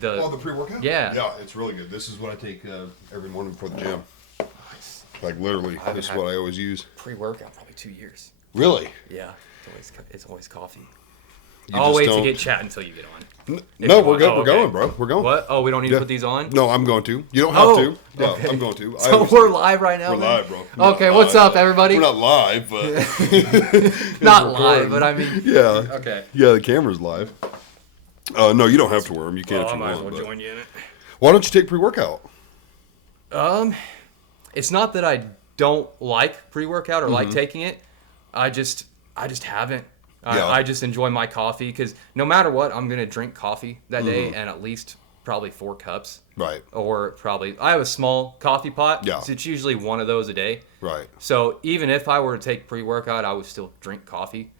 The pre-workout? Yeah. Yeah, it's really good. This is what I take every morning before the gym. Nice. Like literally, this is what I always use. Pre-workout probably 2 years. Really? Yeah. It's always coffee. You I'll just wait don't- to get chat until you get on. No, we're good. Oh, We're okay. going, bro. We're going. What? Oh, we don't need to put these on? No, I'm going to. You don't have Oh, to. Yeah, okay. I'm going to. I So always we're do. live right now? We're man? live, bro. We're Okay, not what's live, up, everybody? We're not live, but Not It's live, recording. but I mean... Yeah. Okay. Yeah, the camera's live. No, you don't have to wear them. You can Well, if I you might as want. well but- join you in it. Why don't you take pre-workout? It's not that I don't like pre-workout or Mm-hmm. like taking it. I just haven't. Yeah. I just enjoy my coffee because no matter what, I'm gonna drink coffee that day Mm-hmm. and at least probably 4 cups. Right. Or probably I have a small coffee pot. Yeah. So it's usually one of those a day. Right. So even if I were to take pre-workout, I would still drink coffee.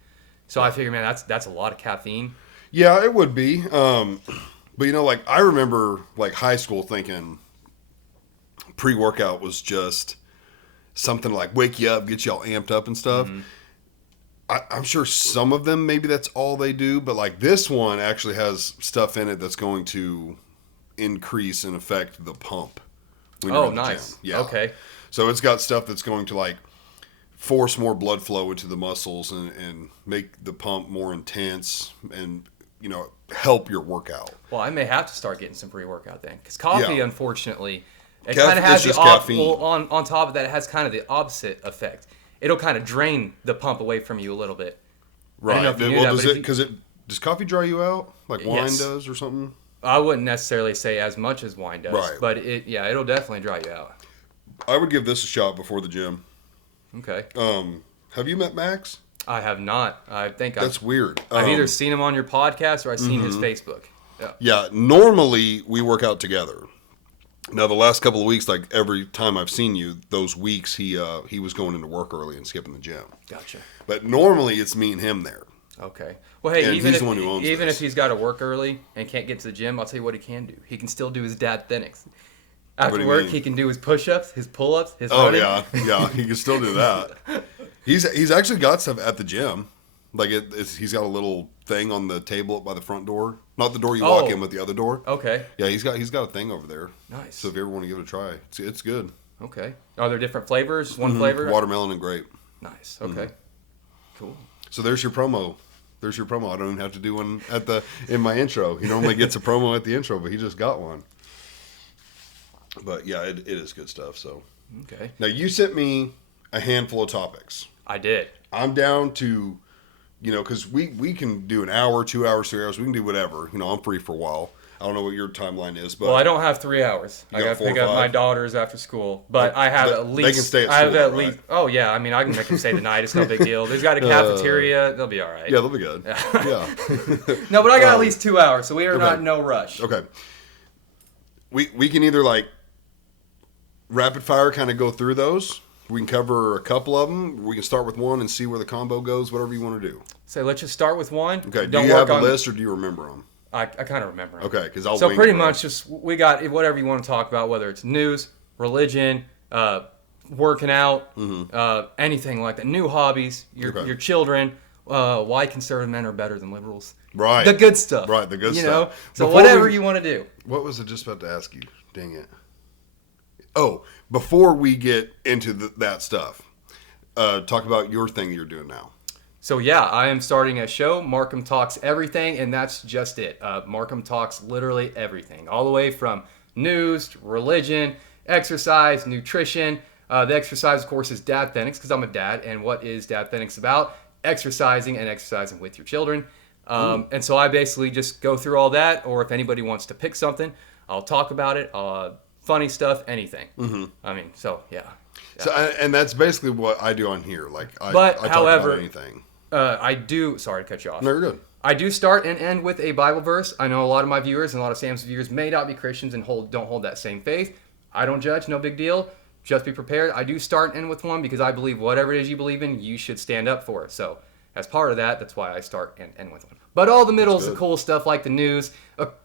So I figure, man, that's a lot of caffeine. Yeah, it would be. But like I remember like high school thinking pre-workout was just something to like wake you up, get you all amped up and stuff. Mm-hmm. I'm sure some of them maybe that's all they do, but like this one actually has stuff in it that's going to increase and affect the pump. When you're Oh, in the nice. gym. Yeah. Okay. So it's got stuff that's going to like force more blood flow into the muscles and make the pump more intense and help your workout. Well, I may have to start getting some pre-workout then, because coffee, Yeah. unfortunately, it Caff- kind of has it's the just caffeine. well, on top of that, it has kind of the opposite effect. It'll kind of drain the pump away from you a little bit. I don't know if you knew that, but if you- does coffee dry you out like wine Yes. does or something? I wouldn't necessarily say as much as wine does, Right. but it'll definitely dry you out. I would give this a shot before the gym. Okay. Have you met Max? I have not. I think That's weird. I've either seen him on your podcast or I've seen his Facebook. Yeah. Yeah, normally we work out together. Now the last couple of weeks, like every time I've seen you, those weeks he was going into work early and skipping the gym. Gotcha. But normally it's me and him there. Okay. Well, hey, And even he's the one who owns if this. he's got to work early and can't get to the gym, I'll tell you what he can do. He can still do his dad thinics. What do After you work, mean? he can do his push-ups, his pull-ups, his Oh running. yeah, he can still do that. He's actually got stuff at the gym. Like he's got a little thing on the table by the front door, not the door you walk Oh. in, but the other door. Okay. Yeah, he's got a thing over there. Nice. So if you ever want to give it a try, it's good. Okay. Are there different flavors? One flavor? Watermelon and grape. Nice. Okay. Cool. So there's your promo. I don't even have to do one in my intro. He normally gets a promo at the intro, but he just got one. But yeah, it is good stuff. So Okay. now you sent me a handful of topics. I did. I'm down to, because we can do an hour, 2 hours, 3 hours. We can do whatever. I'm free for a while. I don't know what your timeline is, but Well, I don't have 3 hours. I got got to 4 or pick up my 5? daughters after school, but I have They- at they least. can stay at I have school, at right? least. Oh yeah, I mean I can make them stay the night. It's no big deal. There's got a cafeteria. They'll be all right. yeah, they'll be good. Yeah. No, but I got at least 2 hours, so we are okay. not in no rush. Okay. We can either like rapid fire kind of go through those. We can cover a couple of them. We can start with one and see where the combo goes. Whatever you want to do. So let's just start with one. Okay. Do Don't you work have a on- list or do you remember them? I kind of remember 'em. Okay, because I'll. So wing pretty it, bro. much just we got whatever you want to talk about, whether it's news, religion, working out, anything like that. New hobbies, Okay. your children. Why conservative men are better than liberals. Right. The good stuff. Right, the good you stuff. know. So Before whatever we- you want to do. What was I just about to ask you? Dang it. Oh, before we get into that stuff, talk about your thing you're doing now. So yeah, I am starting a show. Marcum Talks Everything, and that's just it. Marcum talks literally everything, all the way from news, to religion, exercise, nutrition. The exercise, of course, is dad thenics because I'm a dad, and what is dad thenics about? Exercising and exercising with your children. And so I basically just go through all that, or if anybody wants to pick something, I'll talk about it. Funny stuff, anything. I mean, so yeah. So, and that's basically what I do on here. Like, I talk however, about anything. I do. Sorry to cut you off. No, you're good. I do start and end with a Bible verse. I know a lot of my viewers and a lot of Sam's viewers may not be Christians and don't hold that same faith. I don't judge, no big deal. Just be prepared. I do start and end with one because I believe whatever it is you believe in, you should stand up for it. So as part of that, that's why I start and end with one. But all the middle is the cool stuff like the news.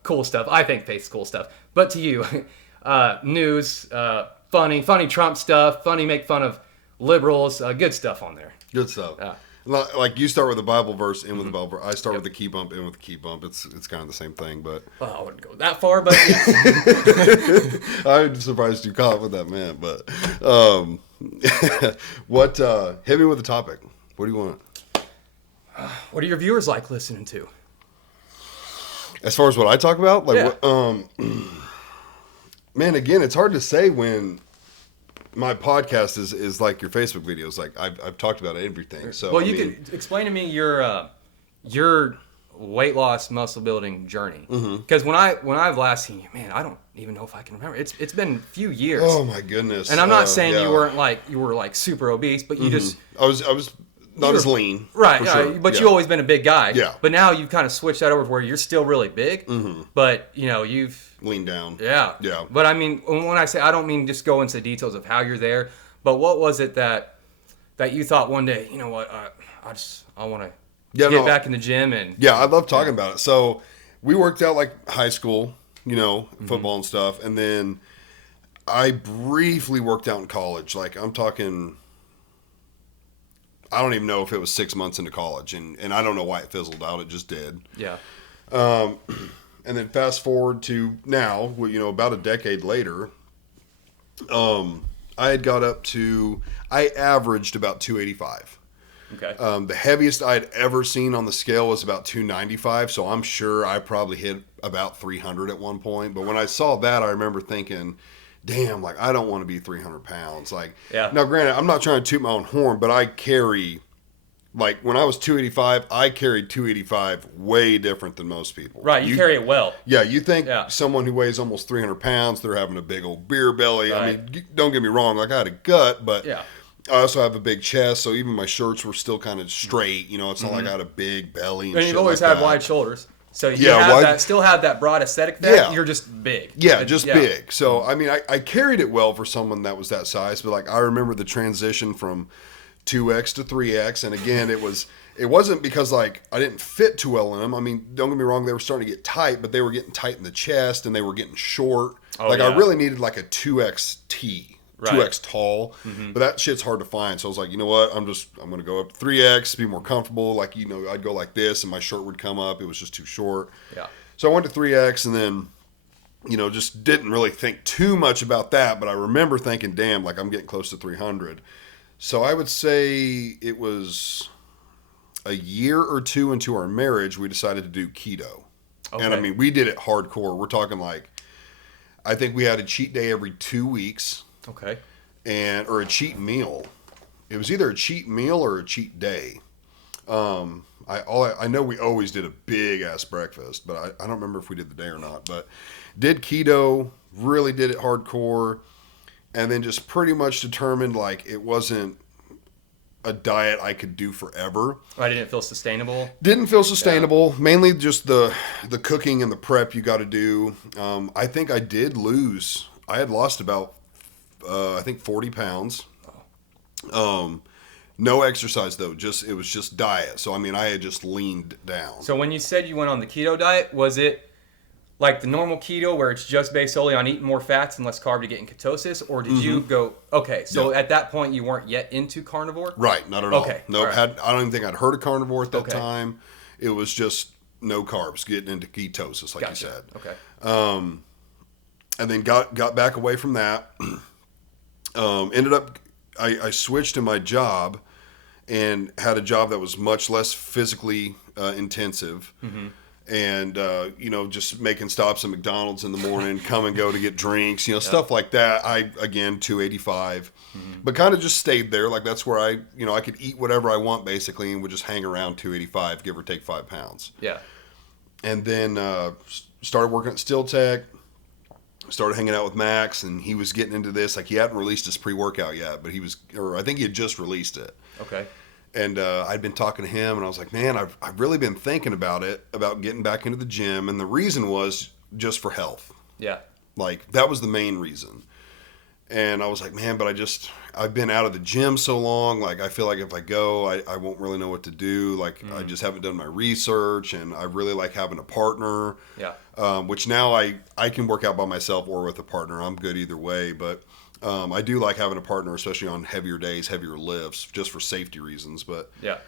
Cool stuff. I think faith's cool stuff. But to you, news, funny Trump stuff, funny make fun of liberals, good stuff on there. Good stuff. Like you start with a Bible verse, end with a Bible verse. I start with the key bump, end with the key bump. It's kind of the same thing, but Well, I wouldn't go that far, but yes. I'm surprised you caught what that meant. But what? Hit me with the topic. What do you want? What are your viewers like listening to? As far as what I talk about, like, Yeah. Man, again, it's hard to say when my podcast is like your Facebook videos. Like I've talked about everything. So Well, you could explain to me your weight loss muscle building journey. Because when I've last seen you, man, I don't even know if I can remember. It's been a few years. Oh my goodness! And I'm not saying yeah. you were like super obese, but you just I was not as lean, right. for sure. But Yeah. you've always been a big guy. Yeah. But now you've kind of switched that over to where you're still really big, but you've lean down. yeah. But I mean, when I say, I don't mean just go into the details of how you're there, but what was it that you thought one day, you know what, I want to get back in the gym and Yeah, I love talking about it. So we worked out like high school, football and stuff, and then I briefly worked out in college. Like I'm talking, I don't even know if it was 6 months into college, and I don't know why it fizzled out. It just did. yeah. And then fast forward to now, about a decade later, I had got up to, I averaged about 285. Okay. The heaviest I'd ever seen on the scale was about 295, so I'm sure I probably hit about 300 at one point. But when I saw that, I remember thinking, damn, like, I don't want to be 300 pounds. Like, Yeah. Now, granted, I'm not trying to toot my own horn, but I carry, like, when I was 285, I carried 285 way different than most people. Right. You carry it well. Yeah, you think Yeah. someone who weighs almost 300 pounds, they're having a big old beer belly. I Right. mean, don't get me wrong, like, I had a gut, but Yeah. I also have a big chest, so even my shirts were still kind of straight. It's not like I had a big belly and And shit you've always like had that. wide shoulders. So you Yeah, have wide- still have that broad aesthetic there. Yeah. You're just big. Yeah, just big. So, I mean, I carried it well for someone that was that size, but, like, I remember the transition from 2X to 3X, and again, it wasn't because, like, I didn't fit too well in them. I mean, don't get me wrong, they were starting to get tight, but they were getting tight in the chest, and they were getting short. Oh, I yeah. really needed, like, a 2XT. Right. 2X tall, but that shit's hard to find. So I was like, you know what? I'm going to go up to 3X, be more comfortable. Like, I'd go like this and my shirt would come up. It was just too short. Yeah. So I went to 3X and then, just didn't really think too much about that. But I remember thinking, damn, like I'm getting close to 300. So I would say it was a year or two into our marriage, we decided to do keto. Okay. And I mean, we did it hardcore. We're talking like, I think we had a cheat day every 2 weeks. Okay. Or a cheat meal. It was either a cheat meal or a cheat day. I know we always did a big ass breakfast, but I don't remember if we did the day or not. But did keto, really did it hardcore, and then just pretty much determined like it wasn't a diet I could do forever. I didn't feel sustainable. Didn't feel sustainable. Yeah. Mainly just the cooking and the prep you got to do. I think I did lose. I had lost about 40 pounds. No exercise though. It was just diet. So I mean, I had just leaned down. So when you said you went on the keto diet, was it like the normal keto where it's just based solely on eating more fats and less carb to get in ketosis, or did you go? Okay, so at that point you weren't yet into carnivore. Right, not at all. Okay, Nope. right. I don't even think I'd heard of carnivore at that Okay. time. It was just no carbs, getting into ketosis, like Gotcha. you said. Okay. And then got back away from that. Ended up, I switched to my job and had a job that was much less physically intensive. And, just making stops at McDonald's in the morning, come and go to get drinks, stuff like that. Again, 285, but kind of just stayed there. Like that's where I could eat whatever I want basically and would just hang around 285, give or take 5 pounds. Yeah. And then started working at Steel Tech. Started hanging out with Max, and he was getting into this. Like he hadn't released his pre-workout yet, but I think he had just released it. Okay. And I'd been talking to him, and I was like, man, I've really been thinking about getting back into the gym. And the reason was just for health. Yeah. Like that was the main reason. And I was like, man, but I've been out of the gym so long. Like I feel like if I go, I won't really know what to do. Like I just haven't done my research, and I really like having a partner. Yeah. Which now I can work out by myself or with a partner. I'm good either way, but I do like having a partner, especially on heavier days, heavier lifts, just for safety reasons. But Yeah.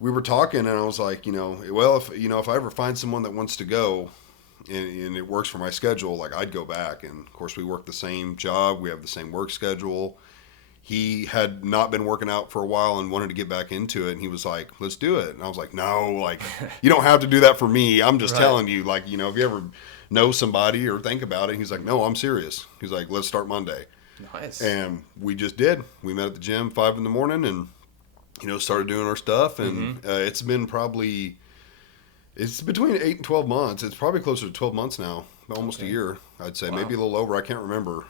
we were talking, and I was like, well, if I ever find someone that wants to go, and it works for my schedule, like I'd go back. And of course, we work the same job, we have the same work schedule. He had not been working out for a while and wanted to get back into it, and he was like, let's do it. And I was like, no, like, you don't have to do that for me. I'm just telling you, like, if you ever know somebody or think about it. He's like, no, I'm serious. He's like, let's start Monday. Nice. And we just did. We met at the gym 5 a.m. and started doing our stuff. And it's been it's between 8 and 12 months. It's probably closer to 12 months now, almost a year, I'd say. Wow. Maybe a little over. I can't remember.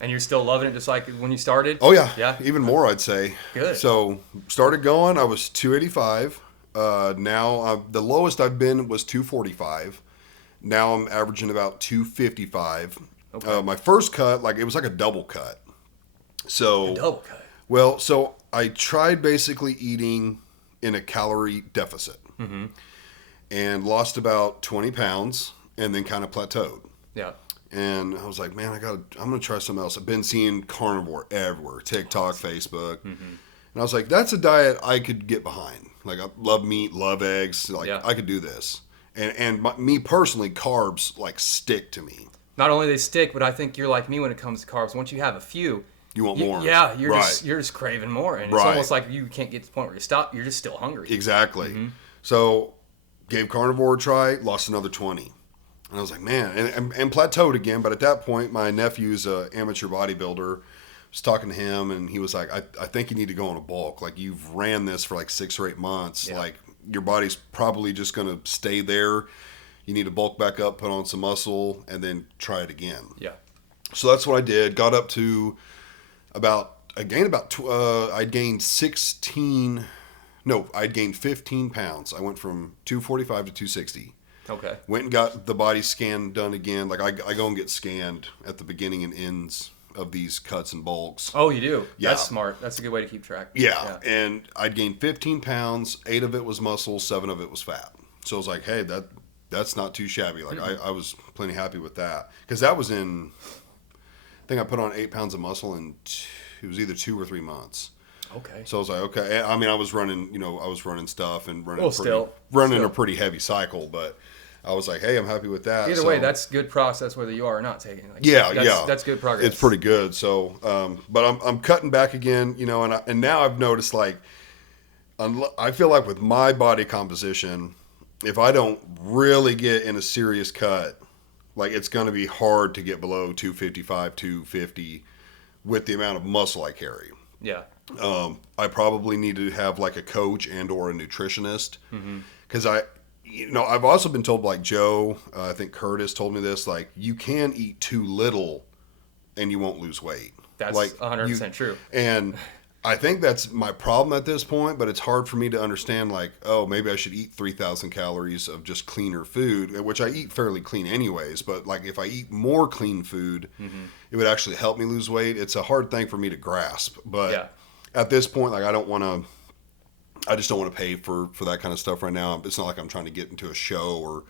And you're still loving it just like when you started? Oh, yeah. Yeah. Even more, I'd say. Good. So started going. I was 285. Now the lowest I've been was 245. Now I'm averaging about 255. Okay. My first cut, it was like a double cut. So a double cut. Well, so I tried basically eating in a calorie deficit and lost about 20 pounds and then kind of plateaued. Yeah. And I was like, man, I'm going to try something else. I've been seeing carnivore everywhere, TikTok, Facebook. And I was like, that's a diet I could get behind. Like, I love meat, love eggs. I could do this. And me personally, carbs stick to me. Not only they stick, but I think you're like me when it comes to carbs. Once you have a few, you want more. Yeah, you're just craving more, and it's almost like you can't get to the point where you stop. You're just still hungry. Exactly. So gave carnivore a try, lost another 20, and I was like, man, and plateaued again. But at that point, my nephew's an amateur bodybuilder. I was talking to him, and he was like, I think you need to go on a bulk. Like, you've ran this for 6 or 8 months. Yeah. Like, your body's probably just going to stay there. You need to bulk back up, put on some muscle, and then try it again. Yeah. So that's what I did. Got up to I'd gained 15 pounds. I went from 245 to 260. Okay. Went and got the body scan done again. Like, I go and get scanned at the beginning and ends of these cuts and bulks. Oh, you do? Yeah. That's smart. That's a good way to keep track. Yeah. And I'd gained 15 pounds. 8 of it was muscle. 7 of it was fat. So I was like, hey, that's not too shabby. Like, I was plenty happy with that. Because that was I think I put on 8 pounds of muscle in it was either 2 or 3 months. Okay. So I was like, okay. I mean, I was running stuff and running a pretty heavy cycle, but I was like, hey, I'm happy with that. Either way, that's good process whether you are or not taking it. That's good progress. It's pretty good. So, but I'm cutting back again, and now I've noticed, I feel like with my body composition, if I don't really get in a serious cut, it's going to be hard to get below 255, 250 with the amount of muscle I carry. Yeah. I probably need to have a coach and or a nutritionist because I've also been told, Joe, I think Curtis told me this, you can eat too little and you won't lose weight. That's 100% true. And I think that's my problem at this point, but it's hard for me to understand, maybe I should eat 3,000 calories of just cleaner food, which I eat fairly clean anyways. But if I eat more clean food, it would actually help me lose weight. It's a hard thing for me to grasp. But at this point, I just don't want to pay for that kind of stuff right now. It's not like I'm trying to get into a show or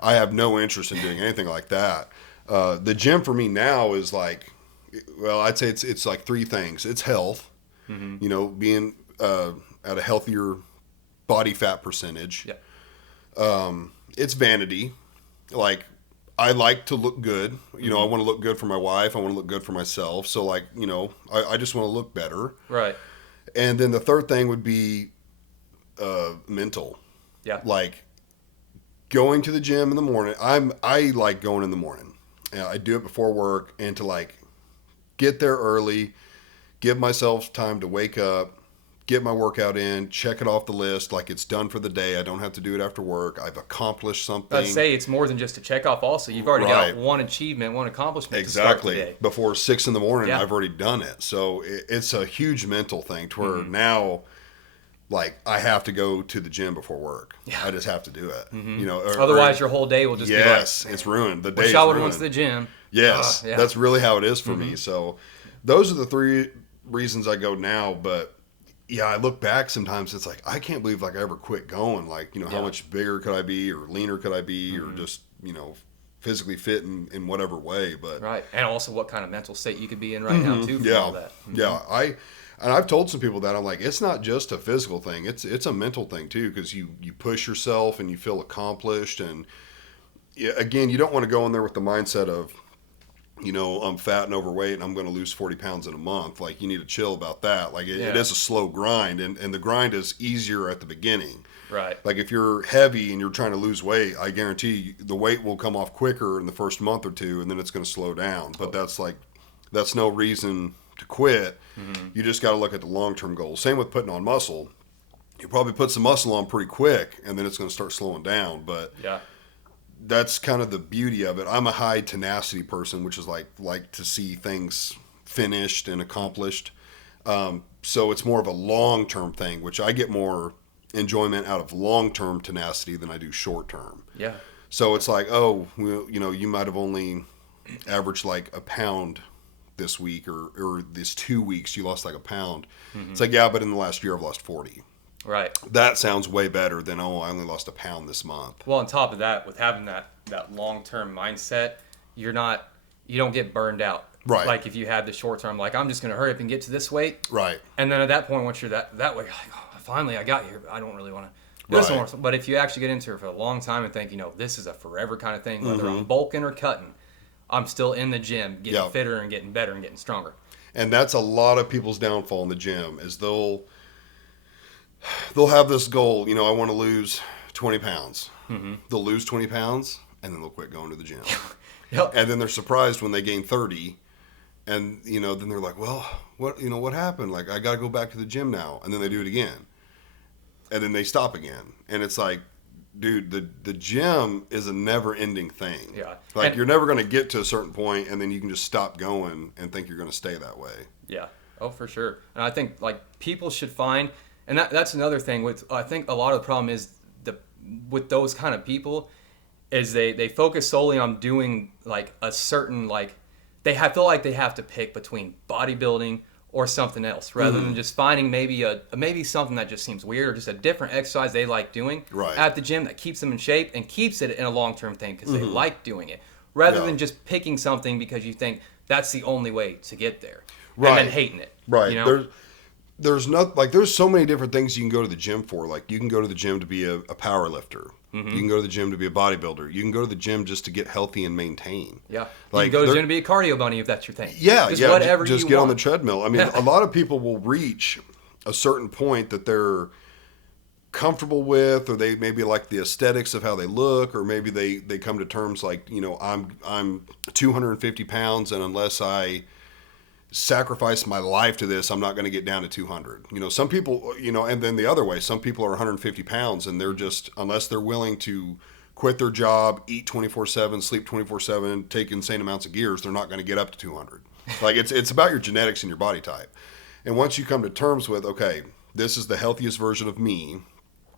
I have no interest in doing anything like that. The gym for me now is I'd say it's 3 things. It's health. Being at a healthier body fat percentage. Yeah. It's vanity. I like to look good. I want to look good for my wife. I want to look good for myself. So I just want to look better. Right. And then the third thing would be mental. Yeah. Going to the gym in the morning. I like going in the morning. I do it before work and to get there early. Give myself time to wake up, get my workout in, check it off the list, it's done for the day. I don't have to do it after work. I've accomplished something. I'd say it's more than just a check off also. You've already got one achievement, one accomplishment exactly. to start the day. Before 6 in the morning, I've already done it. So it's a huge mental thing to where now, I have to go to the gym before work. Yeah. I just have to do it. Otherwise, your whole day will just be it's ruined. The day is ruined. ruined. Went to the gym. Yes, that's really how it is for me. So those are the 3 reasons I go now, but I look back sometimes, it's I can't believe I ever quit going. How much bigger could I be or leaner could I be or just physically fit in whatever way. But and also what kind of mental state you could be in right now too for all that. And I've told some people that I'm like, it's not just a physical thing. It's a mental thing too, because you push yourself and you feel accomplished. And again, you don't want to go in there with the mindset of, I'm fat and overweight and I'm going to lose 40 pounds in a month. Like, you need to chill about that. Like, it is a slow grind, and the grind is easier at the beginning. Right. Like, if you're heavy and you're trying to lose weight, I guarantee you the weight will come off quicker in the first month or two, and then it's going to slow down. But that's no reason to quit. Mm-hmm. You just got to look at the long-term goals. Same with putting on muscle. You probably put some muscle on pretty quick, and then it's going to start slowing down. But that's kind of the beauty of it. I'm a high tenacity person, which is like to see things finished and accomplished. So it's more of a long-term thing, which I get more enjoyment out of long-term tenacity than I do short-term. Yeah. So it's like, oh, well, you might have only averaged like a pound this week, or this 2 weeks you lost like a pound. Mm-hmm. It's like, yeah, but in the last year I've lost 40. Right. That sounds way better than, oh, I only lost a pound this month. Well, on top of that, with having that long-term mindset, you don't get burned out. Right. Like if you had the short term, like, I'm just going to hurry up and get to this weight. Right. And then at that point, once you're that way, you're like, oh, finally I got here, but I don't really want to do this anymore. But if you actually get into it for a long time and think, this is a forever kind of thing, whether I'm bulking or cutting, I'm still in the gym, getting fitter and getting better and getting stronger. And that's a lot of people's downfall in the gym, is they'll have this goal, I want to lose 20 pounds. Mm-hmm. They'll lose 20 pounds, and then they'll quit going to the gym. Yep. And then they're surprised when they gain 30, and, then they're like, well, what happened? Like, I got to go back to the gym now. And then they do it again. And then they stop again. And it's like, dude, the gym is a never-ending thing. Yeah. Like, you're never going to get to a certain point, and then you can just stop going and think you're going to stay that way. Yeah. Oh, for sure. And I think, like, people should find, and that's another thing with, I think a lot of the problem is with those kind of people is they focus solely on doing, like, a certain, like, feel like they have to pick between bodybuilding or something else, rather than just finding maybe something that just seems weird, or just a different exercise they like doing at the gym that keeps them in shape and keeps it in a long-term thing because they like doing it, rather than just picking something because you think that's the only way to get there, and then hating it. Right. There's so many different things you can go to the gym for. Like, you can go to the gym to be a power lifter. Mm-hmm. You can go to the gym to be a bodybuilder. You can go to the gym just to get healthy and maintain. Yeah. Like, you can go to the gym to be a cardio bunny if that's your thing. Yeah. Whatever just you get want on the treadmill. I mean, a lot of people will reach a certain point that they're comfortable with, or they maybe like the aesthetics of how they look, or maybe they come to terms like, I'm 250 pounds, and unless I sacrifice my life to this, I'm not going to get down to 200. Some people, and then the other way, some people are 150 pounds and they're just, unless they're willing to quit their job, eat 24/7, sleep 24/7, take insane amounts of gears, they're not going to get up to 200. Like, it's about your genetics and your body type. And once you come to terms with, okay, this is the healthiest version of me.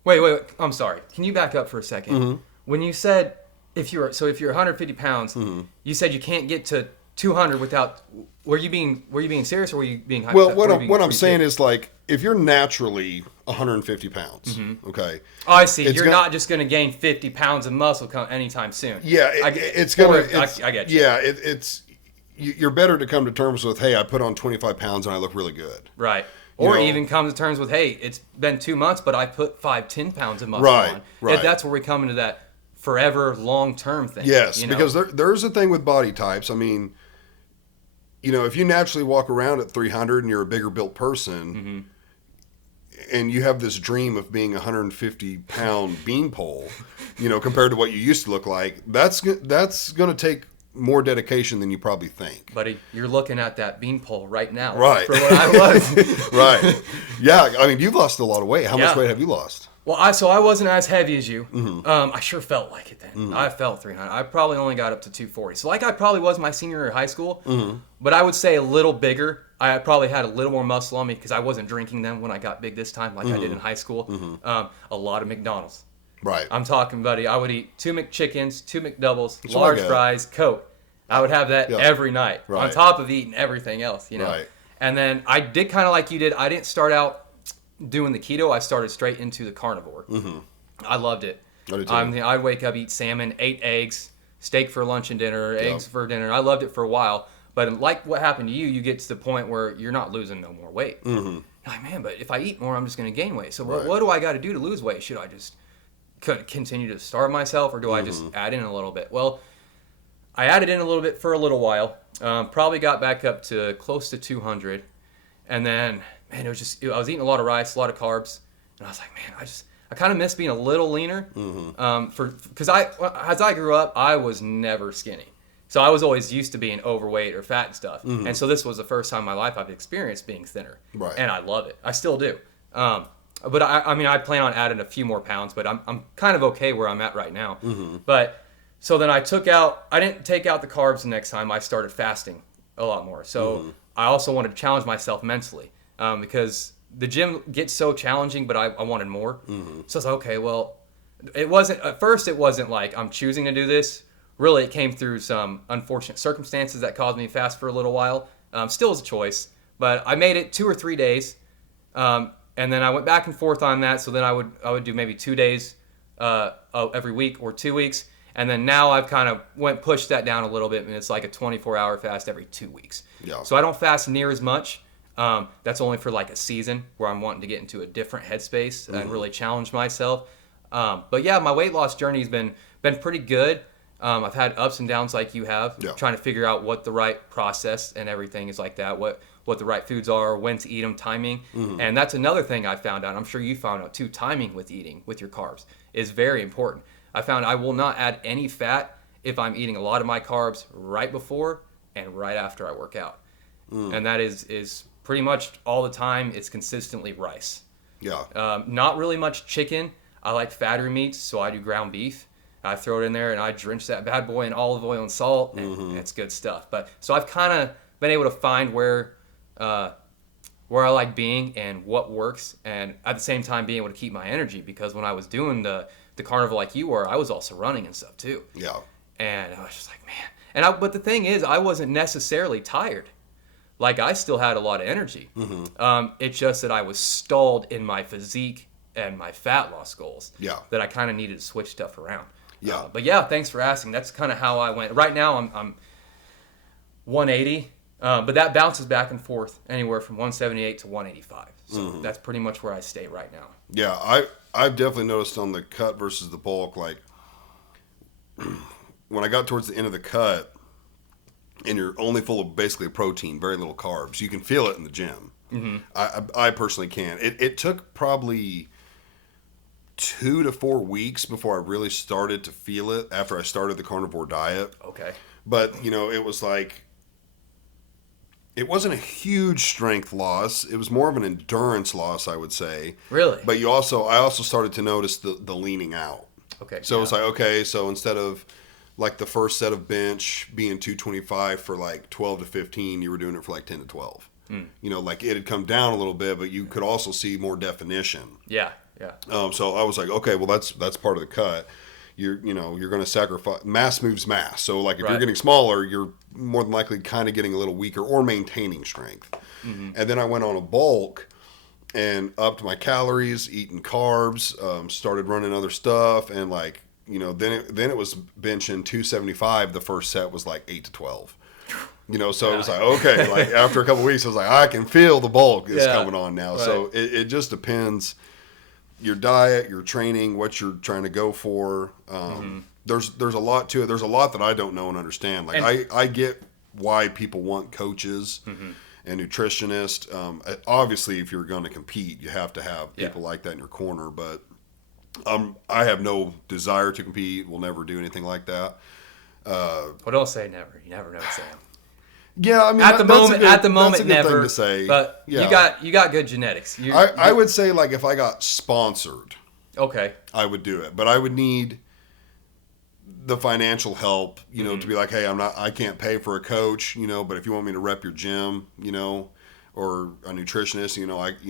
Wait, I'm sorry. Can you back up for a second? Mm-hmm. When you said, if you're 150 pounds, you said you can't get to 200 without. Were you being serious, or were you being? Well, what I'm saying is, like, if you're naturally 150 pounds, okay. Oh, I see. You're not just going to gain 50 pounds of muscle anytime soon. Yeah, I get you. Yeah, you're better to come to terms with, hey, I put on 25 pounds and I look really good. Right. Or even come to terms with, hey, it's been 2 months, but I put 5-10 pounds of muscle on. Right. That's where we come into that forever long-term thing. Yes, because there's a thing with body types. I mean, if you naturally walk around at 300 and you're a bigger built person, and you have this dream of being a 150-pound beanpole, compared to what you used to look like, that's going to take more dedication than you probably think. Buddy, you're looking at that beanpole right now. Right. For what I was. Right. Yeah, I mean, you've lost a lot of weight. How much weight have you lost? Well, I wasn't as heavy as you. I sure felt like it then. I felt 300. I probably only got up to 240. So like I probably was my senior year of high school, but I would say a little bigger. I probably had a little more muscle on me because I wasn't drinking them when I got big this time like I did in high school. A lot of McDonald's. Right. I'm talking, buddy, I would eat 2 McChickens, 2 McDoubles, large fries, Coke. I would have that every night on top of eating everything else, Right. And then I did kind of like you did. I didn't start out doing the keto. I started straight into the carnivore. I loved it. I'd wake up, eat salmon, 8 eggs, steak for lunch and dinner, eggs for dinner. I loved it for a while. But like what happened to you, you get to the point where you're not losing no more weight. Mm-hmm. You're like, man, but if I eat more, I'm just going to gain weight. So Right. what do I got to do to lose weight? Should I just continue to starve myself, or do I just Mm-hmm. add in a little bit? Well, I added in a little bit for a little while. Probably got back up to close to 200, and then man, I was eating a lot of rice, a lot of carbs, and I was like, man, I kind of miss being a little leaner. Because as I grew up, I was never skinny. So I was always used to being overweight or fat and stuff. And so this was the first time in my life I've experienced being thinner. Right. And I love it. I still do. But I plan on adding a few more pounds, but I'm kind of okay where I'm at right now. But so then I didn't take out the carbs the next time. I started fasting a lot more. So I also wanted to challenge myself mentally because the gym gets so challenging, but I wanted more. So I was like, okay, well, at first it wasn't like I'm choosing to do this. Really, it came through some unfortunate circumstances that caused me to fast for a little while. Still is a choice, but I made it 2 or 3 days, and then I went back and forth on that. So then I would do maybe 2 days every week or 2 weeks, and then now I've kind of pushed that down a little bit, and it's like a 24-hour fast every 2 weeks. Yeah. So I don't fast near as much. That's only for like a season where I'm wanting to get into a different headspace and really challenge myself. But yeah, my weight loss journey has been pretty good. I've had ups and downs like you have, trying to figure out what the right process and everything is like that, what the right foods are, when to eat them, timing. And that's another thing I found out. I'm sure you found out too, timing with eating, with your carbs, is very important. I found I will not add any fat if I'm eating a lot of my carbs right before and right after I work out. And that is pretty much all the time. It's consistently rice. Yeah. Not really much chicken. I like fattier meats, so I do ground beef. I throw it in there and I drench that bad boy in olive oil and salt, and it's good stuff. But so I've kind of been able to find where I like being and what works, and at the same time being able to keep my energy, because when I was doing the carnival like you were, I was also running and stuff too. Yeah. And I was just like, man. But the thing is, I wasn't necessarily tired. Like, I still had a lot of energy. It's just that I was stalled in my physique and my fat loss goals. Yeah. That I kind of needed to switch stuff around. Yeah. But yeah, thanks for asking. That's kind of how I went. Right now, I'm 180, but that bounces back and forth anywhere from 178 to 185. So that's pretty much where I stay right now. Yeah, I've definitely noticed on the cut versus the bulk, like when I got towards the end of the cut and you're only full of basically protein, very little carbs, you can feel it in the gym. I personally can. It took probably 2 to 4 weeks before I really started to feel it after I started the carnivore diet. Okay. But, it was like, it wasn't a huge strength loss. It was more of an endurance loss, I would say. Really? But I also started to notice the leaning out. Okay. So it's like, okay, so instead of like the first set of bench being 225 for like 12 to 15, you were doing it for like 10 to 12. Like it had come down a little bit, but you could also see more definition. Yeah. So I was like, okay, well that's part of the cut. You're going to sacrifice. Mass moves mass. So like if you're getting smaller, you're more than likely kind of getting a little weaker or maintaining strength. And then I went on a bulk and upped my calories, eating carbs, started running other stuff, and like then it was benching 275. The first set was like 8 to 12. So it was like, okay, like after a couple weeks, I was like, I can feel the bulk is coming on now. Right. So it just depends. Your diet, your training, what you're trying to go for. There's a lot to it. There's a lot that I don't know and understand. Like I get why people want coaches and nutritionists. Obviously, if you're going to compete, you have to have people like that in your corner. But I have no desire to compete. Will never do anything like that. Well, don't say never. You never know, Sam. Yeah, I mean, at the moment, that's a good never. thing to say. But you got good genetics. I would say like if I got sponsored, okay, I would do it. But I would need the financial help, to be like, hey, I can't pay for a coach, but if you want me to rep your gym, or a nutritionist,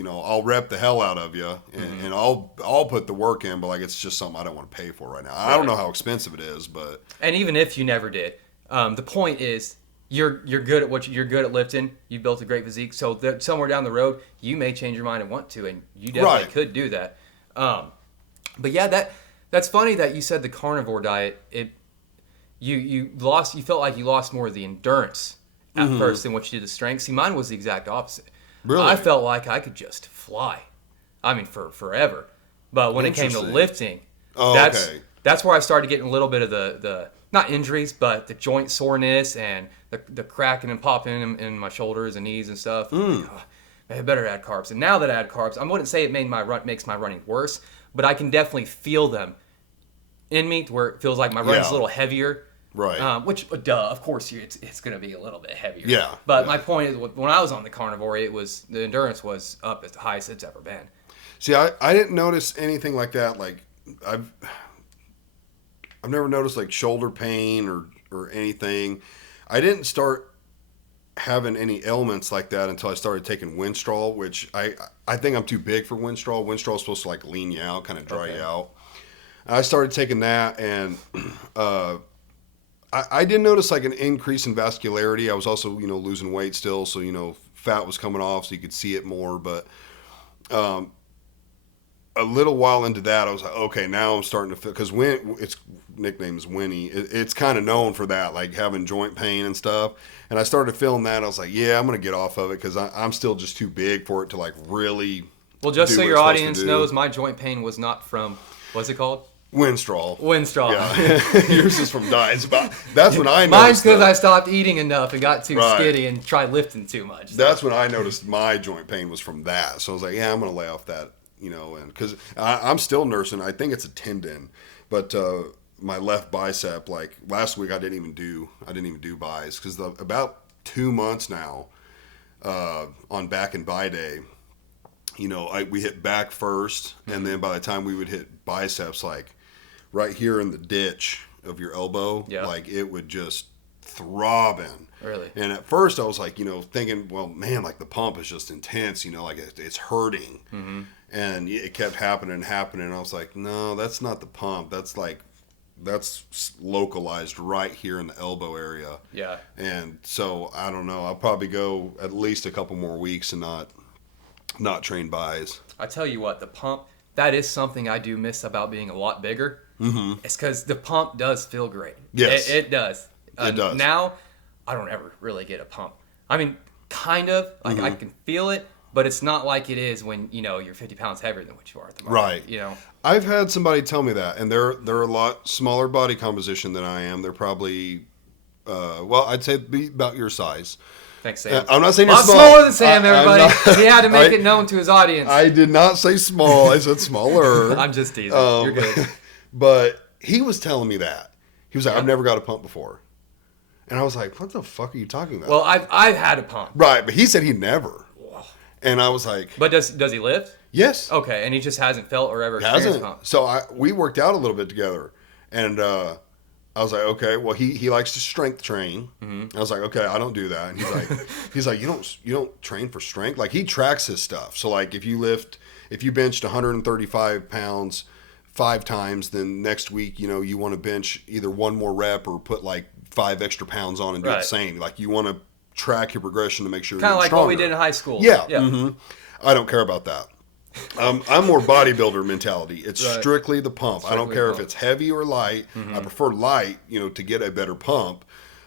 I'll rep the hell out of you, and I'll put the work in. But like, it's just something I don't want to pay for right now. Right. I don't know how expensive it is, but even if you never did, the point is. You're good at you're good at lifting. You built a great physique, so that somewhere down the road you may change your mind and want to, and you definitely could do that. But yeah, that's funny that you said the carnivore diet. You felt like you lost more of the endurance at first than what you did to strength. See, mine was the exact opposite. Really? I felt like I could just fly. I mean, for forever. But when it came to Interesting. lifting, that's where I started getting a little bit of the not injuries, but the joint soreness and the cracking and popping in my shoulders and knees and stuff. Like, oh, I better add carbs. And now that I add carbs, I wouldn't say it makes my running worse, but I can definitely feel them in me to where it feels like my run's a little heavier. Right. Which, of course, it's going to be a little bit heavier. Yeah. But my point is, when I was on the carnivore, the endurance was up as the highest it's ever been. See, I didn't notice anything like that. Like I've never noticed like shoulder pain or anything. I didn't start having any ailments like that until I started taking Winstrol, which I think I'm too big for Winstrol. Winstrol is supposed to like lean you out, kind of dry you out. I started taking that, and I did notice like an increase in vascularity. I was also losing weight still, so fat was coming off, so you could see it more. But a little while into that, I was like, okay, now I'm starting to feel, because its nickname is Winnie. It's kind of known for that, like having joint pain and stuff. And I started feeling that. I was like, yeah, I'm going to get off of it because I'm still just too big for it to like really. Well, just so your audience knows, my joint pain was not from, what's it called? Winstrol. Yeah. Yours is from diets. That's when I noticed. Mine's because I stopped eating enough and got too skinny and tried lifting too much. So. That's when I noticed my joint pain was from that. So I was like, yeah, I'm going to lay off that, and because I'm still nursing. I think it's a tendon, but my left bicep, like last week, I didn't even do bis because about 2 months now on back and bi day. We hit back first, and then by the time we would hit biceps, like right here in the ditch of your elbow, like it would just throbbing. Really? And at first I was like, thinking, well, man, like the pump is just intense, like it's hurting. Mm-hmm. And it kept happening. And I was like, no, that's not the pump. That's localized right here in the elbow area. Yeah. And so I don't know. I'll probably go at least a couple more weeks and not train bis. I tell you what, the pump, that is something I do miss about being a lot bigger. Mm-hmm. It's because the pump does feel great. Yes. It does. It does. Now, I don't ever really get a pump. I mean, kind of. Like, I can feel it, but it's not like it is when, you're 50 pounds heavier than what you are at the moment. Right. I've had somebody tell me that, and they're a lot smaller body composition than I am. They're probably, I'd say be about your size. Thanks, Sam. I'm not saying you're small. Smaller than Sam, everybody. He had to make it known to his audience. I did not say small. I said smaller. I'm just teasing. You're good. But he was telling me that. He was like, I've never got a pump before. And I was like, what the fuck are you talking about? Well, I've had a pump. Right, but he said he never. Whoa. And I was like... But does he lift? Yes. Okay, and he just hasn't felt or ever experienced a pump. So we worked out a little bit together. And I was like, okay, well, he likes to strength train. Mm-hmm. I was like, okay, I don't do that. And he's like, you don't train for strength? Like, he tracks his stuff. So, like, if you benched 135 pounds 5 times, then next week, you want to bench either one more rep or put, like, 5 extra pounds on and do the same. Like, you want to track your progression to make sure you're kind of like stronger. what we did in high school. Yeah. Mm-hmm. I don't care about that. I'm more bodybuilder mentality. It's strictly the pump. I don't care if it's heavy or light. Mm-hmm. I prefer light, to get a better pump.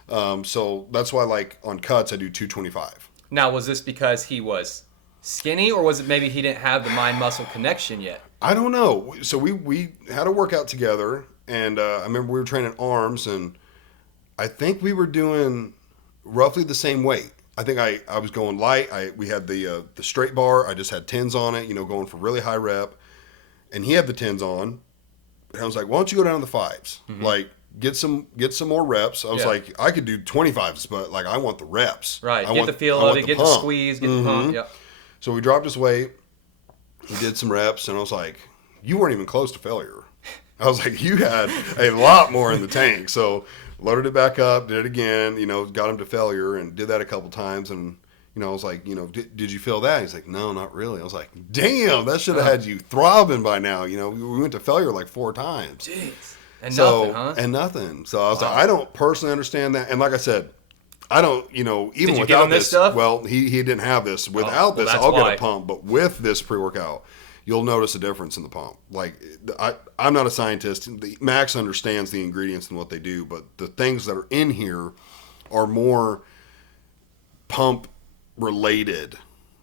So that's why, like, on cuts, I do 225. Now, was this because he was skinny, or was it maybe he didn't have the mind-muscle connection yet? I don't know. So we had a workout together, and I remember we were training arms, and I think we were doing roughly the same weight. I think I was going light. We had the straight bar. I just had 10s on it, going for really high rep. And he had the 10s on. And I was like, why don't you go down to the 5s? Mm-hmm. Like, get some more reps. I was like, I could do 25s, but like I want the reps. Right. Get the feel of it, get the squeeze, get the pump. Yep. So we dropped his weight. He did some reps, and I was like, you weren't even close to failure. I was like, you had a lot more in the tank. So loaded it back up, did it again, got him to failure, and did that a couple times. And, I was like, did you feel that? He's like, no, not really. I was like, damn, that should have had you throbbing by now. We went to failure like 4 times. Jeez. And nothing, huh? And nothing. So I was like, I don't personally understand that. And like I said, I don't, even did you without give him this stuff? Well, he didn't have this. Without this, I'll get a pump. But with this pre-workout, you'll notice a difference in the pump. Like, I'm not a scientist. Max understands the ingredients and what they do, but the things that are in here are more pump related.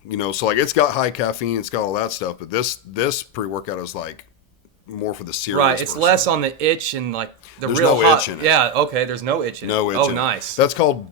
You know, so like it's got high caffeine, it's got all that stuff, but this pre-workout is like more for the serious Right, it's person. less on the itch and like There's real no hot. itch in it. Yeah, okay, there's no itch in No it. itch in it. Nice. That's called,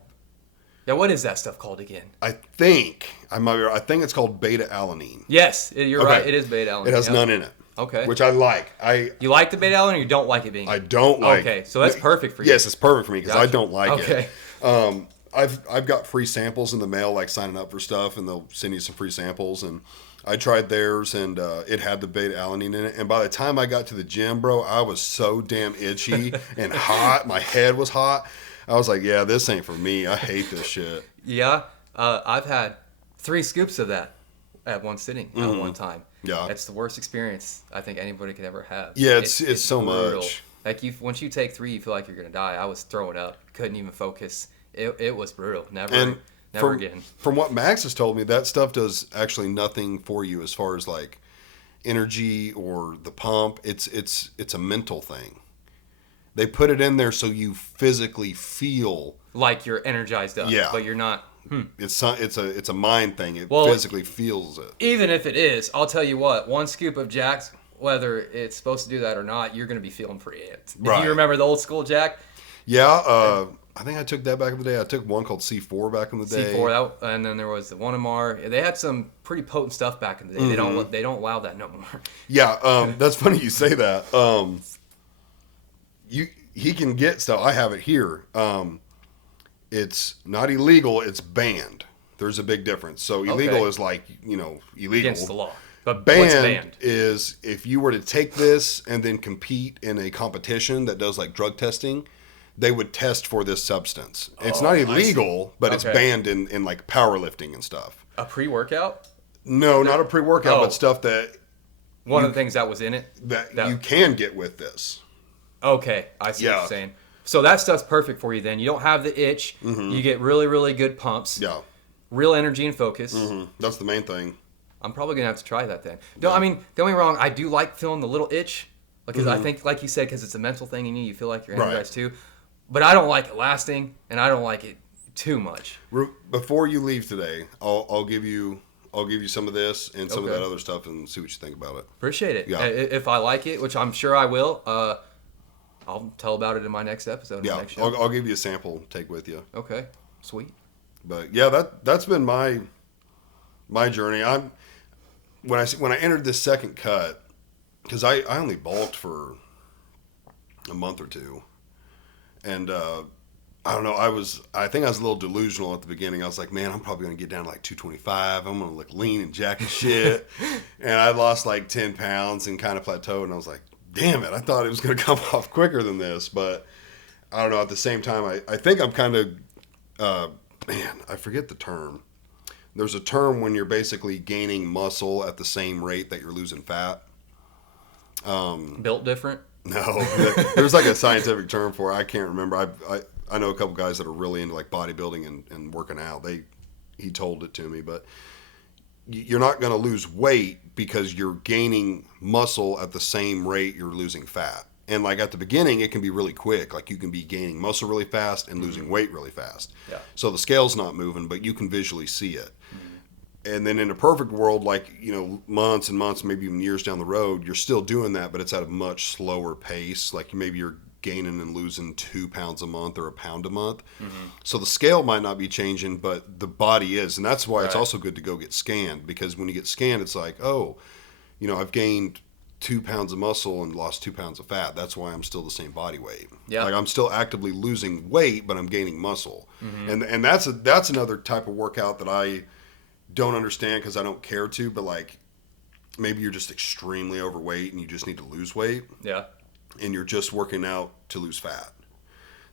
Yeah, what is that stuff called again? I think it's called beta alanine. Yes, you're Okay. right. It is beta alanine. It has Yep. none in it. Okay. Which I like. You like the beta alanine or you don't like it being? I don't like. Okay, so that's perfect for you. Yes, it's perfect for me because I Gotcha. don't like Okay. it. I've got free samples in the mail, like signing up for stuff, and they'll send you some free samples. And I tried theirs, and it had the beta alanine in it. And by the time I got to the gym, bro, I was so damn itchy and hot. My head was hot. I was like, yeah, this ain't for me. I hate this shit. Yeah, I've had 3 scoops of that at one sitting at one time. Yeah. It's the worst experience I think anybody could ever have. Yeah, it's so brutal. much. Like once you take 3, you feel like you're gonna die. I was throwing up, couldn't even focus. It was brutal. Never again. From what Max has told me, that stuff does actually nothing for you as far as like energy or the pump. It's a mental thing. They put it in there so you physically feel Like you're energized up, Yeah. but you're not. it's a mind thing. It Well, physically feels it. Even if it is, I'll tell you what, 1 scoop of Jack's, whether it's supposed to do that or not, you're going to be feeling pretty amped. Right. Do you remember the old school Jack? Yeah, I think I took that back in the day. I took one called C4 back in the day. C4, and then there was the 1MR. They had some pretty potent stuff back in the day. They don't allow that no more. Yeah, that's funny you say that. He can get stuff. I have it here. It's not illegal. It's banned. There's a big difference. So illegal Okay. is like, illegal. Against the law. But what's Banned banned? is if you were to take this and then compete in a competition that does like drug testing, they would test for this substance. It's not illegal, but it's Okay. banned in like powerlifting and stuff. A pre-workout? No, not a pre-workout, Oh. but stuff that One of the things that was in it? you can get with this. Okay, I see what Yeah. you're saying. So that stuff's perfect for you then. You don't have the itch. You get really, really good pumps. Yeah, Real energy and focus. that's the main thing. I'm probably going to have to try that then. I mean, don't get me wrong. I do like feeling the little itch. Because I think, like you said, because it's a mental thing in you, you feel like you're energized too. But I don't like it lasting, and I don't like it too much. Before you leave today, I'll give you some of this and some of Okay. that other stuff and see what you think about it. Appreciate it. Yeah. If I like it, which I'm sure I will, I'll tell about it in my next episode. In Yeah, the next show. I'll give you a sample to take with you. Okay, sweet. But yeah, that's been my journey. When I entered this second cut, because I only bulked for a month or two, and I don't know. I think I was a little delusional at the beginning. I was like, man, I'm probably gonna get down to like 225. I'm gonna look lean and jack as shit. And I lost like 10 pounds and kind of plateaued. And I was like, damn it, I thought it was gonna come off quicker than this. But I don't know. At the same time, I think I'm kind of man, I forget the term. There's a term when you're basically gaining muscle at the same rate that you're losing fat. Built different. No, there's like a scientific term for it. I can't remember. I know a couple guys that are really into like bodybuilding and working out. He told it to me, but you're not going to lose weight because you're gaining muscle at the same rate you're losing fat. And like at the beginning, it can be really quick. Like you can be gaining muscle really fast and losing weight really fast. Yeah. So the scale's not moving, but you can visually see it. And then in a perfect world, like, months and months, maybe even years down the road, you're still doing that, but it's at a much slower pace. Like maybe you're gaining and losing 2 pounds a month or a pound a month. So the scale might not be changing, but the body is. And that's why it's also good to go get scanned, because when you get scanned, it's like, oh, I've gained 2 pounds of muscle and lost 2 pounds of fat. That's why I'm still the same body weight. Yeah. Like I'm still actively losing weight, but I'm gaining muscle. And that's another type of workout that I don't understand because I don't care to, but like maybe you're just extremely overweight and you just need to lose weight. Yeah. And you're just working out to lose fat.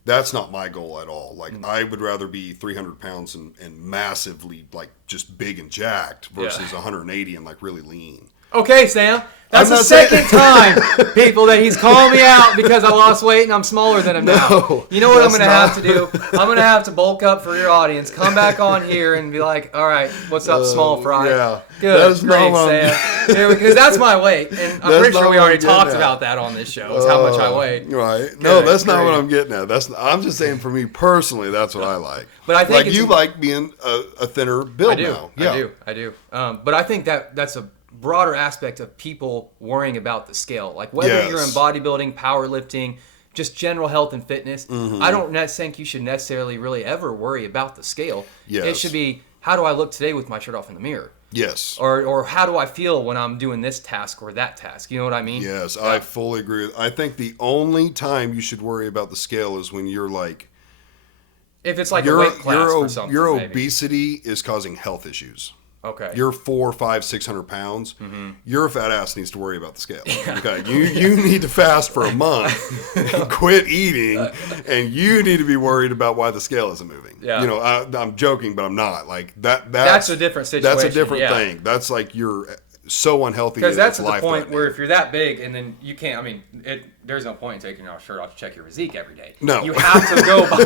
That's not my goal at all. Like I would rather be 300 pounds and massively like just big and jacked versus 180 and like really lean. Okay, Sam. That's I'm the not saying- second time, people, that he's calling me out because I lost weight and I'm smaller than him now. No, You know what I'm that's going to have to not- do? I'm going to have to bulk up for your audience. Come back on here and be like, all right, what's up, small fry? Yeah. Good. That is Great, not what Sam. Because that's my weight, and I'm That's pretty not sure we what already I'm getting talked at. about that on this show. Is how much I weigh. Right. No, that's not what grief. I'm getting at. I'm just saying for me personally, that's what I like. But I think like it's you like being a thinner build now. Yeah. I do. But I think that's a broader aspect of people worrying about the scale. Like whether Yes. you're in bodybuilding, powerlifting, just general health and fitness, Mm-hmm. I don't think you should necessarily really ever worry about the scale. Yes. It should be, how do I look today with my shirt off in the mirror? Yes. Or how do I feel when I'm doing this task or that task? You know what I mean? Yes, I fully agree. I think the only time you should worry about the scale is when you're like If it's like a weight class or something. your maybe. obesity is causing health issues. Okay. You're 400, 500, 600 pounds. Your fat ass needs to worry about the scale. Okay, you need to fast for a month, and quit eating, and you need to be worried about why the scale isn't moving. Yeah. You know, I'm joking, but I'm not. Like that. That's a different situation. That's a different yeah. thing. That's like you're so unhealthy. Because that's it's at the point life-threatening. where if you're that big and then you can't, I mean, there's no point in taking your shirt off to check your physique every day. No. You have to go by,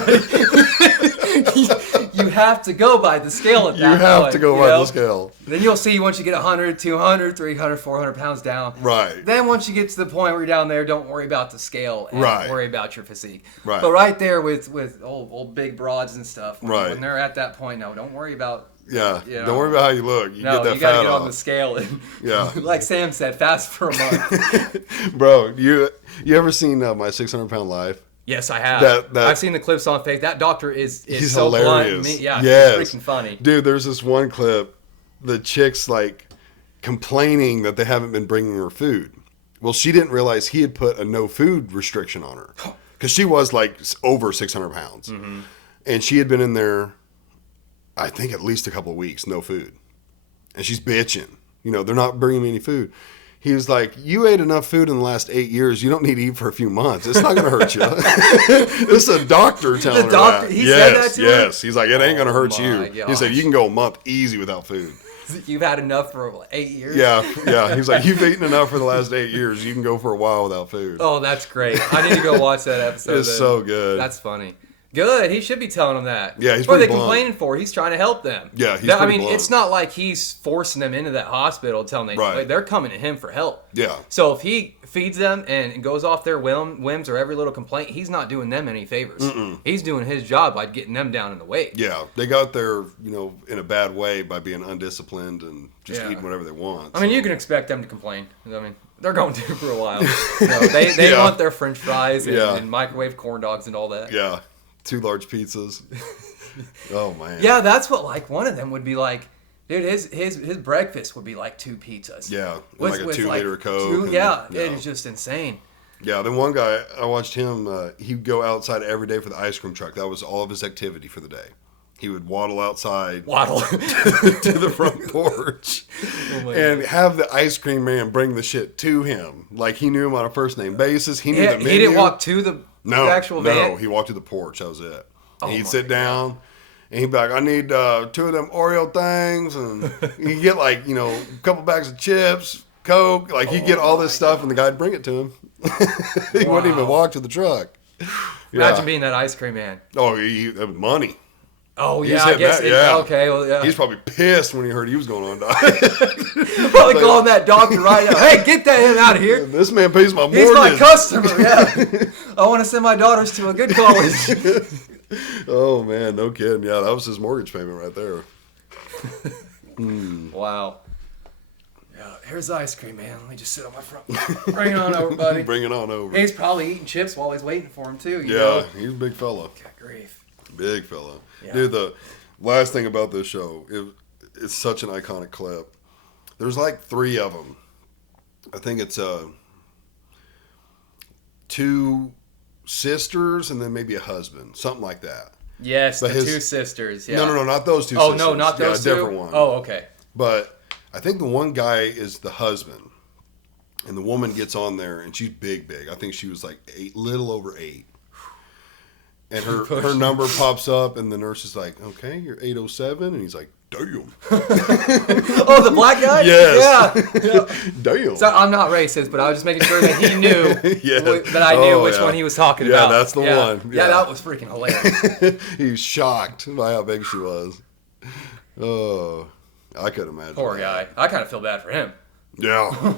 you have to go by the scale at that You have point, to go you by know? the scale. Then you'll see once you get 100, 200, 300, 400 pounds down. Right. Then once you get to the point where you're down there, don't worry about the scale and Right. worry about your physique. Right. But right there with old big broads and stuff, Right. when they're at that point, no, don't worry about. Yeah. You know, Don't worry about how you look. You No, get that you gotta fat get off. on the scale and, Yeah. like Sam said, fast for a month. Bro, you ever seen my 600-pound life? Yes, I have. That- I've seen the clips on Facebook. That doctor is He's so blunt. hilarious. Yeah, Yes. he's freaking funny. Dude, there's this one clip. The chick's like complaining that they haven't been bringing her food. Well, she didn't realize he had put a no food restriction on her because she was like over 600 pounds, and she had been in there, I think, at least a couple of weeks, no food, and she's bitching. You know, they're not bringing me any food. He was like, "You ate enough food in the last 8 years. You don't need to eat for a few months. It's not going to hurt you." This is a doctor telling The doctor- her that. he said Yes, that to her? yes. He's like, "It ain't going to hurt Oh you." my He said, gosh. "You can go a month easy without food." You've had enough for 8 years? Yeah. He's like, "You've eaten enough for the last 8 years. You can go for a while without food." Oh, that's great. I need to go watch that episode. It's then. so good. That's funny. Good. He should be telling them that. Yeah, he's What are they pretty blunt. complaining for? He's trying to help them. Yeah, he's I pretty mean, blunt. it's not like he's forcing them into that hospital telling them Right. they're coming to him for help. Yeah. So if he feeds them and goes off their whims or every little complaint, he's not doing them any favors. He's doing his job by getting them down in the weight. Yeah, they got there, in a bad way by being undisciplined and just Yeah. eating whatever they want. I mean, you can expect them to complain. I mean, they're going to for a while. They Yeah. want their French fries and, Yeah. and microwave corn dogs and all that. Yeah, 2 large pizzas. Oh man. Yeah, that's what one of them would be like. Dude, his breakfast would be like 2 pizzas. Yeah, and like a 2-liter Coke. and- Yeah, it is just insane. Yeah, then one guy, I watched him, he'd go outside every day for the ice cream truck. That was all of his activity for the day. He would waddle outside Waddle. to the front porch my and have the ice cream man bring the shit to him. Like he knew him on a first name basis. He knew Yeah, the menu. he didn't walk to the actual van. No, he walked to the porch. That was it. Oh And he'd my sit down and he'd be like, "I need 2 of them Oreo things," and he'd get a couple bags of chips, Coke. Like he'd get all this stuff, and the guy'd bring it to him. He wouldn't even walk to the truck. Imagine Yeah. being that ice cream man. Oh, that was money. Oh He's yeah, I hitting guess. that, yeah. Okay, well yeah. He's probably pissed when he heard he was going on diet. probably calling that doctor right now. Hey, get that him out of here. This man pays my He's mortgage. my customer. Yeah, I want to send my daughters to a good college. Oh man, no kidding. Yeah, that was his mortgage payment right there. Wow. Yeah, here's the ice cream man. Let me just sit on my front. Bring it on over, buddy. Bring it on over. He's probably eating chips while he's waiting for him too. You Yeah, know? he's a big fella. God grief. Big fella. Yeah. Dude, the last thing about this show, it's such an iconic clip. There's like 3 of them. I think it's 2 sisters and then maybe a husband, something like that. Yes, But the his- 2 sisters. Yeah. No, not those 2 Oh sisters. no, not those 2. Yeah, a different one. Oh, okay. But I think the one guy is the husband, and the woman gets on there, and she's big. I think she was like 8, little over 8. And her number pops up, and the nurse is like, "Okay, you're 807," and he's like, "Damn." Oh, the black guy? Yes. Yeah. Damn. So I'm not racist, but I was just making sure that he knew Yeah. that I knew Oh, which yeah. one he was talking Yeah, about. that's the one. Yeah, Yeah. that was freaking hilarious. He was shocked by how big she was. Oh, I could imagine. Poor that. guy. I kind of feel bad for him. Yeah.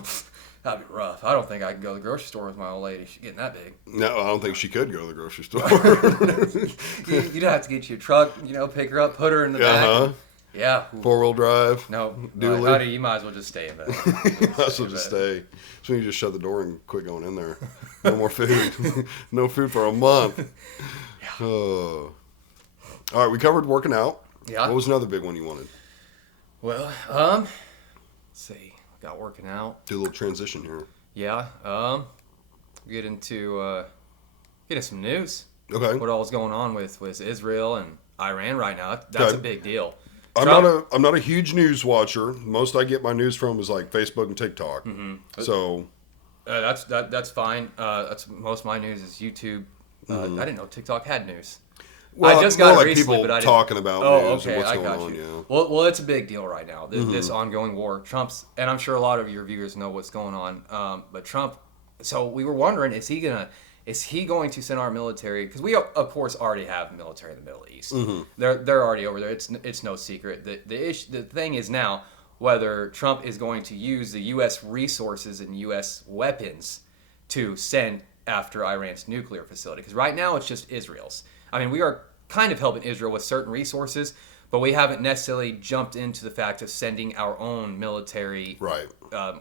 That'd be rough. I don't think I could go to the grocery store with my old lady. She's getting that big. No, I don't think she could go to the grocery store. You'd have to get you a truck, pick her up, put her in the back. Yeah. 4-wheel drive. No, Dually. honey, you might as well just stay in bed. You might as well just stay. So you just shut the door and quit going in there. No more food. No food for a month. Yeah. All right, we covered working out. Yeah. What was another big one you wanted? Well, let's see. Got working out. Do a little transition here. Yeah. Get into some news. Okay. What all's going on with Israel and Iran right now? That's a big deal. I'm not a huge news watcher. Most I get my news from is like Facebook and TikTok. Mm-hmm. So that's fine. That's most of my news is YouTube. Mm-hmm. I didn't know TikTok had news. well, I just more got it like recently, people but I didn't. talking about news and what's going on. You. Yeah. Well, it's a big deal right now. This ongoing war. Trump's, and I'm sure a lot of your viewers know what's going on. But Trump. So we were wondering, is he going to send our military? Because we of course already have military in the Middle East. Mm-hmm. They're already over there. It's no secret. The thing is now whether Trump is going to use the U.S. resources and U.S. weapons to send after Iran's nuclear facility. Because right now it's just Israel's. I mean, we are kind of helping Israel with certain resources, but we haven't necessarily jumped into the fact of sending our own military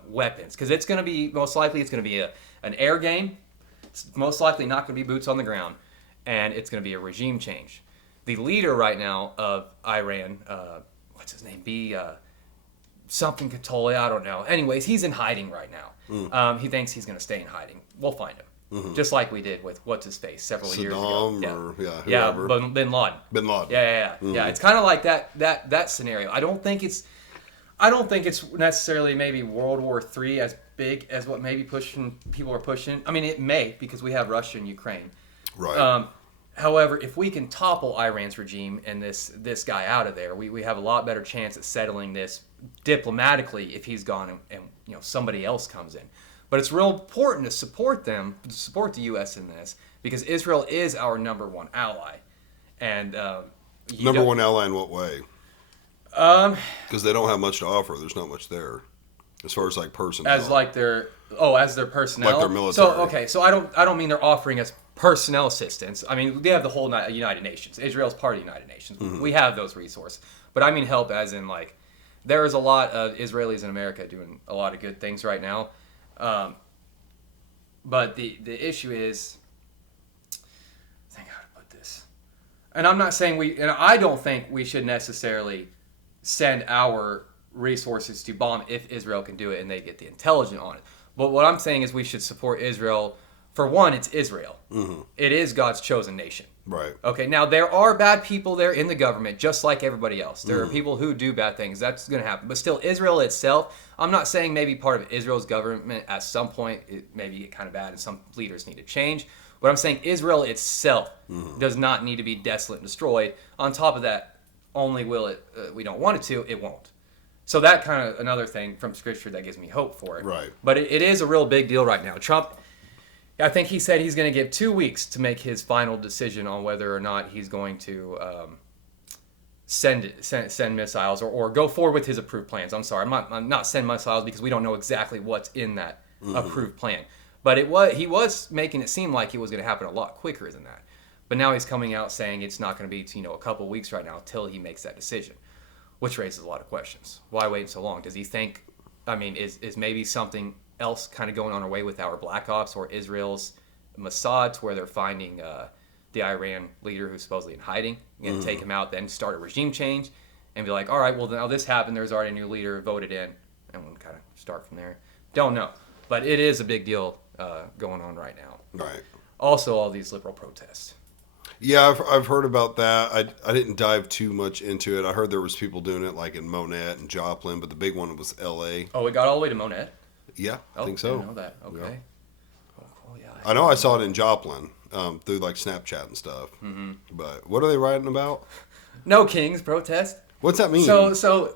weapons. Because it's going to be, most likely, it's going to be an air game. It's most likely not going to be boots on the ground. And it's going to be a regime change. The leader right now of Iran, what's his name? Something Katoli, I don't know. Anyways, he's in hiding right now. He thinks he's going to stay in hiding. We'll find him. Mm-hmm. Just like we did with what's-his-face several years ago. Whoever. Bin Laden. Bin Laden. Yeah. Mm-hmm. Yeah, it's kind of like that scenario. I don't think it's necessarily maybe World War III as big as what maybe people are pushing. I mean, it may, because we have Russia and Ukraine. Right. However, if we can topple Iran's regime and this guy out of there, we have a lot better chance at settling this diplomatically if he's gone and somebody else comes in. But it's real important to support the U.S. in this, because Israel is our number one ally. And number one ally in what way? Because they don't have much to offer. There's not much there, as far as like personnel. As their personnel. Like their military. So I don't mean they're offering us personnel assistance. I mean, they have the whole United Nations. Israel's part of the United Nations. Mm-hmm. We have those resources. But I mean help as in like, there is a lot of Israelis in America doing a lot of good things right now. But the issue is, I think how to put this, and I'm not saying I don't think we should necessarily send our resources to bomb if Israel can do it and they get the intelligence on it. But what I'm saying is we should support Israel. For one, it's Israel. Mm-hmm. It is God's chosen nation. Right. Okay, now there are bad people there in the government, just like everybody else. There are people who do bad things. That's going to happen. But still, Israel itself, I'm not saying maybe part of Israel's government at some point it maybe get kind of bad and some leaders need to change. But I'm saying Israel itself does not need to be desolate and destroyed. On top of that, only will it, we don't want it to, it won't. So that kind of another thing from Scripture that gives me hope for it. Right. But it is a real big deal right now. Trump, I think he said he's going to give 2 weeks to make his final decision on whether or not he's going to send missiles or go forward with his approved plans. I'm sorry, I'm not send missiles because we don't know exactly what's in that approved plan. But he was making it seem like it was going to happen a lot quicker than that. But now he's coming out saying it's not going to be a couple weeks right now till he makes that decision, which raises a lot of questions. Why wait so long? Does he think? I mean, is maybe something else kind of going on our way with our Black Ops or Israel's Mossad, to where they're finding the Iran leader who's supposedly in hiding and take him out, then start a regime change and be like, all right, well, now this happened. There's already a new leader voted in, and we'll kind of start from there. Don't know. But it is a big deal going on right now. Right. Also, all these liberal protests. Yeah, I've heard about that. I didn't dive too much into it. I heard there was people doing it like in Monette and Joplin, but the big one was L.A. Oh, it got all the way to Monette? Yeah, I think so. I didn't know that. Okay. Yeah. Oh, cool. Yeah. I know I saw it in Joplin through like Snapchat and stuff. Mm-hmm. But what are they writing about? No kings protest. What's that mean? So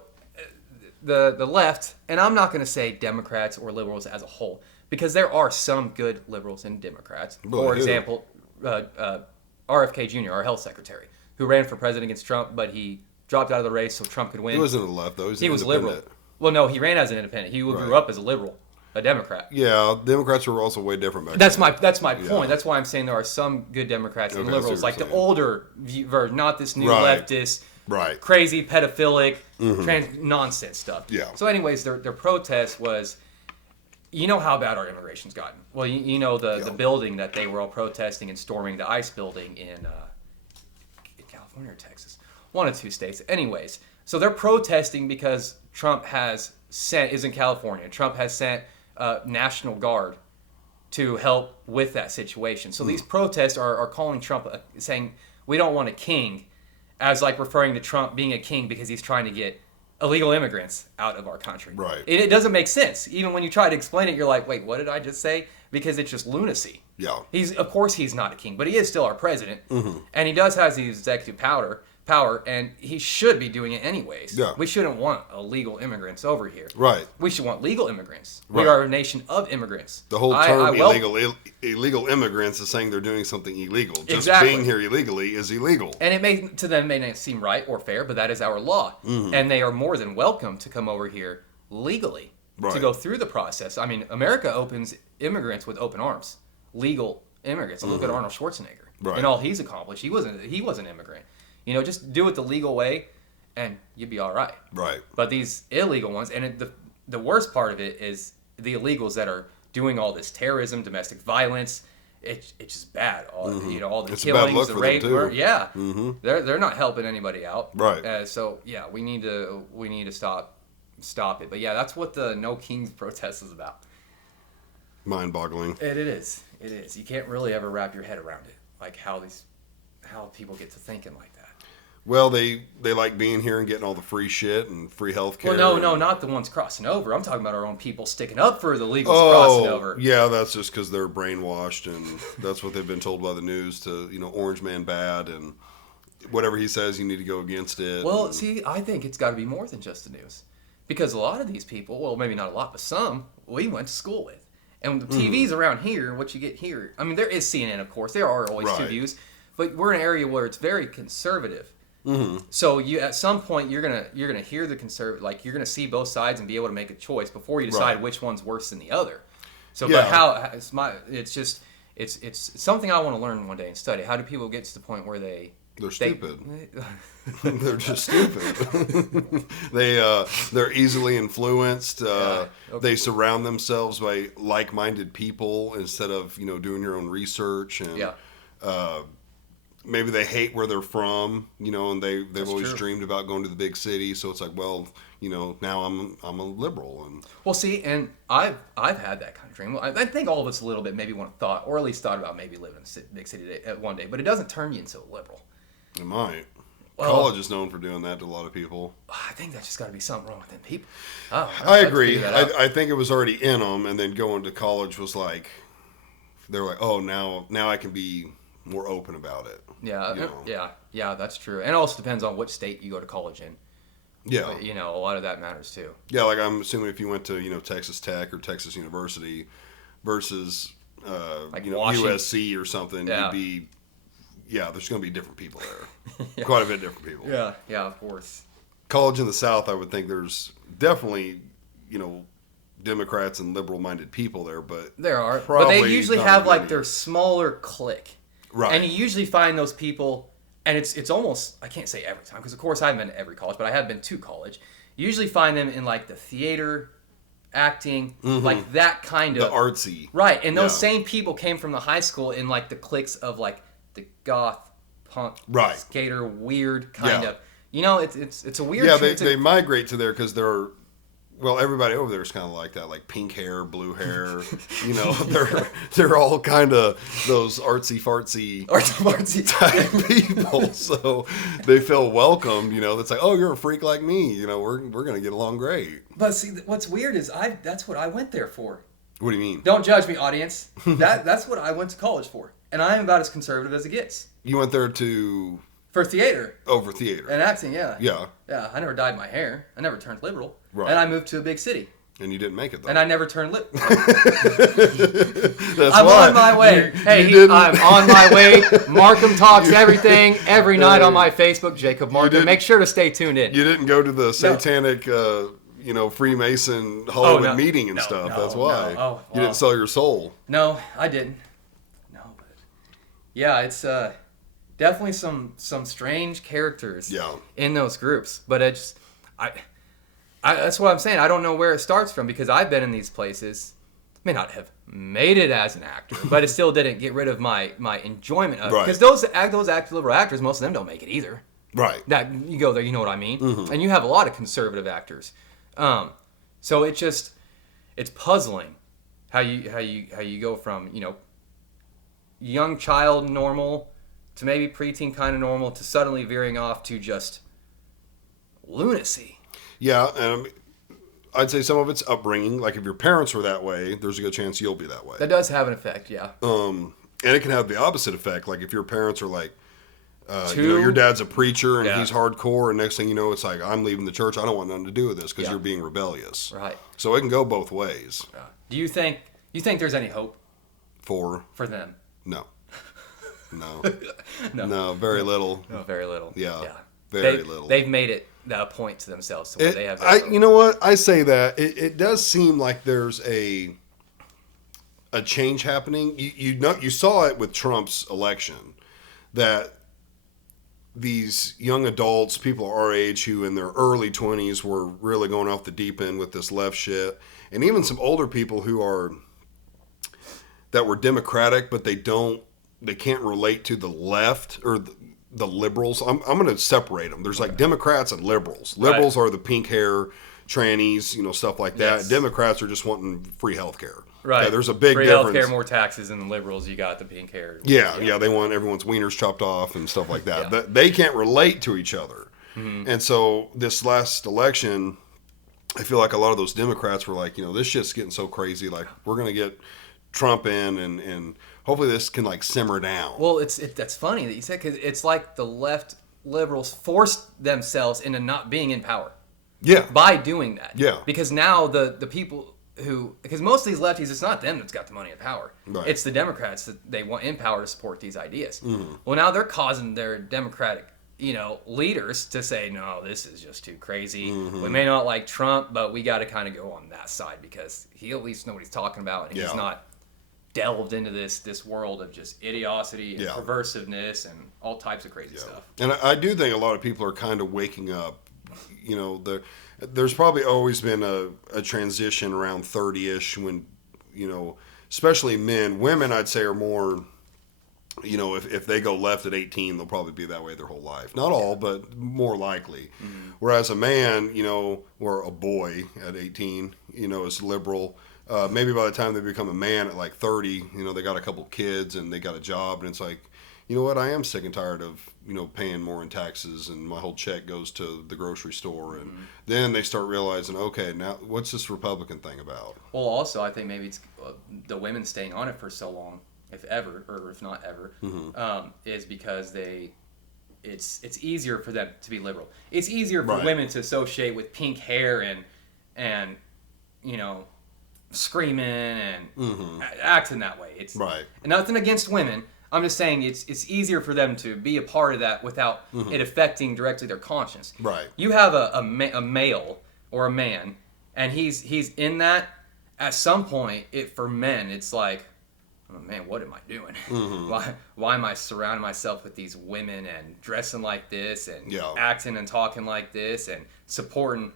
the left, and I'm not going to say Democrats or liberals as a whole, because there are some good liberals and Democrats. For example, RFK Jr., our health secretary, who ran for president against Trump, but he dropped out of the race so Trump could win. He wasn't a left, though. He was liberal. Well, no, he ran as an independent. He grew up as a liberal, a Democrat. Yeah, Democrats were also way different back That's then. my point. That's why I'm saying there are some good Democrats and Okay, I see liberals, what like you're the saying. older version, not this new Right. leftist, Right. crazy pedophilic trans nonsense stuff. Yeah. So, anyways, their protest was, you know how bad our immigration's gotten. Well, you know the building that they were all protesting and storming, the ICE building in California or Texas, one of two states. Anyways, so they're protesting because Trump is in California. Trump has sent National Guard to help with that situation. So these protests are calling Trump, saying we don't want a king, as like referring to Trump being a king because he's trying to get illegal immigrants out of our country. Right. It doesn't make sense. Even when you try to explain it, you're like, wait, what did I just say? Because it's just lunacy. Yeah. Of course he's not a king, but he is still our president. And he does have the executive power, and he should be doing it anyways. Yeah. We shouldn't want illegal immigrants over here. Right. We should want legal immigrants. Right. We are a nation of immigrants. The whole term illegal immigrants is saying they're doing something illegal. Just Exactly. being here illegally is illegal. And it may not seem right or fair, but that is our law. And they are more than welcome to come over here legally to Right. go through the process. I mean, America opens immigrants with open arms. Legal immigrants. Look at Arnold Schwarzenegger Right. and all he's accomplished. He was an immigrant. You know, just do it the legal way, and you'd be all right. Right. But these illegal ones, and the worst part of it is the illegals that are doing all this terrorism, domestic violence. It's just bad. You know, all the It's a bad killings, look the for them, rape. too. They're not helping anybody out. Right. So yeah, we need to stop it. But yeah, that's what the No Kings protest is about. Mind-boggling. It is. It is. You can't really ever wrap your head around it, like how people get to thinking like that. Well, they like being here and getting all the free shit and free health care. Well, no, not the ones crossing over. I'm talking about our own people sticking up for the legals crossing over. Yeah, that's just because they're brainwashed and that's what they've been told by the news to, Orange Man bad and whatever he says, you need to go against it. Well, see, I think it's got to be more than just the news. Because a lot of these people, well, maybe not a lot, but some, we went to school with. And the TVs around here, what you get here, I mean, there is CNN, of course. There are always two Right. views. But we're in an area where it's very conservative. So you, at some point, you're gonna hear the conservative, like you're gonna see both sides and be able to make a choice before you decide Right. which one's worse than the other. So, Yeah. but it's something I want to learn one day and study. How do people get to the point where they're stupid. They're just stupid. They're easily influenced. They surround themselves by like-minded people instead of doing your own research and maybe they hate where they're from, and they've That's always true. dreamed about going to the big city. So it's like, well, now I'm a liberal and Well, see, and I've had that kind of dream. I think all of us a little bit maybe thought about maybe living in a big city one day, but it doesn't turn you into a liberal. it might. Well, College is known for doing that to a lot of people. I think that's just got to be something wrong with them people. Oh, I agree. I think it was already in them, and then going to college was like, they're like, oh, now I can be more open about it. Yeah, that's true. And it also depends on which state you go to college in. Yeah. But, a lot of that matters too. Yeah, like I'm assuming if you went to, Texas Tech or Texas University versus, Like USC or something, Yeah. there's going to be different people there. Quite a bit different people. Yeah, of course. College in the South, I would think there's definitely, Democrats and liberal-minded people there, but There are. But probably they usually not have as like many. their smaller clique. Right. And you usually find those people, and it's almost, I can't say every time, because of course I haven't been to every college, but I have been to college. You usually find them in like the theater, acting, like that kind the of. artsy. Right. And those Yeah. same people came from the high school in like the cliques of like the goth, punk, Right. skater, weird kind Yeah. of. It's a weird. Yeah, it's a- they migrate to there because everybody over there is kind of like that, like pink hair, blue hair. They're all kind of those artsy artsy. type people. So they feel welcomed. That's like, oh, you're a freak like me. We're gonna get along great. But see, what's weird is that's what I went there for. What do you mean? Don't judge me, audience. That's what I went to college for, and I am about as conservative as it gets. You went there to For theater over theater. and acting, yeah. Yeah, I never dyed my hair. I never turned liberal. Right. And I moved to a big city. and you didn't make it though. And I never turned liberal. That's I'm why. on my way. You I'm on my way. Marcum talks everything every night on my Facebook, Jacob Marcum. didn't- Make sure to stay tuned in. You didn't go to the satanic Freemason Hollywood no. meeting and No, stuff. no, That's why. no. Oh, You didn't sell your soul. No, I didn't. No, but yeah, it's definitely some strange characters in those groups. But I that's what I'm saying. I don't know where it starts from because I've been in these places. May not have made it as an actor, but it still didn't get rid of my enjoyment of it. Because those liberal actors, most of them don't make it either. Right. That you go there, you know what I mean? Mm-hmm. And you have a lot of conservative actors. So it's puzzling how you go from, young child normal to maybe preteen kind of normal to suddenly veering off to just lunacy. Yeah, and I'd say some of it's upbringing. Like if your parents were that way, there's a good chance you'll be that way. That does have an effect, yeah. And it can have the opposite effect. Like if your parents are like, your dad's a preacher and he's hardcore, and next thing you know, it's like, I'm leaving the church. I don't want nothing to do with this because you're being rebellious. Right. So it can go both ways. Do you think there's any hope for them? No. No, very little. No, very little. Yeah. Very little. They've made it a point to themselves to where they have. You know what? I say that it does seem like there's a change happening. You saw it with Trump's election that these young adults, people our age who in their early 20s were really going off the deep end with this left shit, and even some older people that were Democratic, but they can't relate to the left or the liberals. I'm going to separate them. There's like Democrats and liberals. Liberals are the pink hair, trannies, stuff like that. Yes. Democrats are just wanting free health care. Right. Yeah, there's a big free difference. Free healthcare, more taxes, and the liberals, you got the pink hair. Yeah, they want everyone's wieners chopped off and stuff like that. Yeah. They can't relate to each other. Mm-hmm. And so this last election, I feel like a lot of those Democrats were like, this shit's getting so crazy. Like, we're going to get Trump in and hopefully this can like simmer down. Well, that's funny that you said, because it's like the left liberals forced themselves into not being in power. Yeah. By doing that. Yeah. Because now the people because most of these lefties, it's not them that's got the money and power. Right. It's the Democrats that they want in power to support these ideas. Mm-hmm. Well, now they're causing their Democratic, leaders to say, no, this is just too crazy. Mm-hmm. We may not like Trump, but we got to kind of go on that side because he at least knows what he's talking about, and he's not delved into this world of just idiocy and perversiveness and all types of crazy stuff. And I do think a lot of people are kind of waking up. There's probably always been a transition around 30-ish when, especially men. Women, I'd say, are more, if they go left at 18, they'll probably be that way their whole life. Not all, but more likely. Mm-hmm. Whereas a man, or a boy at 18, is liberal. Maybe by the time they become a man at like 30, they got a couple kids and they got a job, and it's like, you know what, I am sick and tired of, paying more in taxes and my whole check goes to the grocery store. And then they start realizing, okay, now what's this Republican thing about? Well, also, I think maybe it's the women staying on it for so long, if ever, or if not ever, is because it's easier for them to be liberal. It's easier for women to associate with pink hair and screaming and acting that way. It's nothing against women. I'm just saying it's easier for them to be a part of that without it affecting directly their conscience. Right. You have a male or a man, and he's in that. At some point, for men, it's like, oh man, what am I doing? Why am I surrounding myself with these women and dressing like this and acting and talking like this and supporting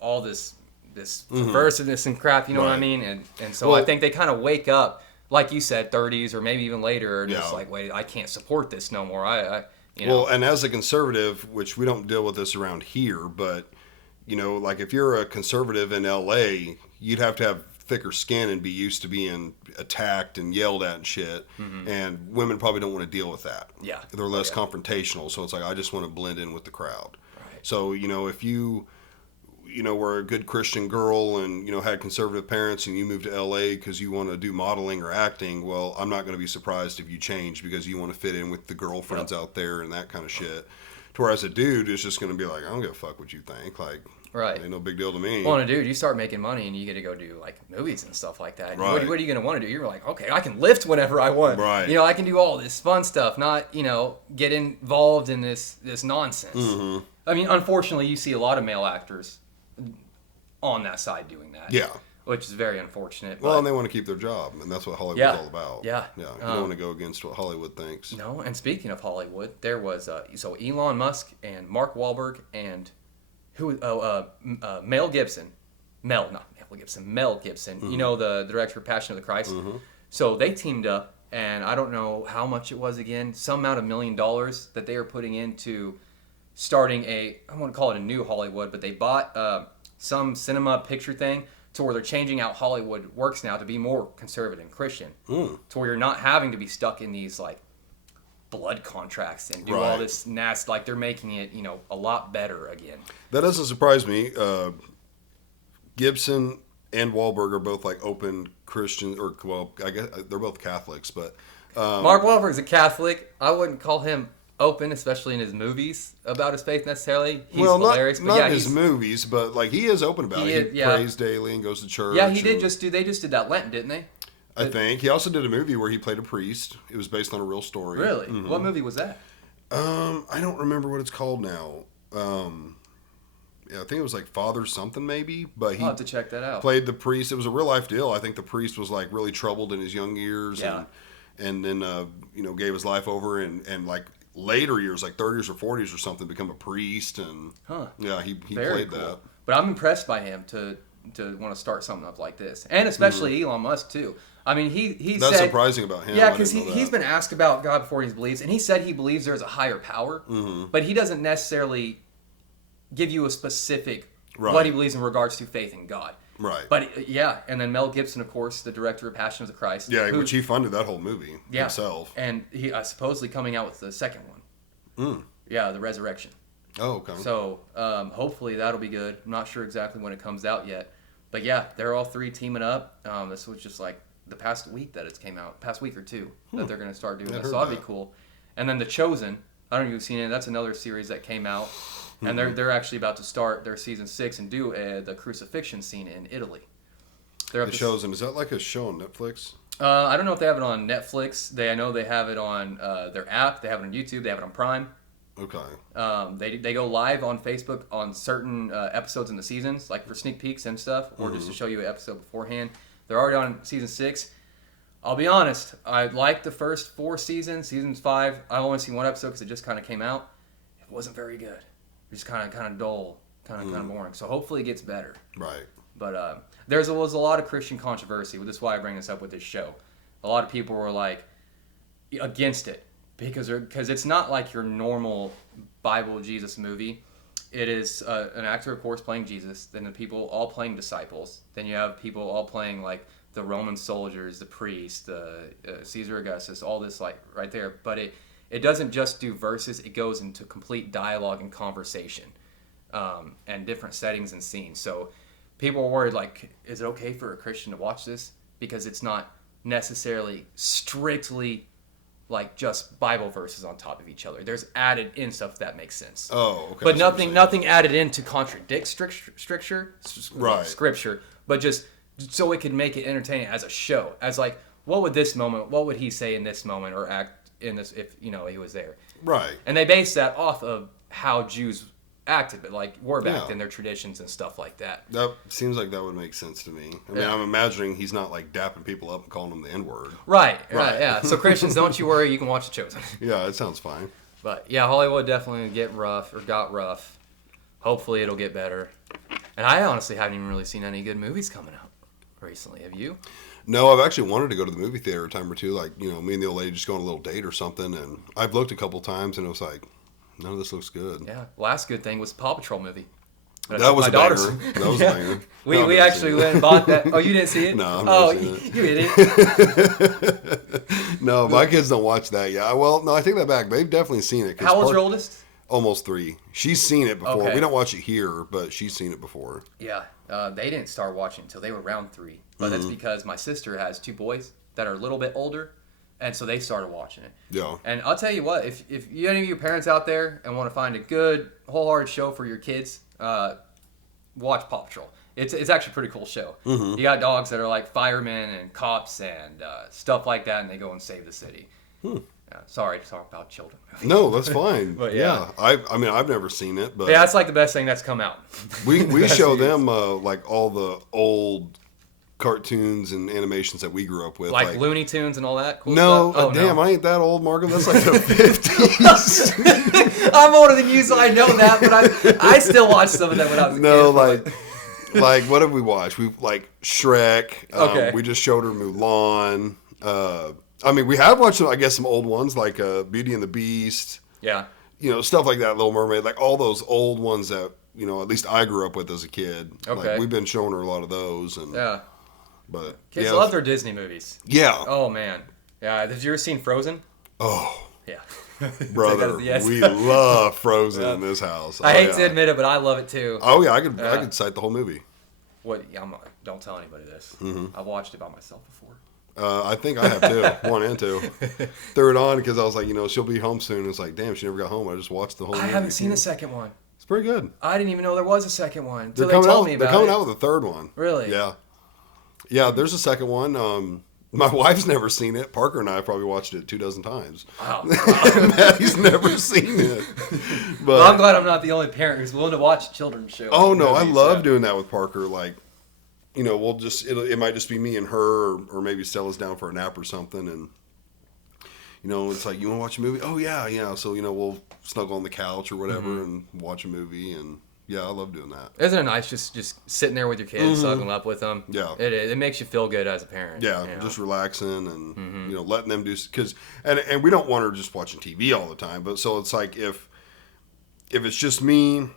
all this perversiveness and crap? You know what I mean? And so I think they kind of wake up. Like you said, 30s or maybe even later, just like, wait, I can't support this no more. Well, and as a conservative, which we don't deal with this around here, but, like if you're a conservative in LA, you'd have to have thicker skin and be used to being attacked and yelled at and shit. Mm-hmm. And women probably don't want to deal with that. Yeah. They're less confrontational. So it's like, I just want to blend in with the crowd. Right. So, if you were a good Christian girl and, had conservative parents and you moved to LA because you want to do modeling or acting, well, I'm not going to be surprised if you change because you want to fit in with the girlfriends out there and that kind of shit. Whereas a dude is just going to be like, I don't give a fuck what you think. Like, ain't no big deal to me. Well, and a dude, you start making money and you get to go do like movies and stuff like that. Right. What are you going to want to do? You're like, okay, I can lift whenever I want. Right. I can do all this fun stuff, not, get involved in this nonsense. Mm-hmm. I mean, unfortunately, you see a lot of male actors on that side doing that. Yeah. Which is very unfortunate. Well, but, and they want to keep their job, and that's what Hollywood's Yeah. all about. Yeah. Yeah. You don't want to go against what Hollywood thinks. No, and speaking of Hollywood, there was so Elon Musk and Mark Wahlberg and Mel Gibson. Mel Gibson. Mm-hmm. You know, the director of Passion of the Christ. Mm-hmm. So they teamed up, and I don't know how much it was again, some amount of $1 million that they are putting into starting I want to call it a new Hollywood, but they bought some cinema picture thing to where they're changing how Hollywood works now to be more conservative and Christian, to where you're not having to be stuck in these like blood contracts and do all this nasty. Like they're making it, a lot better again. That doesn't surprise me. Gibson and Wahlberg are both like open Christian, or well, I guess they're both Catholics, but Mark Wahlberg's a Catholic. I wouldn't call him open, especially in his movies about his faith necessarily. He's hilarious, not but his movies, but like he is open about it. He prays daily and goes to church. Yeah, they just did that Lenten, didn't they? I think he also did a movie where he played a priest. It was based on a real story. Really? Mm-hmm. What movie was that? I don't remember what it's called now. Yeah, I think it was like Father something maybe, but he I'll have to check that out. played the priest. It was a real life deal. I think the priest was like really troubled in his young years, Yeah. and then gave his life over, and like later years, like 30s or 40s or something, become a priest, and yeah, he Very played cool. that. But I'm impressed by him to want to start something up like this, and especially Elon Musk too. I mean, he That's said, surprising about him. Yeah, I because didn't know he's that. been asked about God before he believes, and he said he believes there's a higher power, but he doesn't necessarily give you a specific what he believes in regards to faith in God. Right. But yeah, and then Mel Gibson, of course, the director of Passion of the Christ. Yeah, which he funded that whole movie himself. And he supposedly coming out with the second one. Yeah, the Resurrection. Oh, okay. So hopefully that'll be good. I'm not sure exactly when it comes out yet. But yeah, they're all three teaming up. This was just like the past week that it's came out, past week or two, that they're going to start doing this. So that'd be cool. And then The Chosen, I don't know if you've seen it. That's another series that came out. And they're actually about to start their season 6 and do the crucifixion scene in Italy. The Chosen, is that like a show on Netflix? I don't know if they have it on Netflix. I know they have it on their app. They have it on YouTube. They have it on Prime. Okay. They go live on Facebook on certain episodes in the seasons, like for sneak peeks and stuff, or just to show you an episode beforehand. They're already on season 6. I'll be honest, I liked the first 4 seasons. Season 5, I've only seen one episode because it just kind of came out. It wasn't very good. It was kind of dull, kind of boring. So hopefully it gets better. Right. But there was a lot of Christian controversy. This is why I bring this up with this show. A lot of people were like against it because it's not like your normal Bible Jesus movie. It is an actor, of course, playing Jesus. Then the people all playing disciples. Then you have people all playing like the Roman soldiers, the priest, Caesar Augustus, all this like right there. But it doesn't just do verses. It goes into complete dialogue and conversation, and different settings and scenes. So people are worried, like, is it okay for a Christian to watch this? Because it's not necessarily strictly like just Bible verses on top of each other. There's added in stuff that makes sense. Oh, okay. But nothing added in to contradict scripture, but just so it could make it entertaining as a show. As like, what would he say in this moment or act in this if he was there? Right. And they base that off of how Jews acted, but like were back in their traditions and stuff like that. That seems like that would make sense to me. I mean, I'm imagining he's not like dapping people up and calling them the N-word. Right, yeah. So Christians, don't you worry, you can watch The Chosen. Yeah, it sounds fine. But yeah, Hollywood definitely got rough. Hopefully it'll get better. And I honestly haven't even really seen any good movies coming out recently. Have you? No, I've actually wanted to go to the movie theater a time or two. Like, me and the old lady just go on a little date or something. And I've looked a couple times and it was like, none of this looks good. Yeah. Last good thing was Paw Patrol movie. That was a banger. That was a banger. We actually went and bought that. Oh, you didn't see it? No, I've never seen it. You idiot. No, my kids don't watch that yet. Well, no, I take that back. They've definitely seen it. How old's your oldest? Almost 3. She's seen it before. Okay. We don't watch it here, but she's seen it before. Yeah. They didn't start watching until they were around 3. But that's because my sister has 2 boys that are a little bit older. And so they started watching it. Yeah. And I'll tell you what, if any of you parents out there and want to find a good, wholehearted show for your kids, watch Paw Patrol. It's actually a pretty cool show. Mm-hmm. You got dogs that are like firemen and cops and stuff like that, and they go and save the city. Yeah, sorry to talk about children movies. No, that's fine. But yeah, I mean, I've never seen it, but yeah, that's like the best thing that's come out. we show them like all the old cartoons and animations that we grew up with, like Looney Tunes and all that cool no, stuff. damn, I ain't that old, Marcum. That's like the 50s. I'm older than you, so I know that, but I still watched some of that when I was a kid. No, like what have we watched? We like Shrek. Okay. We just showed her Mulan. I mean, we have watched, I guess, some old ones like Beauty and the Beast. Yeah. You know, stuff like that, Little Mermaid, like all those old ones that, you know, at least I grew up with as a kid. Okay. Like, we've been showing her a lot of those. And Yeah. But Kids yeah, love their Disney movies. Yeah. Oh, man. Yeah. Have you ever seen Frozen? Oh, Yeah. brother, Yes. we love Frozen in this house. I hate to admit it, but I love it too. Oh, yeah, I could cite the whole movie. What? Don't tell anybody this. Mm-hmm. I've watched it by myself before. I think I have too. 1 and 2. Threw it on because I was like, you know, she'll be home soon. It's like, damn, she never got home. I just watched the whole movie. I haven't seen the second one. It's pretty good. I didn't even know there was a second one until They're they told me about it. They're coming out with a third one. Really? Yeah. Yeah, there's a second one. My wife's never seen it. Parker and I probably watched it 24 times. Wow. Maddie's never seen it. But Well, I'm glad I'm not the only parent who's willing to watch children's shows. oh no, I movies, love so. doing that with Parker. Like, you know, we'll just it might just be me and her, or maybe Stella's down for a nap or something, and you know, it's like, you want to watch a movie? Oh yeah. So you know, we'll snuggle on the couch or whatever and watch a movie, and yeah, I love doing that. Isn't it nice just sitting there with your kids, snuggling up with them? Yeah. It makes you feel good as a parent. Yeah, you know? just relaxing and you know, letting them do, because and we don't want her just watching TV all the time. But so it's like if it's just me,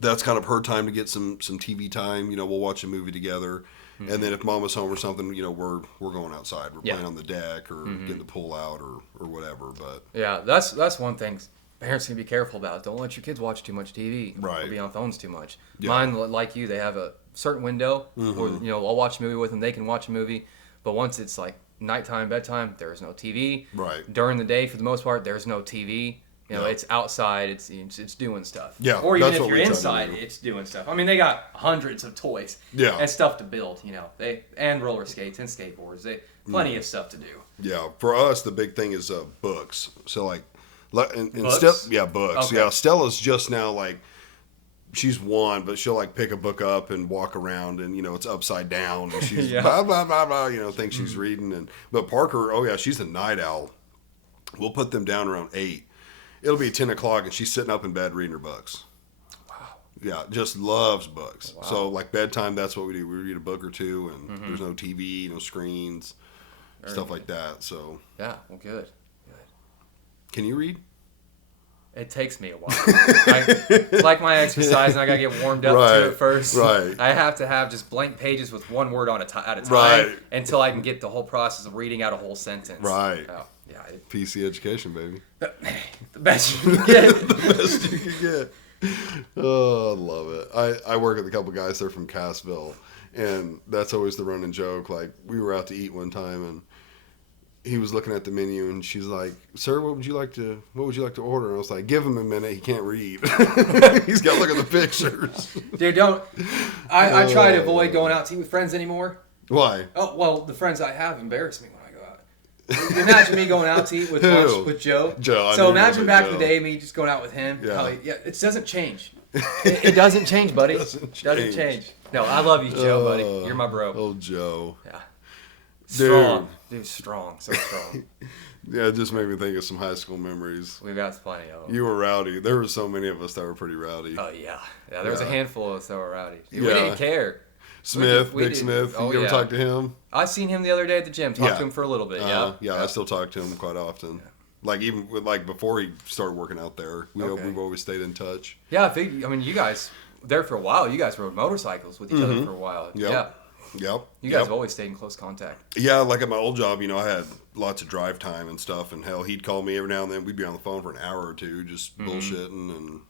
that's kind of her time to get some TV time. You know, we'll watch a movie together, and then if Mama's home or something, you know, we're going outside. We're playing on the deck or getting the pool out or whatever. But yeah, that's one thing parents can be careful about. Don't let your kids watch too much TV Right. or be on phones too much. Yeah. Mine, like you, they have a certain window where, you know, I'll watch a movie with them. They can watch a movie, but once it's like nighttime, bedtime, there's no TV. Right. During the day, for the most part, there's no TV. You know, Yeah. it's outside. It's doing stuff. Yeah, Or even that's if what you're we try to inside, do. it's doing stuff. I mean, they got hundreds of toys. Yeah. And stuff to build. You know, and roller skates and skateboards. Plenty of stuff to do. yeah, for us the big thing is books. So like, and Books? books. Okay. Yeah, Stella's just now like, she's 1, but she'll like pick a book up and walk around, and you know, it's upside down, and she's Yeah. blah blah blah blah. You know, thinks she's reading, but Parker, oh yeah, she's a night owl. We'll put them down around 8. It'll be 10 o'clock, and she's sitting up in bed reading her books. Wow. Yeah, just loves books. Wow. So like bedtime, that's what we do. We read a book or two, and there's no TV, no screens, stuff like that. So Yeah. Well, good. can you read? It takes me a while. Like my exercise, and I gotta get warmed up Right, to it first. right. I have to have just blank pages with one word at a time Right. until I can get the whole process of reading out a whole sentence. Right. Oh, yeah. PC education, baby. The best you can get. The best you can get. Oh, I love it. I work with a couple guys. They're from Cassville, and that's always the running joke. Like, we were out to eat one time, and he was looking at the menu, and she's like, "Sir, what would you like to order?" And I was like, "Give him a minute. He can't read. He's got to look at the pictures." Dude, don't. I try to avoid going out to eat with friends anymore. Why? Oh, well, the friends I have embarrass me when I go out. Imagine me going out to eat with Who? lunch with Joe. Joe, I knew So you were imagine gonna back say in the Joe. day, me just going out with him. Yeah. It doesn't change. It doesn't change, buddy. Doesn't Doesn't change. change. No, I love you, Joe, buddy. You're my bro. Oh, Joe. Yeah. Dude. Strong. Dude, strong. So strong. Yeah, it just made me think of some high school memories. We've got plenty of them. You were rowdy. There were so many of us that were pretty rowdy. Oh, yeah. Yeah, there was a Yeah. handful of us that were rowdy. Dude, Yeah. We didn't care. Smith, we Big did- Smith. oh, you ever yeah. talk to him? I seen him the other day at the gym. Talked Yeah. to him for a little bit. I still talk to him quite often. Like even with, like before he started working out there, Okay. we've always stayed in touch. Yeah, I mean, you guys there for a while. You guys rode motorcycles with each other for a while. Yep. Yeah. Yep. You guys Yep. have always stayed in close contact. Yeah, like at my old job, you know, I had lots of drive time and stuff, and hell, he'd call me every now and then. We'd be on the phone for an hour or two, just bullshitting, and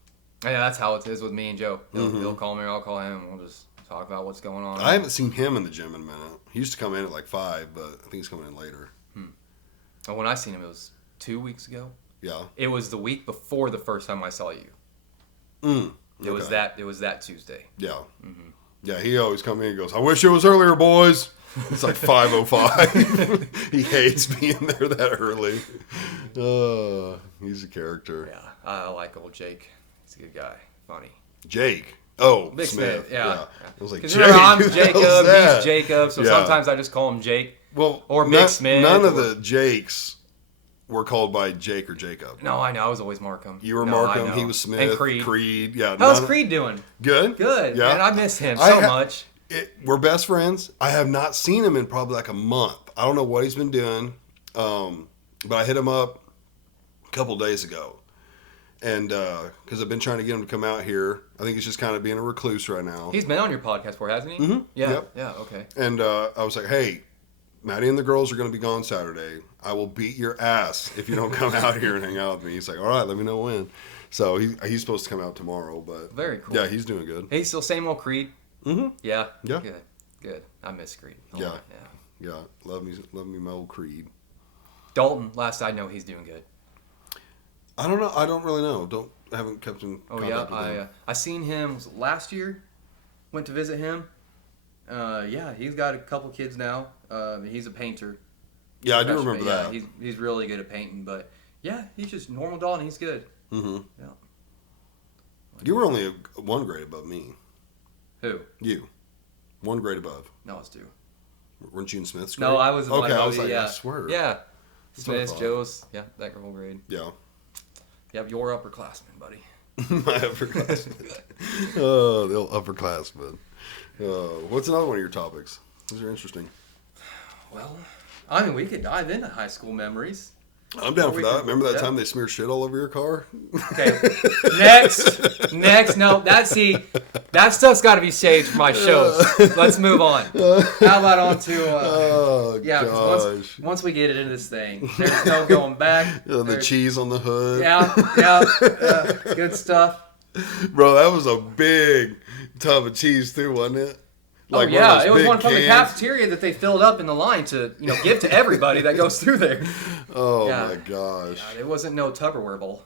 Yeah, that's how it is with me and Joe. He'll call me or I'll call him, and we'll just talk about what's going on. I haven't seen him in the gym in a minute. He used to come in at like 5, but I think he's coming in later. And when I seen him, it was 2 weeks ago. Yeah. It was the week before the first time I saw you. It was that Tuesday. Yeah. Yeah, he always come in and goes, "I wish it was earlier, boys." It's like 5:05. He hates being there that early. He's a character. Yeah, I like old Jake. He's a good guy. Funny. Jake. Oh, Big Smith. Yeah. I was like, Because Jake. I'm who the hell's Jacob, that? he's Jacob, so Yeah. sometimes I just call him Jake. Well, Or Big Smith. None of the Jakes were called by Jake or Jacob. No, I know. I was always Marcum. You were No, I Marcum. know. He was Smith. And Creed. Creed. Yeah. How's Creed doing? Good. Good. Yeah. Man, I miss him so much. We're best friends. I have not seen him in probably like a month. I don't know what he's been doing, but I hit him up a couple days ago. And because I've been trying to get him to come out here. I think he's just kind of being a recluse right now. He's been on your podcast before, hasn't he? Mm-hmm. Yeah. Yep. Yeah, okay. And I was like, hey, Maddie and the girls are going to be gone Saturday. I will beat your ass if you don't come out here and hang out with me. He's like, all right, let me know when. So he's supposed to come out tomorrow. But very cool. Yeah, he's doing good. He's still same old Creed? Mm-hmm. Yeah. Yeah. Good. I miss Creed. Yeah. Yeah. Yeah, love me my old Creed. Dalton, last I know, he's doing good. I don't know. I don't really know. I haven't kept in contact with him. I seen him last year. Went to visit him. Yeah, he's got a couple kids now. He's a painter. Yeah, I do remember that. Yeah, he's really good at painting. But yeah, he's just normal Dalton. He's good. Mm-hmm. Yeah. You were only one grade above me. Who? You. One grade above. No, it's two. Weren't you in Smith's grade? No, I was in Okay, I was yeah. like, I swear. Yeah. That's what I Smith, thought. Joe's, yeah, that whole grade. Yeah. Yep, you're upperclassman, buddy. My upperclassmen. Oh, the old upperclassmen. What's another one of your topics? These are interesting. Well, I mean, we could dive into high school memories. I'm down for that. Remember that yeah. time they smeared shit all over your car? Okay. Next. No, that stuff's got to be saved for my shows. Let's move on. How about on to yeah? Gosh. Once we get into this thing, there's no going back. The cheese on the hood. Yeah. Good stuff. Bro, that was a big tub of cheese too, wasn't it? Like it was one from the cafeteria that they filled up in the line to give to everybody that goes through there. Oh my gosh! God, it wasn't no Tupperware bowl.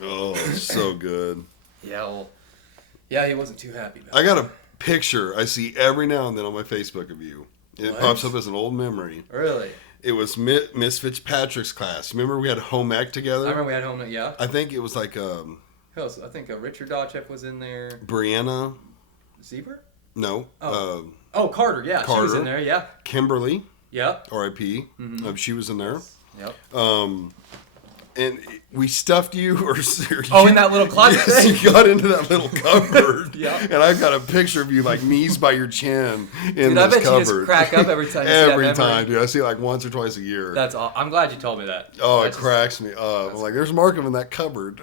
Oh, so good. Yeah, he wasn't too happy about I got a picture I see every now and then on my Facebook of you. It pops up as an old memory. Really? It was Miss Fitzpatrick's class. Remember we had home ec together? I remember we had home ec, yeah. I think it was like Who else? I think Richard Dodchek was in there. Brianna. Zebra? No. Carter. Yeah, Carter. she was in there. Yeah. Kimberly. Yep. R.I.P. Mm-hmm. She was in there. Yep. And we stuffed you, in that little closet thing? You got into that little cupboard. Yeah. And I've got a picture of you like knees by your chin in Dude, this I bet cupboard. you just crack up every time you see that Every memory. time, dude. I see it like once or twice a year. That's all. I'm glad you told me that. Oh, it cracks me up. I'm like, there's Marcum in that cupboard.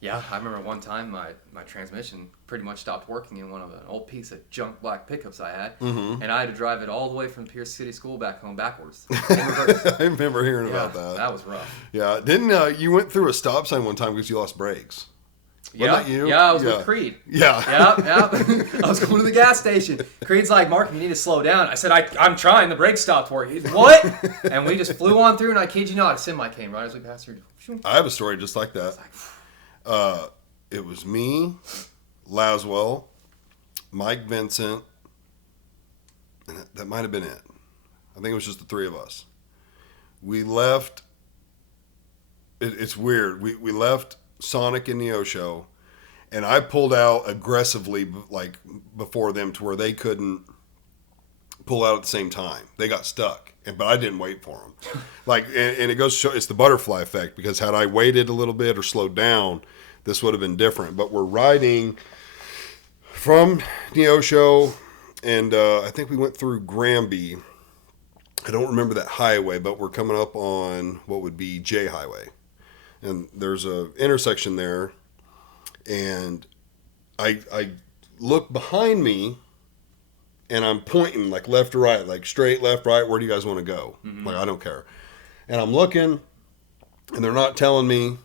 Yeah, I remember one time my transmission pretty much stopped working in one of an old piece of junk black pickups I had, and I had to drive it all the way from Pierce City School back home backwards. In reverse. I remember hearing about that. That was rough. Yeah. Didn't you went through a stop sign one time because you lost brakes? Wasn't that you? Yeah, I was with Creed. Yeah. Yep. I was going to the gas station. Creed's like, Mark, you need to slow down. I said, I'm trying. The brakes stopped working. He's, what? And we just flew on through, and I kid you not, a semi came right as we passed through. I have a story just like that. It was me, Laswell, Mike Vincent, and that might have been it. I think it was just the three of us. We left. It's weird. We left Sonic and Neo Show, and I pulled out aggressively, like before them, to where they couldn't pull out at the same time. They got stuck, but I didn't wait for them. And it goes to show it's the butterfly effect, because had I waited a little bit or slowed down, this would have been different. But we're riding from Neo Show, and I think we went through Granby. I don't remember that highway, but we're coming up on what would be J Highway. And there's a intersection there, and I look behind me, and I'm pointing like left to right, like straight left, right. Where do you guys want to go? Mm-hmm. Like, I don't care. And I'm looking, and they're not telling me.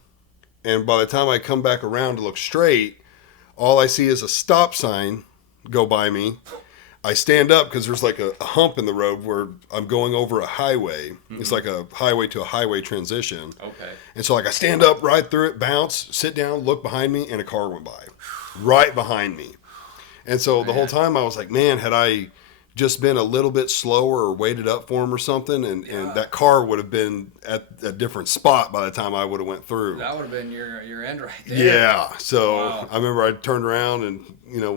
And by the time I come back around to look straight, all I see is a stop sign go by me. I stand up because there's like a hump in the road where I'm going over a highway. Mm-hmm. It's like a highway to a highway transition. Okay. And so like I stand up, ride through it, bounce, sit down, look behind me, and a car went by right behind me. And so the whole time I was like, man, had I just been a little bit slower or waited up for him or something, and that car would have been at a different spot by the time I would have went through. That would have been your end right there. Yeah. So I remember I turned around and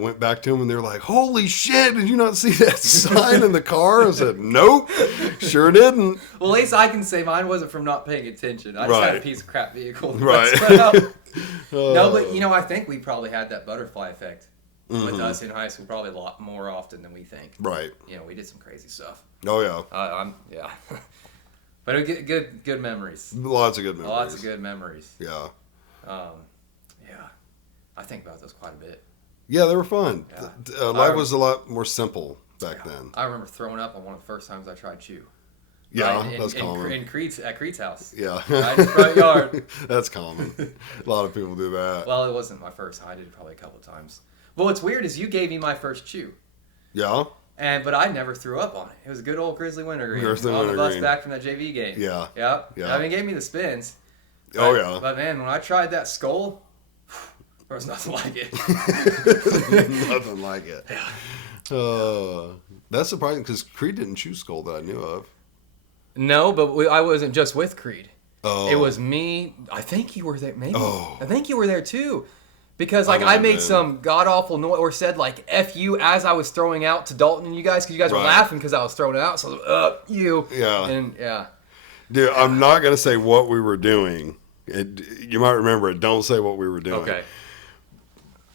went back to him, and they were like, "Holy shit! Did you not see that sign in the car?" I said, "Nope, sure didn't." Well, at least I can say mine wasn't from not paying attention. I just had a piece of crap vehicle. Right. No, but I think we probably had that butterfly effect with us in high school probably a lot more often than we think. Right. We did some crazy stuff. Oh yeah. Yeah. But good memories. Lots of good memories. Lots of good memories. Yeah. Yeah. I think about those quite a bit. Yeah, they were fun. Yeah. Life was a lot more simple back then. I remember throwing up on one of the first times I tried chew. Yeah, right? that's common. At Creed's house. Yeah. Right in the front yard. That's common. A lot of people do that. Well, it wasn't my first time. I did it probably a couple of times. Well, what's weird is you gave me my first chew. Yeah? But I never threw up on it. It was a good old Grizzly Wintergreen. Grizzly on the bus Wintergreen. back from that JV game. Yeah. Yep. Yeah. I mean, it gave me the spins. Oh, yeah. But man, when I tried that skull, there was nothing like it. Nothing like it. Yeah. That's surprising because Creed didn't chew skull that I knew of. No, but I wasn't just with Creed. Oh. It was me. I think you were there. Maybe. Oh. I think you were there too. Because I made some god awful noise or said like "F you" as I was throwing out to Dalton and you guys because you guys were laughing because I was throwing it out. So I was, you. Yeah. And yeah. Dude, I'm not gonna say what we were doing. You might remember it. Don't say what we were doing. Okay.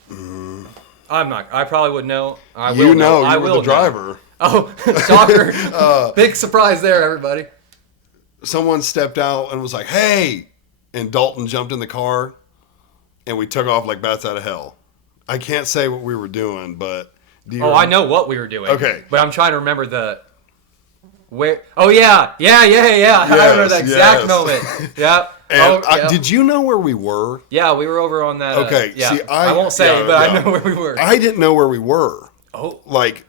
I'm not. I probably would know. I will You know. I You were will the driver. Know. Oh, shocker! Big surprise there, everybody. Someone stepped out and was like, "Hey!" And Dalton jumped in the car, and we took off like bats out of hell. I can't say what we were doing, but I know what we were doing. Okay, but I'm trying to remember where. Oh yeah. Yes, I remember that exact moment. Yep. And did you know where we were? Yeah, we were over on that. Okay. Yeah. See, I won't say, but I know where we were. I didn't know where we were. Oh. Like,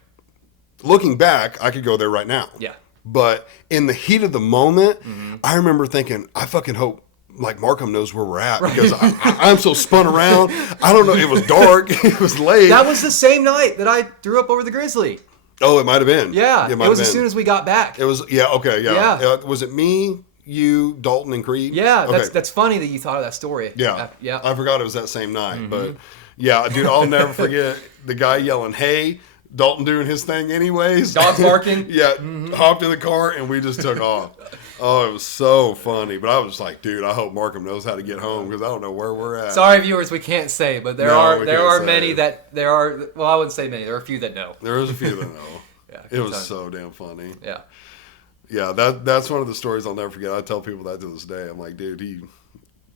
looking back, I could go there right now. Yeah. But in the heat of the moment, I remember thinking, I fucking hope like Marcum knows where we're at because I'm so spun around. I don't know. It was dark. It was late. That was the same night that I threw up over the Grizzly. Oh, it might have been. Yeah. It was as soon as we got back. It was, yeah, okay, yeah. Was it me, you, Dalton, and Creed? Yeah, okay. That's funny that you thought of that story. Yeah. Yeah. I forgot it was that same night. But, yeah, dude, I'll never forget the guy yelling, "Hey," Dalton doing his thing anyways. Dogs barking. Yeah, hopped in the car, and we just took off. Oh, it was so funny. But I was like, dude, I hope Marcum knows how to get home because I don't know where we're at. Sorry, viewers, we can't say, but there are many that there are. Well, I wouldn't say many. There are a few that know. There is a few that know. Yeah, it was so damn funny. Yeah. Yeah, that's one of the stories I'll never forget. I tell people that to this day. I'm like, dude,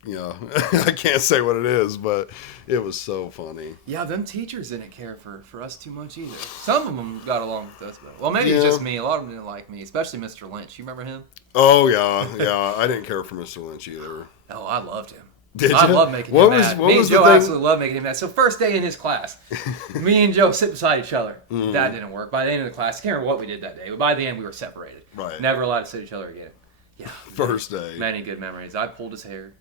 I can't say what it is, but it was so funny. Yeah, them teachers didn't care for us too much either. Some of them got along with us, but maybe it's just me. A lot of them didn't like me, especially Mr. Lynch. You remember him? Oh yeah. I didn't care for Mr. Lynch either. Oh, I loved him. Did you? I love making him mad. Me and Joe absolutely love making him mad. So first day in his class, me and Joe sit beside each other. That didn't work. By the end of the class, I can't remember what we did that day, but by the end we were separated. Right. Never allowed to sit each other again. Yeah. First day. Many good memories. I pulled his hair.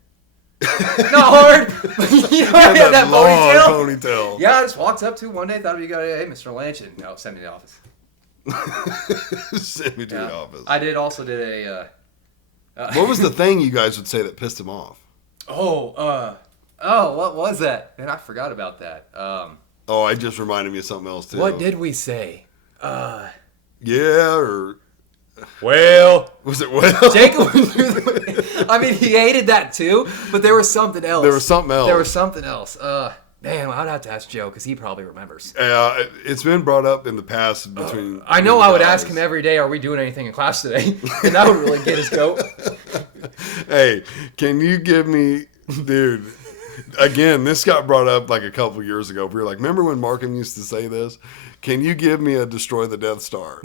Not hard. I had that ponytail. Yeah, I just walked up to him one day, thought he'd go, "Hey, Mr. Lynch," and send me to the office. Send me to the office. I also did a. What was the thing you guys would say that pissed him off? What was that? Man, I forgot about that. I just reminded me of something else too. What did we say? Yeah, or well, was it well? Jacob. I mean, he hated that too, but there was something else. There was something else. Man, I'd have to ask Joe because he probably remembers. It's been brought up in the past between. I know I would ask him every day, "Are we doing anything in class today?" And that would really get his goat. Hey, can you give me, dude? Again, this got brought up like a couple years ago. We were like, remember when Marcum used to say this? Can you give me a Destroy the Death Star?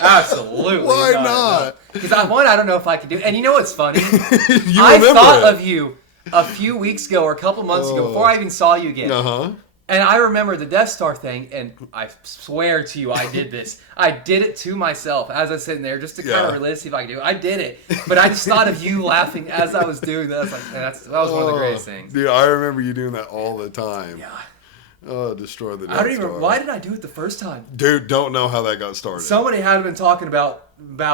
Absolutely. Why not? Because I don't know if I could do it. And you know what's funny? I thought of you a few weeks ago or a couple months ago before I even saw you again. Uh-huh. And I remember the Death Star thing, and I swear to you, I did this. I did it to myself as I was sitting there just to kind of relive, see if I could do it. I did it, but I just thought of you laughing as I was doing that. I was like, that was one of the greatest things. Dude, I remember you doing that all the time. Yeah. Oh, destroy the Death I don't even. Star. Why did I do it the first time? Dude, don't know how that got started. Somebody had been talking about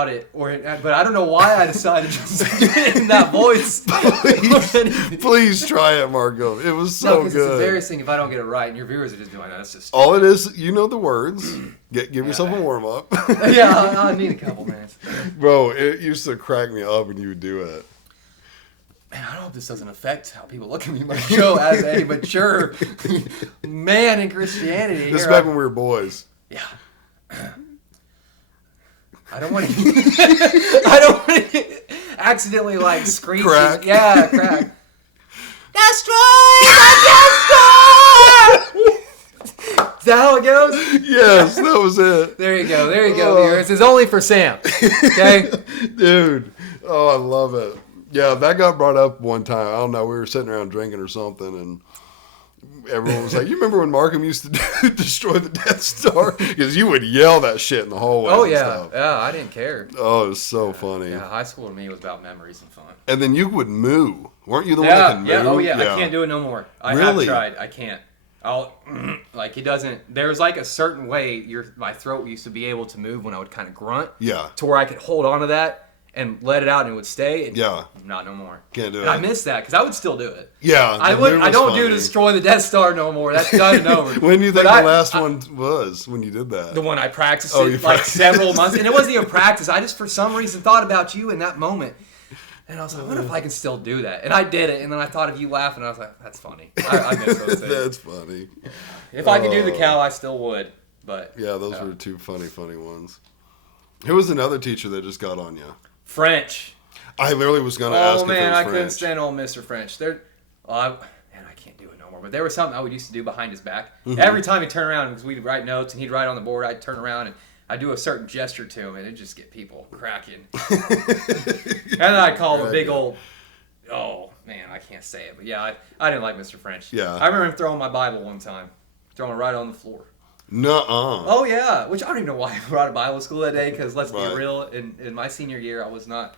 it, but I don't know why I decided to do it in that voice. Please try it, Marcum. It was so because good. it's embarrassing if I don't get it right, and your viewers are just doing that's just. All it is, you know the words. Give yourself a warm up. Yeah, I need a couple minutes. Bro, it used to crack me up when you would do it. Man, I hope this doesn't affect how people look at me in my show as a mature man in Christianity. This is back when we were boys. Yeah. I don't want to. I don't want to accidentally like scream. Crack. Yeah, crack. Destroy! Is that how it goes? Yes, that was it. There you go. There you go. Viewers. It's only for Sam. Okay. Dude. Oh, I love it. Yeah, that got brought up one time. I don't know. We were sitting around drinking or something, and everyone was like, "You remember when Marcum used to destroy the Death Star?" Because you would yell that shit in the hallway. Oh and yeah, stuff. yeah. I didn't care. Oh, it was so funny. Yeah, high school to me was about memories and fun. And then you would moo. Weren't you the one that could moo? Yeah. Oh yeah. I can't do it no more. I Really? have tried. I can't. I'll like it doesn't. There's like a certain way my throat used to be able to move when I would kind of grunt. Yeah. To where I could hold on to that and let it out and it would stay. And Yeah. Not no more. Can't do And it. I miss that because I would still do it. Yeah. I the would. moo I was don't do funny. destroy the Death Star no more. That's done and over. When do you think But the last one was when you did that? The one I practiced Oh, it you like practiced. several months, and it wasn't even practice. I just for some reason thought about you in that moment, and I was like, I wonder if I can still do that. And I did it, and then I thought of you laughing, and I was like, that's funny. I miss those things. That's funny. If I could do the cow, I still would. But Yeah, those were two funny ones. Who was another teacher that just got on you? French. I literally was going to ask Oh if it man, was I couldn't French. stand old Mr. French. Man, I can't do it no more. But there was something I would used to do behind his back. Mm-hmm. Every time he'd turn around, because we'd write notes, and he'd write on the board, I'd turn around and I'd do a certain gesture to him, and it'd just get people cracking. And then I'd call him a big old, oh man, I can't say it, but yeah, I didn't like Mr. French. Yeah. I remember him throwing my Bible one time, throwing it right on the floor. Nuh-uh. Oh yeah, which I don't even know why I brought to Bible school that day, because let's Right. be real, in my senior year, I was not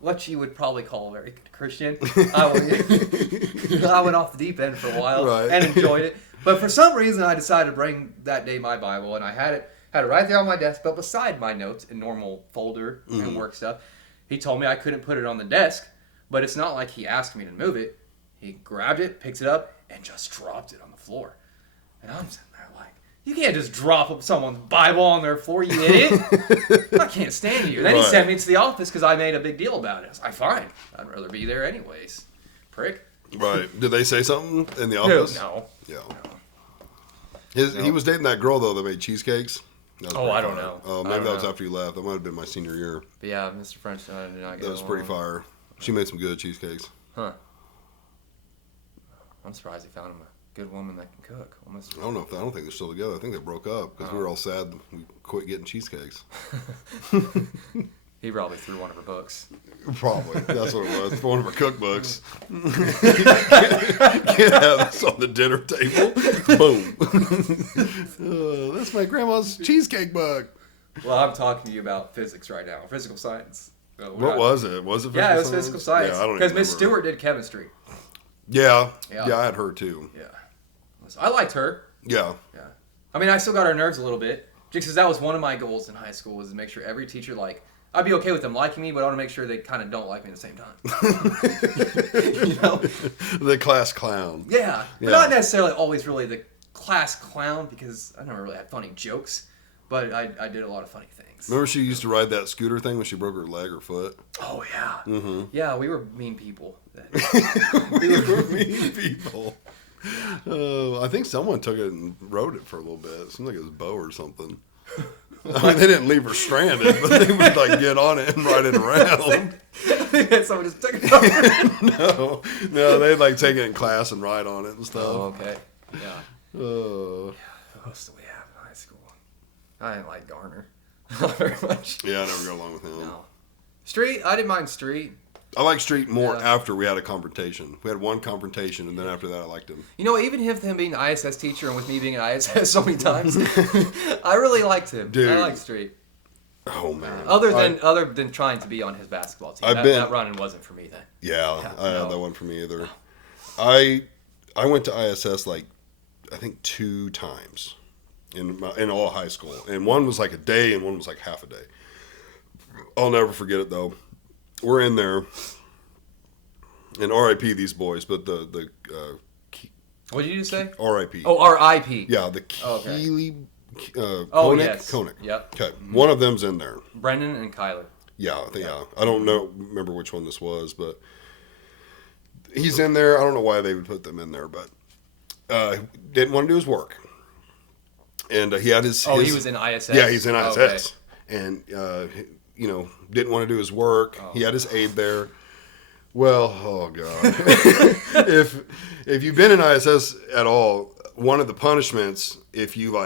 what you would probably call very Christian. I went off the deep end for a while Right. and enjoyed it. But for some reason, I decided to bring that day my Bible, and I had it right there on my desk, but beside my notes in normal folder and work stuff. He told me I couldn't put it on the desk, but it's not like he asked me to move it. He grabbed it, picks it up, and just dropped it on the floor. And I'm sitting there like, you can't just drop up someone's Bible on their floor, you idiot. I can't stand you. Then he Right. sent me to the office because I made a big deal about it. I was like, fine. I'd rather be there anyways. Prick. Right. Did they say something in the office? No. Yeah. He was dating that girl, though, that made cheesecakes. That was Oh, pretty I don't fire. know. Oh, I maybe don't that was know. after you left. That might have been my senior year. But yeah, Mr. French and I did not get That was pretty along. fire. She made some good cheesecakes. Huh. I'm surprised he found him a good woman that can cook. Almost. I don't think they're still together. I think they broke up because we were all sad we quit getting cheesecakes. He probably threw one of her books. Probably. That's what it was. One of her cookbooks. Can't have this on the dinner table. Boom. That's my grandma's cheesecake book. Well, I'm talking to you about physics right now. Physical science. So What was it? Was it physical Yeah, it was science? physical science. Yeah, I don't Because even Miss remember. Stewart did chemistry. Yeah. Yeah. Yeah, I had her too. Yeah. So I liked her. Yeah. Yeah. I mean, I still got her nerves a little bit. Just because that was one of my goals in high school was to make sure every teacher, like, I'd be okay with them liking me, but I want to make sure they kind of don't like me at the same time. You know? The class clown. Yeah. But Yeah. not necessarily always really the class clown because I never really had funny jokes, but I did a lot of funny things. Remember she used to ride that scooter thing when she broke her leg or foot? Oh, yeah. Mm-hmm. Yeah, we were mean people. We were mean people. I think someone took it and rode it for a little bit. It seemed like it was Bo or something. I mean, they didn't leave her stranded, but they would like get on it and ride it around. Someone just took it over. No, they'd like take it in class and ride on it and stuff. Oh, okay. Yeah. Uh, What else do we have in high school? I didn't like Garner. Not very much. yeah, I never go along with him. No. Street, I didn't mind Street. I like Street more Yeah. after we had a confrontation. We had one confrontation, and then after that, I liked him. You know, even him being the ISS teacher and with me being an ISS so many times, I really liked him. Dude. I liked Street. Oh man. Other than trying to be on his basketball team. That running wasn't for me then. Yeah, I no. had that one for me either. I went to ISS like I think 2 times in all high school, and one was like a day, and one was like half a day. I'll never forget it though. We're in there, and R.I.P. these boys, but the What did you just say? R.I.P. Oh, R.I.P. Yeah, the okay. Keeley. Oh, yes. Koenig. Yep. Okay, one of them's in there. Brendan and Kyler. Yeah, yeah. I don't remember which one this was, but he's in there. I don't know why they would put them in there, but didn't want to do his work, and he had his. He was in ISS. Yeah, he's in ISS, okay. and didn't want to do his work. Oh. He had his aide there. Well, oh god, if you've been in ISS at all, one of the punishments, if you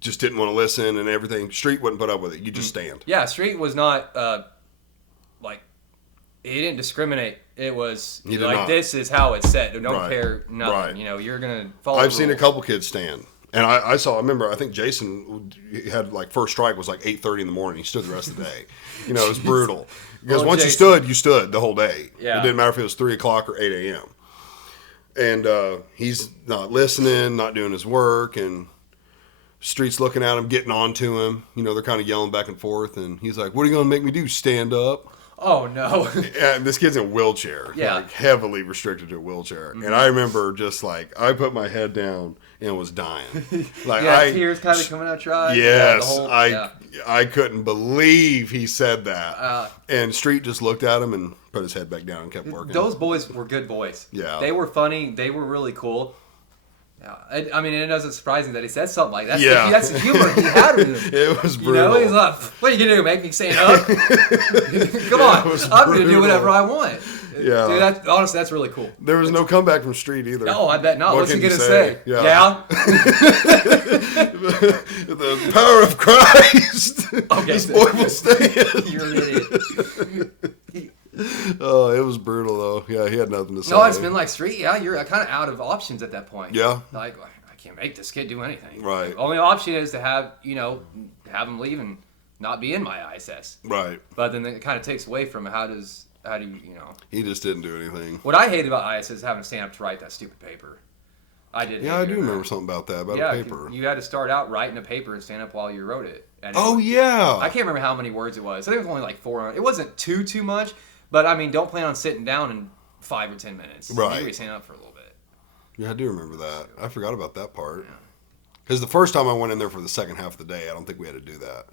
just didn't want to listen and everything, Street wouldn't put up with it. You just stand. Yeah, Street was not he didn't discriminate. It was this is how it's set. Don't care nothing. Right. You're gonna follow. I've seen a couple kids stand, and I remember. I think Jason had first strike was 8:30 in the morning. He stood the rest of the day. It was brutal because once Jason. you stood the whole day. Yeah. It didn't matter if it was 3 o'clock or 8 a.m. And he's not listening, not doing his work, and Street's looking at him, getting on to him. They're kind of yelling back and forth, and he's like, "What are you going to make me do? Stand up?" Oh no! And this kid's in a wheelchair, heavily restricted to a wheelchair. Mm-hmm. And I remember just I put my head down and was dying. Tears kind of coming out your eyes. Yes, I couldn't believe he said that. And Street just looked at him and put his head back down and kept working. Those boys were good boys. Yeah, they were funny. They were really cool. Yeah, I mean, it doesn't surprise me that he said something like that. That's the humor he had with him. It was brutal. He's like, "What are you gonna do? Make me stand up? Come on, I'm gonna do whatever I want." Yeah, dude. Honestly, that's really cool. There was no comeback from Street either. No, I bet not. What's he gonna say? Yeah. The power of Christ. Okay, this boy will stand. You're an idiot. Oh, it was brutal though. Yeah, he had nothing to say. No, it's been Street. Yeah, you're kind of out of options at that point. Yeah. I can't make this kid do anything. Right. The only option is to have him leave and not be in my ISS. Right. But then it kind of takes away from how do you He just didn't do anything. What I hated about ISS is having to stand up to write that stupid paper. I did. Yeah, I do remember something about that, about a paper. You had to start out writing a paper and stand up while you wrote it. And yeah. I can't remember how many words it was. I think it was only 400. It wasn't too much, but I mean, don't plan on sitting down in 5 or 10 minutes. Right. Maybe stand up for a little bit. Yeah, I do remember that. I forgot about that part. Because the first time I went in there for the second half of the day, I don't think we had to do that.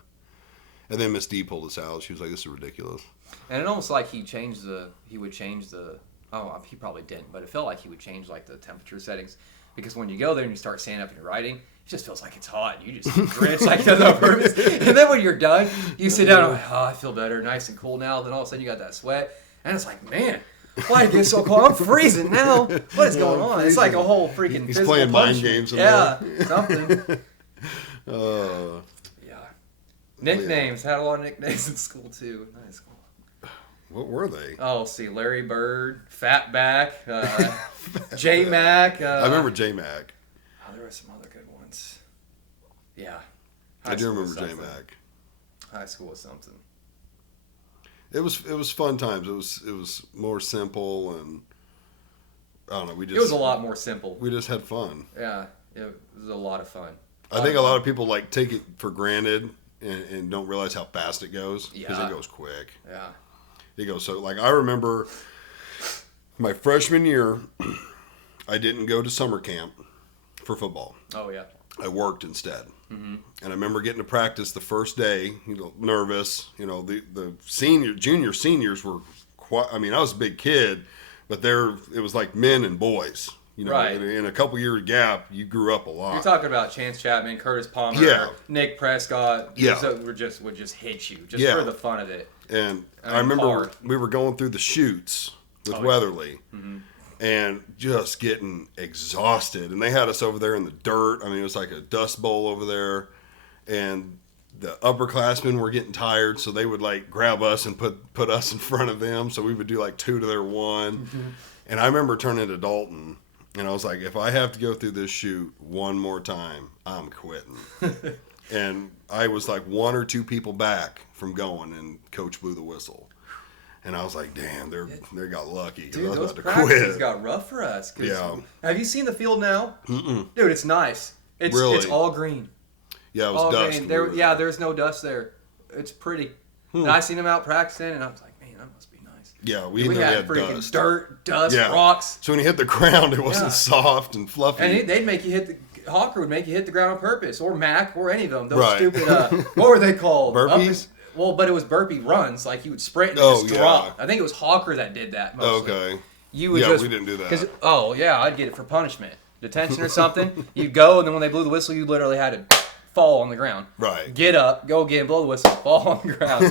And then Miss D pulled us out. She was like, "This is ridiculous." And it almost like he would change the. Oh, he probably didn't, but it felt like he would change the temperature settings. Because when you go there and you start standing up and you're writing, it just feels like it's hot. You just grinch like that's on purpose. And then when you're done, you sit down and I feel better, nice and cool now. Then all of a sudden you got that sweat. And it's like, man, why did it get so cold? I'm freezing now. What is going on? It's like a whole freaking He's playing mind games in there. Yeah, something. Yeah. Nicknames. Had a lot of nicknames in school, too. Nice. What were they? Oh, see, Larry Bird, Fatback, J-Mac. I remember J-Mac. Oh, there were some other good ones. Yeah. I do remember J-Mac. High school was something. It was fun times. It was more simple, and I don't know. It was a lot more simple. We just had fun. Yeah, it was a lot of fun. I think a lot of people take it for granted and don't realize how fast it goes because it goes quick. Yeah. It goes so I remember my freshman year, I didn't go to summer camp for football. Oh yeah. I worked instead. Mm-hmm. And I remember getting to practice the first day, nervous. The junior seniors were quite. I mean, I was a big kid, but it was like men and boys. Right. In a couple years gap, you grew up a lot. You're talking about Chance Chapman, Curtis Palmer, Nick Prescott. Yeah. Would just hit you for the fun of it. And I remember we were going through the chutes with Weatherly. Mm-hmm. And just getting exhausted. And they had us over there in the dirt. I mean, it was like a dust bowl over there. And the upperclassmen were getting tired, so they would grab us and put us in front of them. So we would do 2 to their 1. Mm-hmm. And I remember turning to Dalton, and I was like, if I have to go through this chute one more time, I'm quitting. And I was 1 or 2 people back from going, and Coach blew the whistle. And I was like, damn, they got lucky. 'Cause I Dude, was those about to practices quit. got rough for us. 'Cause Yeah. Have you seen the field now? Mm-mm. Dude, it's nice. It's Really? all green. Yeah, it was All dust. green. There's no dust there. It's pretty. And I seen them out practicing, and I was like, man, that must be nice. Yeah, we We had freaking dust. dirt, dust, Yeah. rocks. So when you hit the ground, it wasn't Yeah. soft and fluffy. And they'd make you hit the Hawker would make you hit the ground on purpose, or Mac, or any of them. Those Right. stupid, what were they called? Burpees? But it was burpee runs. Like you would sprint and Oh, just yeah. drop. I think it was Hawker that did that mostly. Okay. You would Yeah, just, we didn't do that. 'cause- oh yeah, I'd get it for punishment, detention or something. You'd go, and then when they blew the whistle, you literally had to fall on the ground. Right. Get up, go again, blow the whistle, fall on the ground.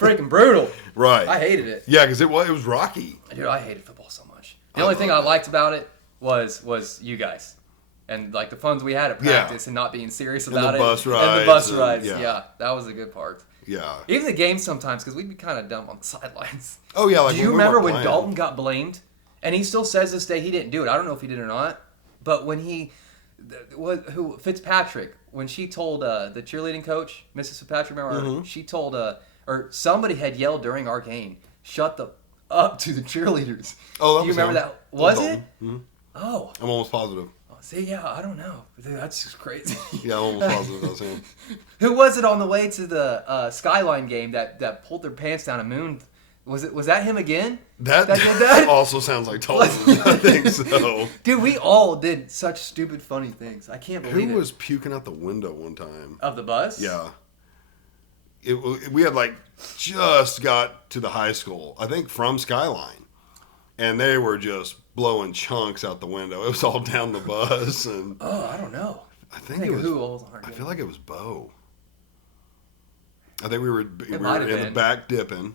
Freaking brutal. Right. I hated it. Yeah, because it was rocky. Dude, I hated football so much. The only thing I liked about it was you guys. And like the funs we had at practice and not being serious And about the it. bus And rides the bus and- rides. yeah. Yeah, that was the good part. Yeah. Even the games sometimes, because we'd be kind of dumb on the sidelines. Oh, yeah. Like Do you when we remember weren't when playing. Dalton got blamed? And he still says this day he didn't do it. I don't know if he did or not. But when Fitzpatrick, when she told the cheerleading coach, Mrs. Fitzpatrick, remember, Mm-hmm. she told, or somebody had yelled during our game, shut the up to the cheerleaders. Oh, that Do you was remember him. that? Was it? Mm-hmm. Oh. I'm almost positive. See, yeah, I don't know. Dude, that's just crazy. Yeah, I'm almost positive that was him. Who was it on the way to the Skyline game that pulled their pants down and mooned? Was that him again? That did that? also sounds like Dalton. I think so. Dude, we all did such stupid, funny things. I can't believe Who it. was puking out the window one time? Of the bus? Yeah. We had like just got to the high school, I think from Skyline, and they were just blowing chunks out the window. It was all down the bus, and Oh, I don't know. I think it was. who all are I good. feel like it was Bo. I think we were might have in the been. back dipping.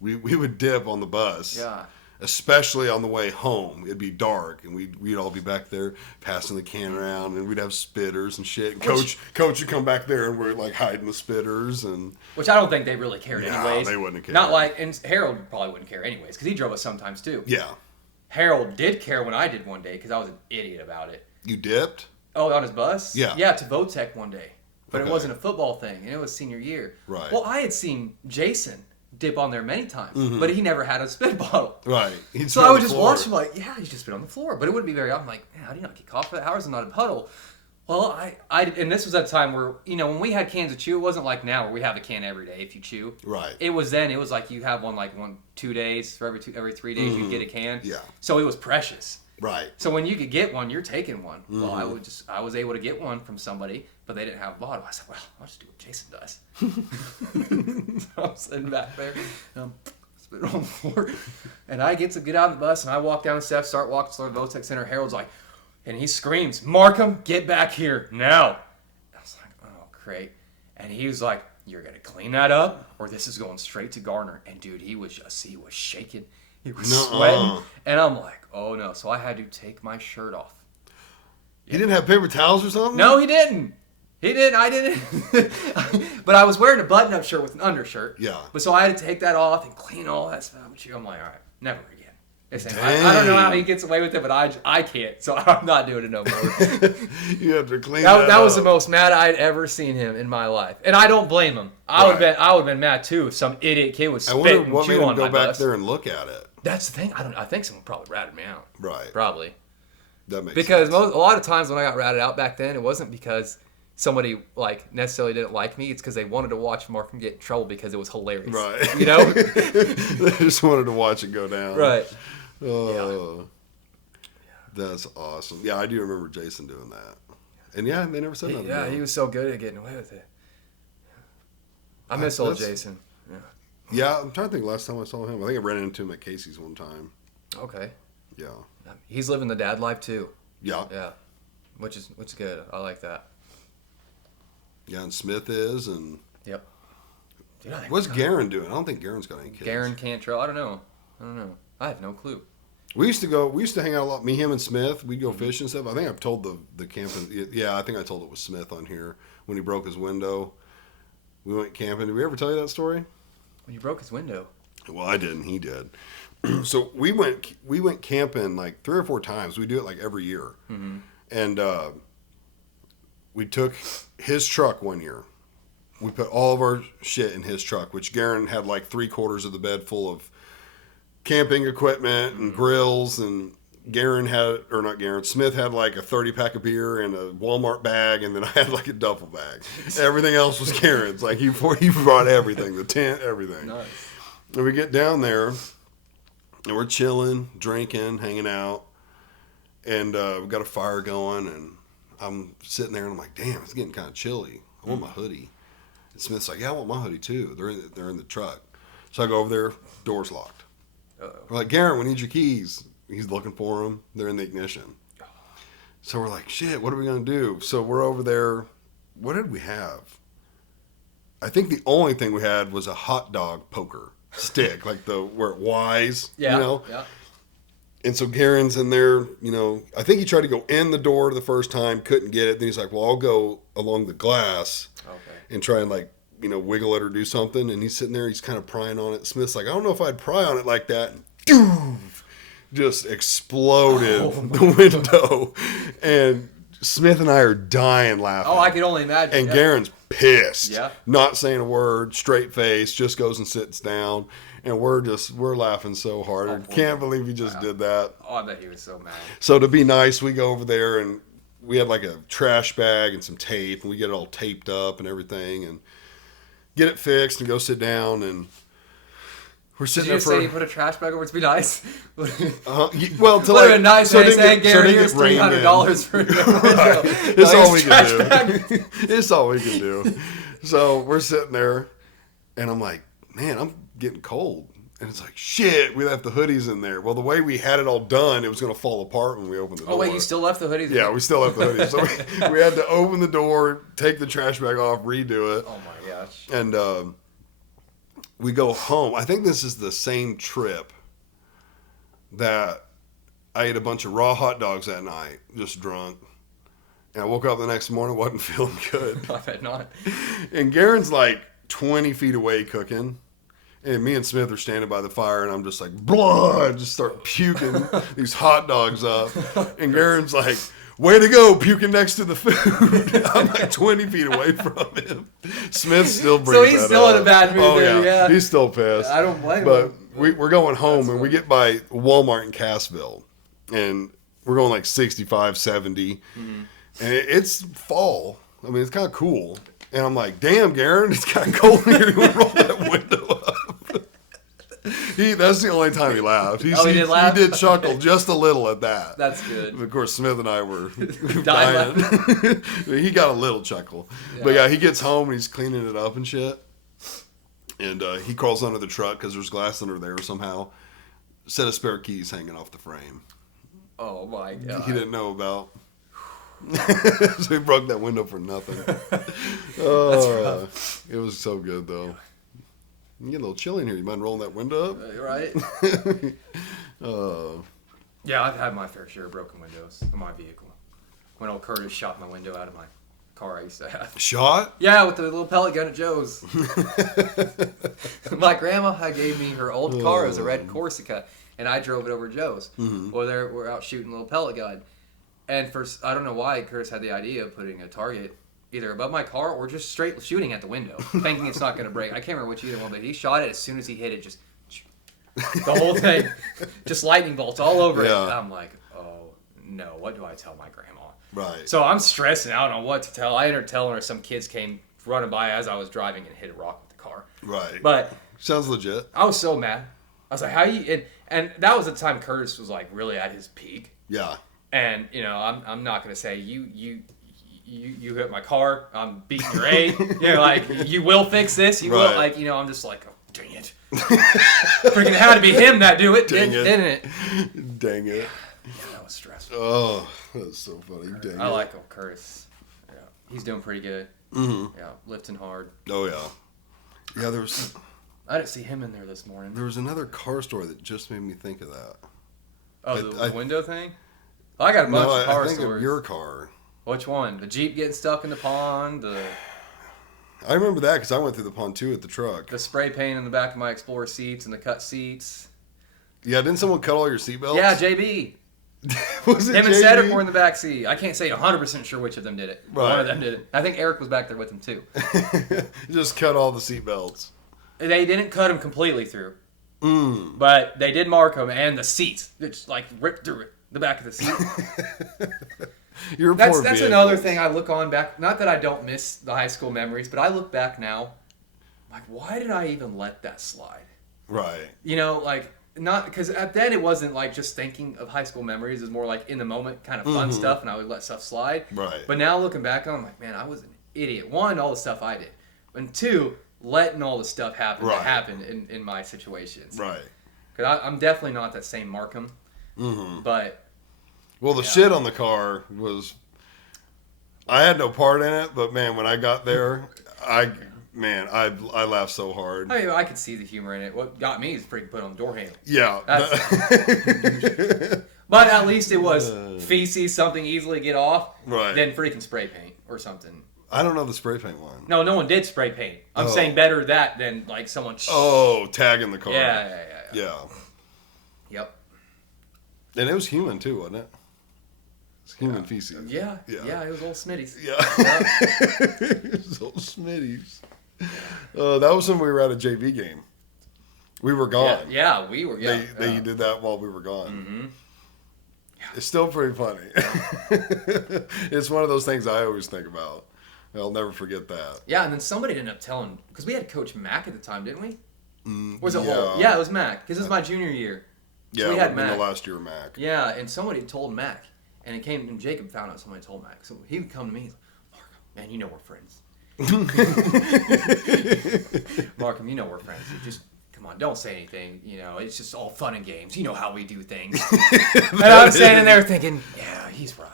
We would dip on the bus. Yeah. Especially on the way home, it'd be dark, and we'd all be back there passing the can around, and we'd have spitters and shit. And coach would come back there, and we're like hiding the spitters, and Which I don't think they really cared Nah, anyways. they wouldn't care. Not like, and Harold probably wouldn't care anyways, because he drove us sometimes too. yeah, Harold did care when I did one day, because I was an idiot about it. you dipped. Oh, on his bus? Yeah. Yeah, to Votech one day. But Okay. it wasn't a football thing, and it was senior year. Right. Well, I had seen Jason dip on there many times, Mm-hmm. but he never had a spit bottle. Right. He'd So sit I on would the just floor. watch him like, yeah, he's just been on the floor. But it wouldn't be very often. I'm like, man, how do you not get caught for that? How is it not a puddle? Well, and this was at a time where, when we had cans of chew, it wasn't like now where we have a can every day if you chew. Right. It was like you have one 2 days, for every 3 days you'd get a can. Yeah. So it was precious. Right. So when you could get one, you're taking one. Mm-hmm. Well, I was able to get one from somebody, but they didn't have a bottle. I said, well, I'll just do what Jason does. So I'm sitting back there, and I'm spitting on the floor, and I get out of the bus, and I walk down the steps, start walking toward the Votech Center. Harold's like, and he screams, Marcum, get back here now. I was like, oh, great. And he was like, you're going to clean that up, or this is going straight to Garner. And dude, he was shaking. He was Nuh-uh. sweating. And I'm like, oh no. So I had to take my shirt off. He didn't have paper towels or something? No, he didn't. He didn't. I didn't. But I was wearing a button-up shirt with an undershirt. Yeah. But so I had to take that off and clean all that stuff. I'm like, all right, never again. I don't know how he gets away with it, but I can't. So I'm not doing it no more. You have to clean That was the up. most mad I'd ever seen him in my life, and I don't blame him. I would have been mad too if some idiot kid was I spitting wonder what made chew him on go my back bus. there and look at it. That's the thing. I think someone probably ratted me out. Right. Probably. That makes Because sense. a lot of times when I got ratted out back then, it wasn't because somebody necessarily didn't like me. It's because they wanted to watch Marcum get in trouble because it was hilarious. Right. You know? They just wanted to watch it go down. Right. Oh, that's awesome. Yeah, I do remember Jason doing that. And yeah, they never said nothing. Yeah, to him. he was so good at getting away with it. I miss That's- old Jason. Yeah. Yeah, I'm trying to think last time I saw him. I think I ran into him at Casey's one time. Okay. Yeah. He's living the dad life too. Yeah. Yeah. Which is good. I like that. Yeah, and Smith is, and Yep. Dude, I think what's Garen doing? I don't think Garen's got any kids. Garen Cantrell. I don't know. I have no clue. We used to hang out a lot. Me, him, and Smith. We'd go fishing and stuff. I think I've told the camping. Yeah, I think I told it was Smith on here when he broke his window. We went camping. Did we ever tell you that story? When you broke his window. Well, I didn't. He did. So we went camping like 3 or 4 times. We do it like every year. Mm-hmm. And we took his truck one year. We put all of our shit in his truck, which Garen had like 3/4 of the bed full of camping equipment and grills, and Smith had like a 30-pack of beer and a Walmart bag, and then I had like a duffel bag. Everything else was Garen's. Like he brought everything, the tent, everything. Nice. And we get down there, and we're chilling, drinking, hanging out, and we've got a fire going, and I'm sitting there, and I'm like, damn, it's getting kind of chilly. I want my hoodie. And Smith's like, yeah, I want my hoodie too. They're in the truck. So I go over there, door's locked. Uh-oh. We're like, Garen, we need your keys. He's looking for them. They're in the ignition. So we're like, shit, what are we going to do? So we're over there. What did we have? I think the only thing we had was a hot dog poker stick, like where it wise, Yeah. you know? Yeah. And so Garen's in there, you know, I think he tried to go in the door the first time, couldn't get it. Then he's like, well, I'll go along the glass and try and like, you know, wiggle it or do something. And he's sitting there, he's kind of prying on it. Smith's like, I don't know if I'd pry on it like that. And just exploded the window. And Smith and I are dying laughing. Oh, I can only imagine. And Garen's pissed. Yeah. Not saying a word, straight face, just goes and sits down. And we're laughing so hard. Oh, Can't believe he just did that. Oh, I bet he was so mad. So to be nice, we go over there and we had like a trash bag and some tape, and we get it all taped up and everything, and get it fixed and go sit down, and we're sitting Did you there just for. say you put a trash bag over to be nice? Well, to Would have been nice, so man. it Saying, didn't get- so it Gary, didn't here's get rained $300 for your window. It's all we trash can do. bag. It's all we can do. So we're sitting there, and I'm like, man, I'm getting cold. And it's like, shit, we left the hoodies in there. Well, the way we had it all done, it was going to fall apart when we opened the door. Oh, wait, you still left the hoodies? Yeah, we still left the hoodies. So we had to open the door, take the trash bag off, redo it. Oh, my gosh. And we go home. I think this is the same trip that I ate a bunch of raw hot dogs that night, just drunk. And I woke up the next morning, wasn't feeling good. I bet not. And Garen's like 20 feet away cooking. And me and Smith are standing by the fire, and I'm just like, blood, just start puking these hot dogs up. And Garen's like, way to go, puking next to the food. I'm like 20 feet away from him. Smith still brings So he's that still up. in a bad mood Oh, there, yeah. He's still pissed. I don't blame but him. We're going home, That's and we funny. get by Walmart in Cassville. And we're going like 65, 70. And it's fall. I mean, it's kind of cool. And I'm like, damn, Garen, it's kind of cold in here. You want to roll that window up? That's the only time he laughed. He did laugh? He did chuckle just a little at that. That's good. Of course, Smith and I were Dying dying. He got a little chuckle. But yeah, he gets home and he's cleaning it up and shit. And he crawls under the truck because there's glass under there somehow. Set of spare keys hanging off the frame. Oh, my God. He didn't know about. So he broke that window for nothing. rough. It was so good, though. You get a little chilly in here. You mind rolling that window up? Right? uh, Yeah, I've had my fair share of broken windows in my vehicle. When old Curtis shot my window out of my car I used to have. shot? Yeah, with the little pellet gun at Joe's. My grandma gave me her old car. It was a red Corsica, and I drove it over to Joe's. Well, we're out shooting a little pellet gun. And I don't know why Curtis had the idea of putting a target either above my car or just straight shooting at the window, thinking it's not going to break. I can't remember which either one, but he shot it as soon as he hit it, just the whole thing, just lightning bolts all over it. Yeah. And I'm like, oh no, what do I tell my grandma? Right. So I'm stressing. I don't know what to tell. I ended up telling her some kids came running by as I was driving and hit a rock with the car. Right. But Sounds legit. I was so mad. I was like, how you... And that was the time Curtis was like really at his peak. Yeah. And, you know, I'm not going to say, you hit my car, I'm beating your aid. You know, like, you will fix this. You Right. will, like, you know, I'm just like, oh, dang it. Freaking had to be him that do it, Dang it. didn't it? Dang it. Yeah, that was stressful. Oh, that's so funny. Dang I it. like old Curtis. Yeah, he's doing pretty good. Mm-hmm. Yeah, lifting hard. Oh, yeah. Yeah, I didn't see him in there this morning. there was another car story that just made me think of that. Oh, I- the window thing? I got a bunch of car I think stories. of your car. Which one? The Jeep getting stuck in the pond? I remember that because I went through the pond too at the truck. The spray paint in the back of my Explorer seats and the cut seats? Yeah, didn't someone cut all your seatbelts? Yeah, JB. Was it Him and JB? Cedric were in the back seat. I can't say 100% sure which of them did it. Right. One of them did it. I think Eric was back there with him too. Just cut all the seatbelts. They didn't cut them completely through. But they did Marcum, and the seats just like ripped through it, the back of the seat. That's another thing I look on back. Not that I don't miss the high school memories, but I look back now, like, why did I even let that slide? Right. You know, like, not because then it wasn't like just thinking of high school memories. It was more like in the moment kind of fun stuff, and I would let stuff slide. Right. But now looking back, I'm like, man, I was an idiot. One, all the stuff I did, and two, letting all the stuff happen that happened in my situations. Right. Because I'm definitely not that same Marcum. But well, the shit on the car was. I had no part in it, but man, when I got there, I laughed so hard. I mean, I could see the humor in it. What got me is freaking put on the door handle. Yeah. But at least it was feces, something easily to get off. Right. Than freaking spray paint or something. I don't know the spray paint one. No one did spray paint. I'm saying better that than like someone. Tagging the car. Yeah. Yep. And it was human too, wasn't it? It's human feces. Yeah. It was old Smitty's. Yeah. It was old Smitty's. That was when we were at a JV game. We were gone. Yeah, we were. Yeah. They did that while we were gone. Mm-hmm. It's still pretty funny. It's one of those things I always think about. I'll never forget that. Yeah, and then somebody ended up telling, because we had Coach Mack at the time, didn't we? Was it yeah. Holt? Yeah, it was Mack, because it was my junior year. So Yeah, we had in Mac. the last year, Mac. Yeah, and somebody told Mac, and it came, and Jacob found out somebody told Mac. So he would come to me, he's like, Marcum, man, you know we're friends. Marcum, you know we're friends. You just, come on, don't say anything. You know, it's just all fun and games. You know how we do things. And I'm standing there thinking, yeah, he's right.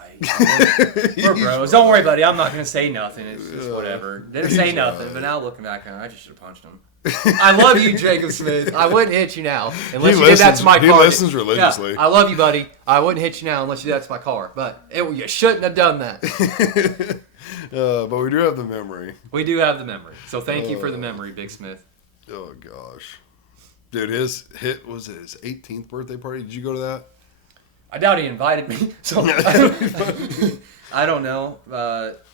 We're bros. Don't worry, buddy. I'm not going to say nothing. It's just whatever. Didn't say nothing, but now looking back on it, I just should have punched him. I love you, Jacob Smith. I wouldn't hit you now unless you did that to my car. He listens religiously. Yeah, I love you, buddy. I wouldn't hit you now unless you did that to my car. But you shouldn't have done that. But we do have the memory. We do have the memory. So thank you for the memory, Big Smith. Oh, gosh. Dude, was it his 18th birthday party? Did you go to that? I doubt he invited me. So I don't know.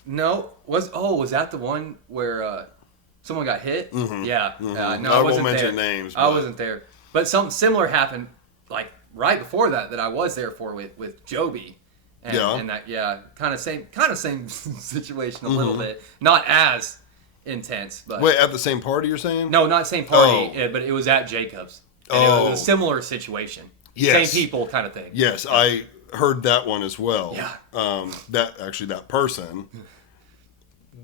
No. Was that the one where someone got hit? Mm-hmm. Yeah. Mm-hmm. No, I wasn't won't mention there. names. I wasn't there. But something similar happened like right before that I was there for with Joby. And that kind of same situation a little bit. Not as intense, but wait, at the same party you're saying? No, not same party, but it was at Jacob's. And it was a similar situation. Yes. Same people kind of thing. Yes, I heard that one as well. Yeah. That person,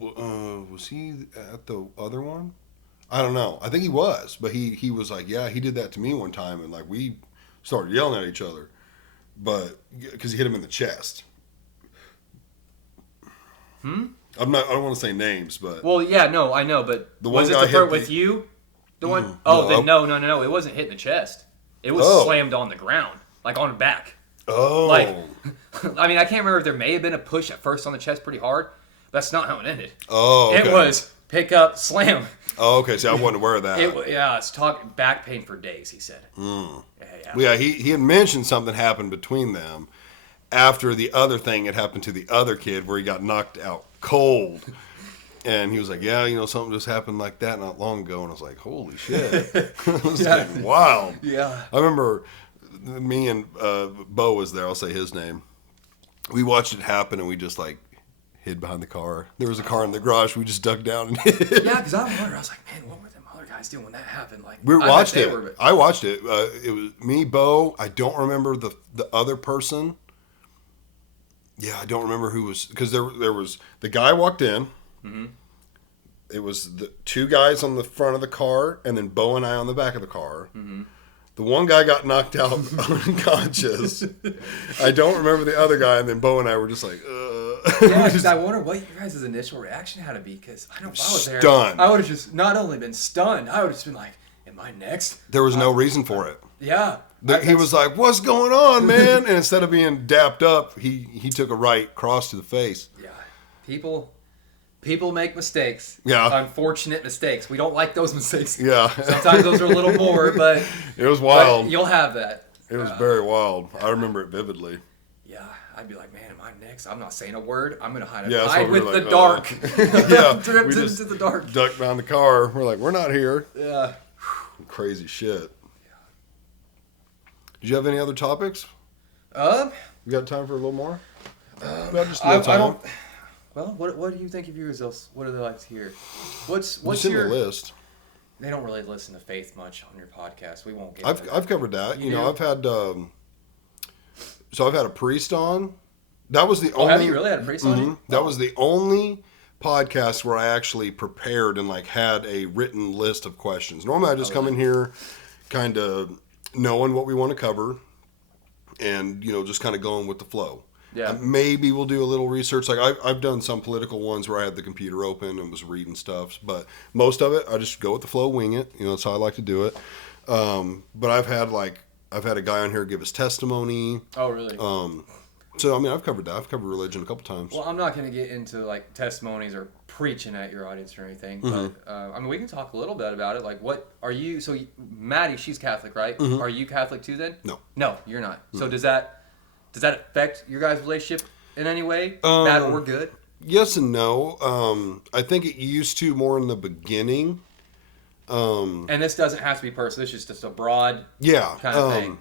was he at the other one? I don't know. I think he was, but he was like, yeah, he did that to me one time, and like we started yelling at each other, but because he hit him in the chest. I don't want to say names, but well, yeah, no, I know, but the one was guy it the part hit with you? The one? Mm-hmm. Oh, then no, it wasn't hitting the chest. It was slammed on the ground, like on the back. Oh. Like, I mean, I can't remember if there may have been a push at first on the chest pretty hard. That's not how it ended. Oh, okay. It was pick up, slam. Oh, okay. See, I wasn't aware of that. It's back pain for days, he said. Well, yeah, he had mentioned something happened between them after the other thing had happened to the other kid where he got knocked out cold. And he was like, yeah, something just happened like that not long ago. And I was like, holy shit. It was getting wild. Yeah. I remember me and Bo was there. I'll say his name. We watched it happen and we just like hid behind the car. There was a car in the garage. We just dug down and hid. Yeah, because I wondered. I was like, man, what were them other guys doing when that happened? Like, we watched it. I watched it. It was me, Bo. I don't remember the other person. Yeah, I don't remember who was, because there was the guy walked in. Mm-hmm. It was the two guys on the front of the car, and then Bo and I on the back of the car. Mm-hmm. The one guy got knocked out unconscious. I don't remember the other guy, and then Bo and I were just like, Yeah, because I wonder what your guys' initial reaction had to be, because I know if I was there, stunned. I would have just not only been stunned, I would have just been like, am I next? There was no reason for it. Yeah. He was like, what's going on, man? And instead of being dapped up, he took a right cross to the face. Yeah. People make mistakes. Yeah. Unfortunate mistakes. We don't like those mistakes. Yeah. Sometimes those are a little more, but it was wild. But you'll have that. It was very wild. I remember it vividly. Yeah. I'd be like, man, am I next? I'm not saying a word. I'm going to hide with the dark. Yeah. Dripped into the dark. Ducked behind the car. We're like, we're not here. Yeah. Crazy shit. Did you have any other topics? Um, You got time for a little more? About just a little time. I don't. Well, what do you think of yours? What do they like to hear? What's in your the list? They don't really listen to faith much on your podcast. We won't get. I've covered that. You know, do? I've had I've had a priest on. That was the only. Have you really had a priest on? You? That was the only podcast where I actually prepared and like had a written list of questions. Normally, I just come in here, kind of knowing what we want to cover, and just kind of going with the flow. Yeah. Maybe we'll do a little research. Like I've done some political ones where I had the computer open and was reading stuff, but most of it I just go with the flow, wing it. That's how I like to do it. But I've had a guy on here give his testimony. Oh, really? So I mean, I've covered that. I've covered religion a couple times. Well, I'm not going to get into like testimonies or preaching at your audience or anything, but I mean, we can talk a little bit about it. Like, what are you? So, Maddie, she's Catholic, right? Are you Catholic too? Then? No, you're not. So does that affect your guys' relationship in any way, bad or good? Yes and no. I think it used to more in the beginning. And this doesn't have to be personal. This is just a broad kind of thing.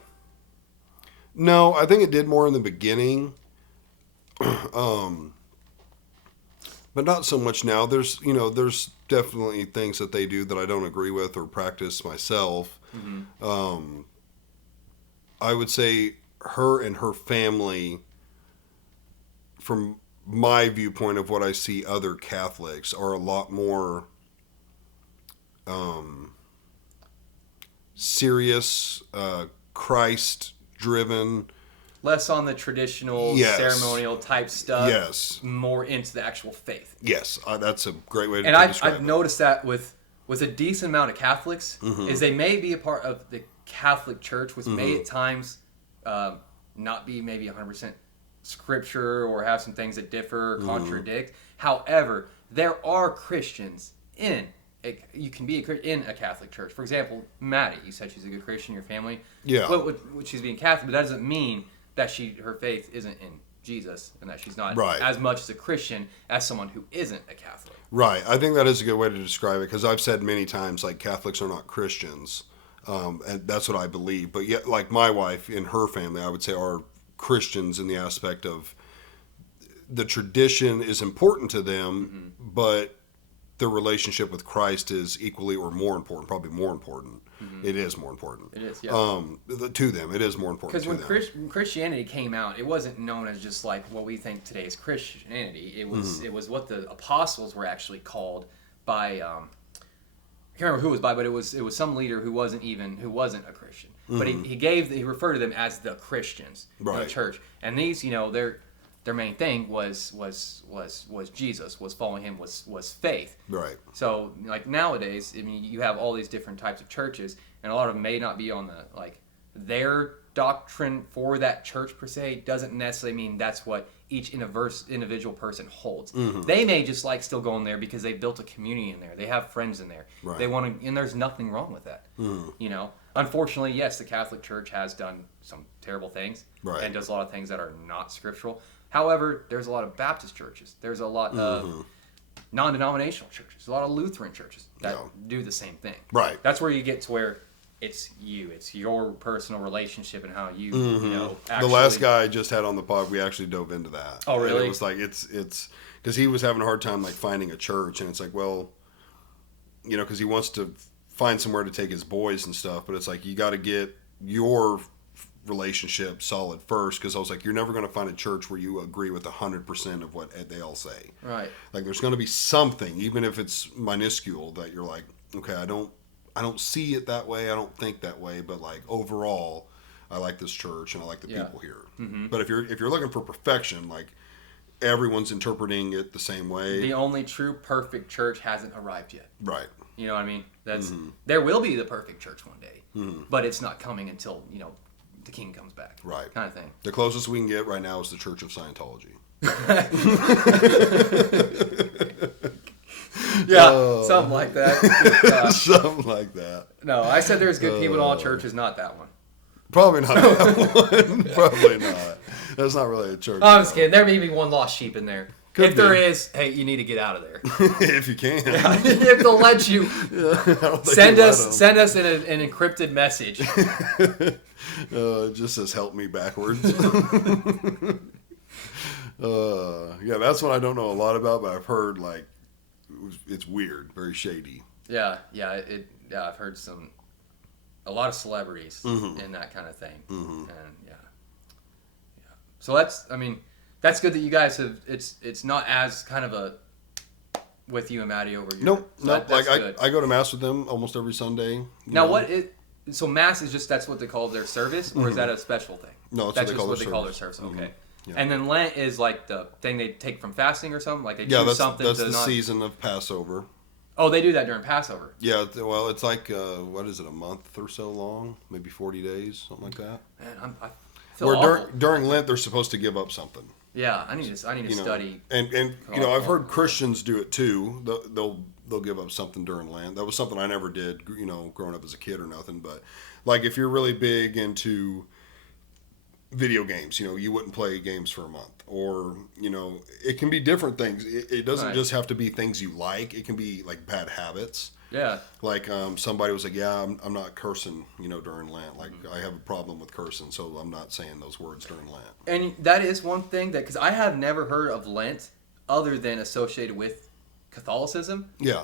No, I think it did more in the beginning. But not so much now. There's definitely things that they do that I don't agree with or practice myself. I would say her and her family, from my viewpoint of what I see other Catholics, are a lot more serious, Christ-driven. Less on the traditional ceremonial type stuff. Yes. More into the actual faith. Yes, that's a great way to describe it. I've noticed that with a decent amount of Catholics, is they may be a part of the Catholic Church, which may at times not be maybe 100% scripture or have some things that differ or contradict. However, there are Christians you can be in a Catholic church. For example, Maddie, you said she's a good Christian in your family. Yeah. But she's being Catholic, but that doesn't mean that her faith isn't in Jesus and that she's not as much as a Christian as someone who isn't a Catholic. Right. I think that is a good way to describe it, because I've said many times, like, Catholics are not Christians. And that's what I believe. But yet, like my wife and her family, I would say, are Christians in the aspect of the tradition is important to them, but their relationship with Christ is equally or more important, probably more important. It is more important. It is, yeah. To them, it is more important to them. Because when Christianity came out, it wasn't known as just like what we think today is Christianity. It was what the apostles were actually called by. I can't remember who it was by, but it was some leader who wasn't a Christian. But he referred to them as the Christians in the church. And these, their main thing was Jesus, was following him, was faith. Right. So like nowadays, I mean, you have all these different types of churches, and a lot of them may not be on their doctrine for that church per se. Doesn't necessarily mean that's what each individual person holds. They may just like still going there because they built a community in there. They have friends in there. Right. They want to, and there's nothing wrong with that. Unfortunately, yes, the Catholic Church has done some terrible things and does a lot of things that are not scriptural. However, there's a lot of Baptist churches. There's a lot of non-denominational churches. A lot of Lutheran churches that do the same thing. Right. That's where you get to where it's your personal relationship and how you, actually... The last guy I just had on the pod, we actually dove into that. Oh, really? And it was like, it's because he was having a hard time like finding a church, and it's like, well, because he wants to find somewhere to take his boys and stuff, but it's like, you got to get your relationship solid first, because I was like, you're never going to find a church where you agree with 100% of what they all say. Right. Like, there's going to be something, even if it's minuscule, that you're like, okay, I don't see it that way, I don't think that way, but like overall, I like this church and I like the people here. But if you're looking for perfection, like everyone's interpreting it the same way. The only true perfect church hasn't arrived yet. Right. You know what I mean? That's there will be the perfect church one day, but it's not coming until the king comes back. Right. Kind of thing. The closest we can get right now is the Church of Scientology. Yeah, something like that. Something like that. No, I said there's good people in all churches, not that one. Probably not that one. Probably not. That's not really a church. Oh, I'm just kidding. There may be one lost sheep in there. If there is, hey, you need to get out of there. If you can. If they'll let you, send us an encrypted message. It just says help me backwards. Yeah, that's what I don't know a lot about, but I've heard like it's weird, very shady. Yeah, I've heard a lot of celebrities in that kind of thing, and yeah. So that's good that you guys have. It's not as kind of a with you and Maddie over here. Nope. That's like I go to mass with them almost every Sunday. Now so mass is just that's what they call their service, or is that a special thing? No, that's what just they call their service. Okay. Yeah. And then Lent is like the thing they take from fasting or something. Like they choose that's something that's to the not. season of Passover. Oh, they do that during Passover. Yeah, well, it's like what is it, a month or so long, maybe 40 days, something like that. Man, I feel awful. During Lent they're supposed to give up something. Yeah, I need to study. And I've heard Christians do it too. They'll give up something during Lent. That was something I never did, growing up as a kid or nothing. But like if you're really big into video games, you wouldn't play games for a month, or it can be different things. It doesn't just have to be things you like. It can be like bad habits. Yeah. Like somebody was like, yeah, I'm not cursing, during Lent. Like I have a problem with cursing, so I'm not saying those words during Lent. And that is one thing because I have never heard of Lent other than associated with Catholicism. Yeah.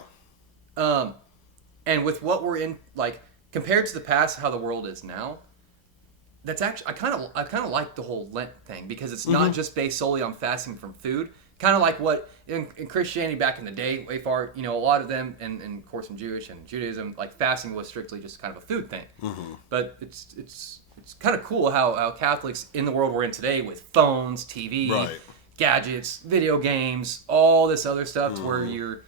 And with what we're in, like compared to the past, how the world is now. That's actually I kind of like the whole Lent thing because it's not just based solely on fasting from food. Kind of like what in Christianity back in the day, way far, a lot of them, and of course in Jewish and Judaism, like fasting was strictly just kind of a food thing. But it's kind of cool how Catholics in the world we're in today with phones, TV, gadgets, video games, all this other stuff, to where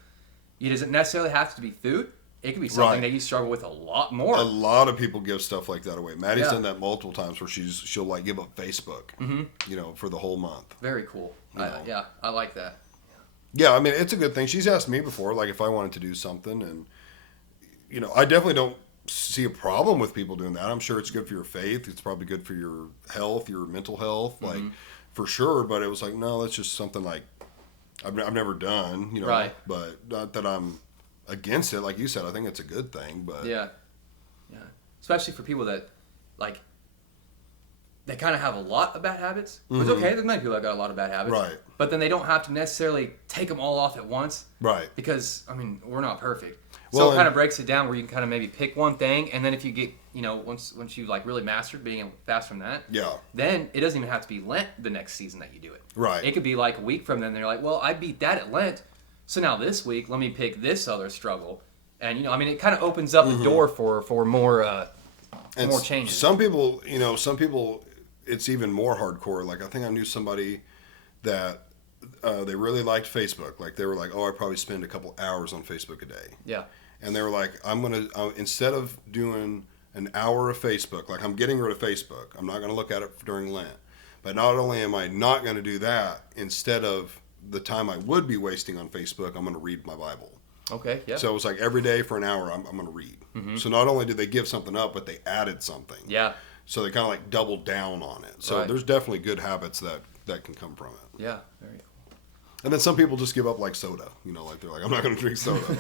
it doesn't necessarily have to be food. It could be something that you struggle with a lot more. A lot of people give stuff like that away. Maddie's done that multiple times where she'll like give up Facebook, for the whole month. Very cool. I like that. Yeah, I mean, it's a good thing. She's asked me before, like, if I wanted to do something, and, I definitely don't see a problem with people doing that. I'm sure it's good for your faith. It's probably good for your health, your mental health, like, for sure. But it was like, no, that's just something, like, I've never done, but not that I'm against it. Like you said, I think it's a good thing, but... Yeah. Especially for people that, like, they kind of have a lot of bad habits. It's okay. There's many people that got a lot of bad habits. Right. But then they don't have to necessarily take them all off at once. Right. Because, we're not perfect. So it kind of breaks it down where you can kind of maybe pick one thing, and then if you get, once you like really mastered being able to fast from that, then it doesn't even have to be Lent the next season that you do it. Right. It could be like a week from then. They're like, well, I beat that at Lent, so now this week let me pick this other struggle, and it kind of opens up the door for more more changes. Some people, it's even more hardcore. Like I think I knew somebody that they really liked Facebook. Like they were like, oh, I probably spend a couple hours on Facebook a day. Yeah. And they were like, I'm going to, instead of doing an hour of Facebook, like I'm getting rid of Facebook. I'm not going to look at it during Lent. But not only am I not going to do that, instead of the time I would be wasting on Facebook, I'm going to read my Bible. Okay, yeah. So it was like every day for an hour, I'm going to read. So not only did they give something up, but they added something. Yeah. So they kind of like doubled down on it. So there's definitely good habits that can come from it. Yeah, very cool. And then some people just give up like soda, like they're like, I'm not going to drink soda,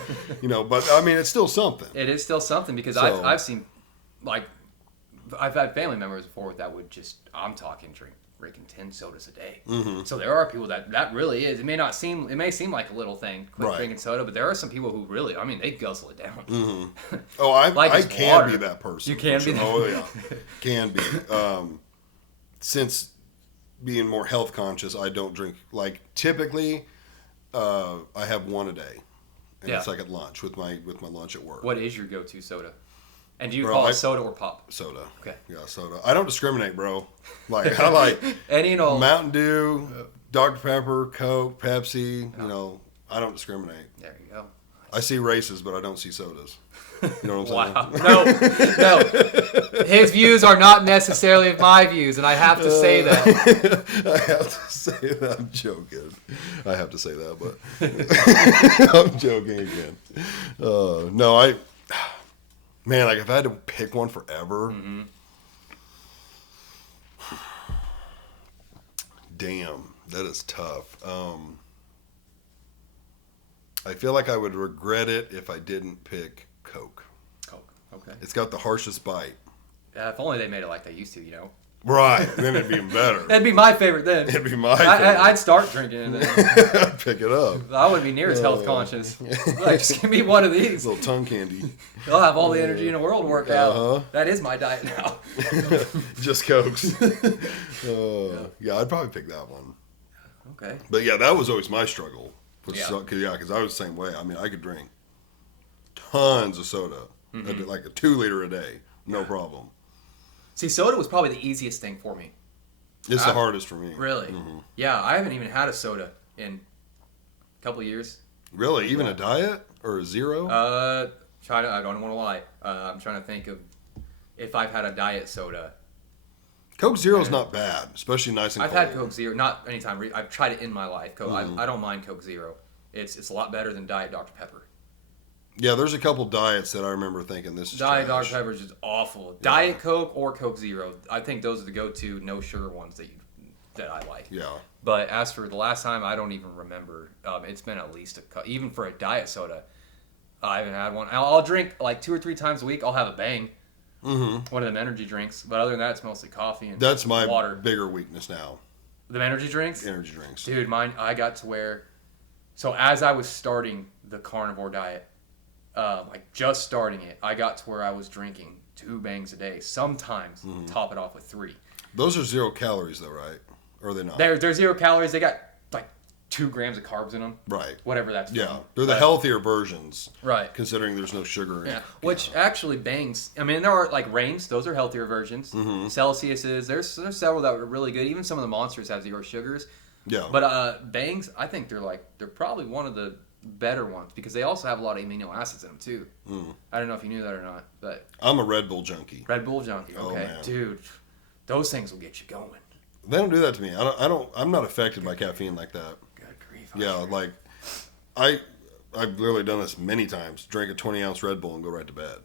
but it's still something. It is still something because I've seen, like, I've had family members before that would just, I'm talking drinking 10 sodas a day. So there are people that really is, it may seem like a little thing, quit drinking soda, but there are some people who really, they guzzle it down. Oh, I can be that person. You can be that. Oh, yeah. Can be. Since being more health conscious, I don't drink. Like typically, I have one a day, and it's like at lunch with my lunch at work. What is your go-to soda? And do you call it soda or pop? Soda. Okay. Yeah, soda. I don't discriminate, bro. Like I like any and all. Mountain Dew, Dr. Pepper, Coke, Pepsi. I don't discriminate. There you go. I see races, but I don't see sodas. You know what I'm saying? Wow. No. His views are not necessarily my views, and I have to say that. I have to say that. I'm joking. I have to say that, but I'm joking again. No, man, like if I had to pick one forever, damn, that is tough. I feel like I would regret it if I didn't pick Coke. Coke. Okay. It's got the harshest bite. If only they made it like they used to, you know. Right. Then it'd be even better. That'd be my favorite then. It'd be my favorite. I'd start drinking it then. I'd pick it up. I wouldn't be near as health conscious. Like, just give me one of these. Little tongue candy. I'll have all the energy in the world to work out. Uh-huh. That is my diet now. Just Cokes. Yeah, I'd probably pick that one. Okay. But yeah, that was always my struggle. Yeah. Because I was the same way. I mean, I could drink tons of soda, like a 2 liter a day, no problem. See, soda was probably the easiest thing for me. It's the hardest for me. Really? Mm-hmm. Yeah, I haven't even had a soda in a couple of years. Really? Even a diet or a zero? I don't want to lie. I'm trying to think of if I've had a diet soda. Coke Zero's not bad, especially nice and I've cold. had Coke Zero, not anytime. I've tried it in my life. I don't mind Coke Zero. It's a lot better than Diet Dr Pepper. Yeah, there's a couple diets that I remember thinking this is Diet trash. Dr Pepper is just awful. Yeah. Diet Coke or Coke Zero. I think those are the go-to no sugar ones that I like. Yeah. But as for the last time, I don't even remember. It's been at least even for a diet soda. I haven't had one. I'll drink like 2 or 3 times a week. I'll have a Bang. Mm-hmm. One of them energy drinks. But other than that, it's mostly coffee and That's my water. bigger weakness now. The energy drinks? Energy drinks. Dude, I got to where... So as I was starting the carnivore diet, like just starting it, I got to where I was drinking 2 Bangs a day. Sometimes top it off with 3. Those are 0 calories though, right? Or are they not? They're 0 calories. They got like 2 grams of carbs in them. Right. Whatever that's from. Yeah. They're the healthier versions. Right. Considering there's no sugar in Yeah, it. which actually Bangs. I mean, there are like Reigns; those are healthier versions. Celsius's, there's several that are really good. Even some of the Monsters have 0 sugars. Yeah. But Bangs, I think they're probably one of the better ones because they also have a lot of amino acids in them too. I don't know if you knew that or not, but I'm a Red Bull junkie. Red Bull junkie. Oh, Okay, man. dude, those things will get you going. They don't do that to me. I'm not affected by caffeine like that. Good grief. Yeah, like I've literally done this many times. Drink a 20-ounce Red Bull and go right to bed.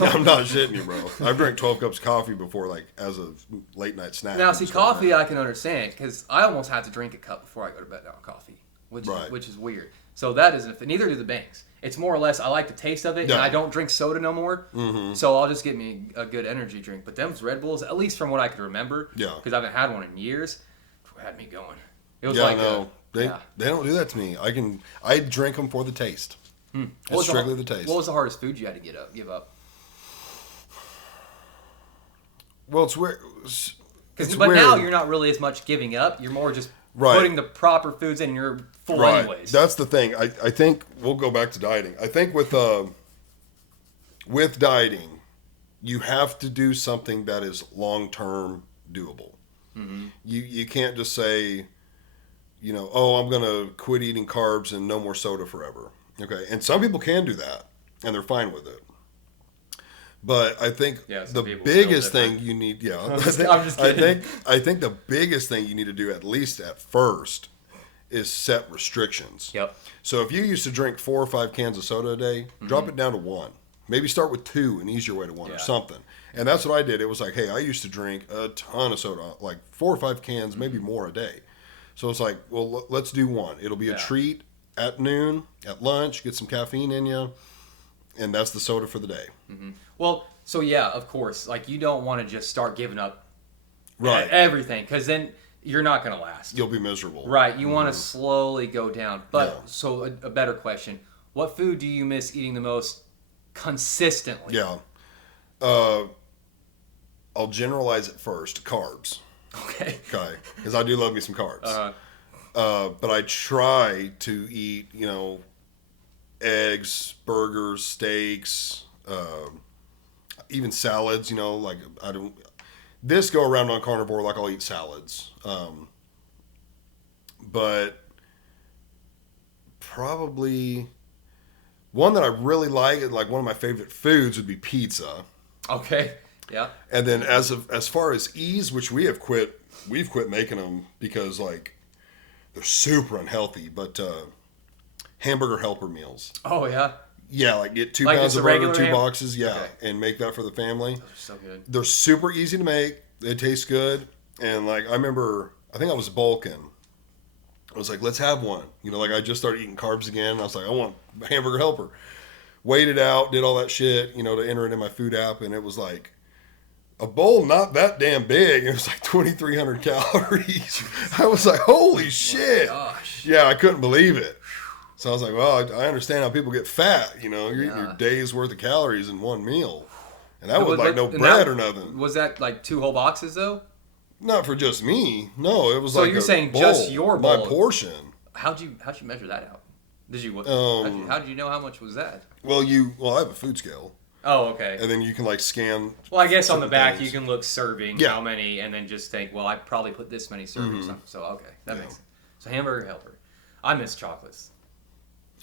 I'm not shitting you, bro. I've drank 12 cups of coffee before, like as a late night snack. Now, see, coffee I can understand because I almost have to drink a cup before I go to bed now. Coffee, which is weird. So that isn't. Neither do the Bangs. It's more or less I like the taste of it, and I don't drink soda no more. So I'll just get me a good energy drink. But them Red Bulls, at least from what I can remember, because I haven't had one in years, had me going. It was like they don't do that to me. I drink them for the taste. It's strictly the taste. What was the hardest food you had to give up? Well, it's weird. But now you're not really as much giving up. You're more just putting the proper foods in your full anyways. That's the thing. I think we'll go back to dieting. I think with dieting, you have to do something that is long-term doable. You can't just say, I'm going to quit eating carbs and no more soda forever. Okay. And some people can do that and they're fine with it. But I think the biggest thing you need, I'm just kidding. I think the biggest thing you need to do, at least at first, is set restrictions. Yep. So if you used to drink 4 or 5 cans of soda a day, drop it down to 1. Maybe start with 2 and ease your way to 1 or something. And that's what I did. It was like, hey, I used to drink a ton of soda, like 4 or 5 cans, maybe more a day. So it's like, well, let's do 1. It'll be a treat at noon, at lunch, get some caffeine in you, and that's the soda for the day. Well, so yeah, of course. Like, you don't want to just start giving up everything, because then you're not going to last. You'll be miserable. Right. You want to slowly go down. But, so a better question. What food do you miss eating the most consistently? Yeah. I'll generalize it first. Carbs. Okay. Because I do love me some carbs. But I try to eat, eggs, burgers, steaks, even salads, like I don't, this go around on carnivore, like I'll eat salads. But probably one that I really like one of my favorite foods would be pizza. Okay. Yeah. And then as far as ease, which we've quit making them because like they're super unhealthy, but hamburger helper meals. Oh yeah. Yeah, like get 2 pounds of burger, 2 boxes, okay. And make that for the family. Those are so good. They're super easy to make. They taste good. And like I remember, I think I was bulking. I was like, let's have one. You know, like I just started eating carbs again. And I was like, I want a hamburger helper. Weighed it out, did all that shit, you know, to enter it in my food app. And it was like a bowl not that damn big. It was like 2,300 calories. I was like, holy shit. Oh my gosh. Yeah, I couldn't believe it. So I was like, well, I understand how people get fat. You know, you're eating Yeah. your day's worth of calories in one meal. And that But- was like no and bread that- or nothing. Was that like 2 whole boxes though? Not for just me. No, it was So like you're a saying bowl, just your my bowl. portion. How'd you measure that out? Did you how did you know how much was that? Well, I have a food scale, Oh, okay. and then you can like scan. Well, I guess on the certain back things. you can look serving Yeah. how many, and then just think, well, I probably put this many servings. So okay, that makes sense. So hamburger helper. I miss chocolates.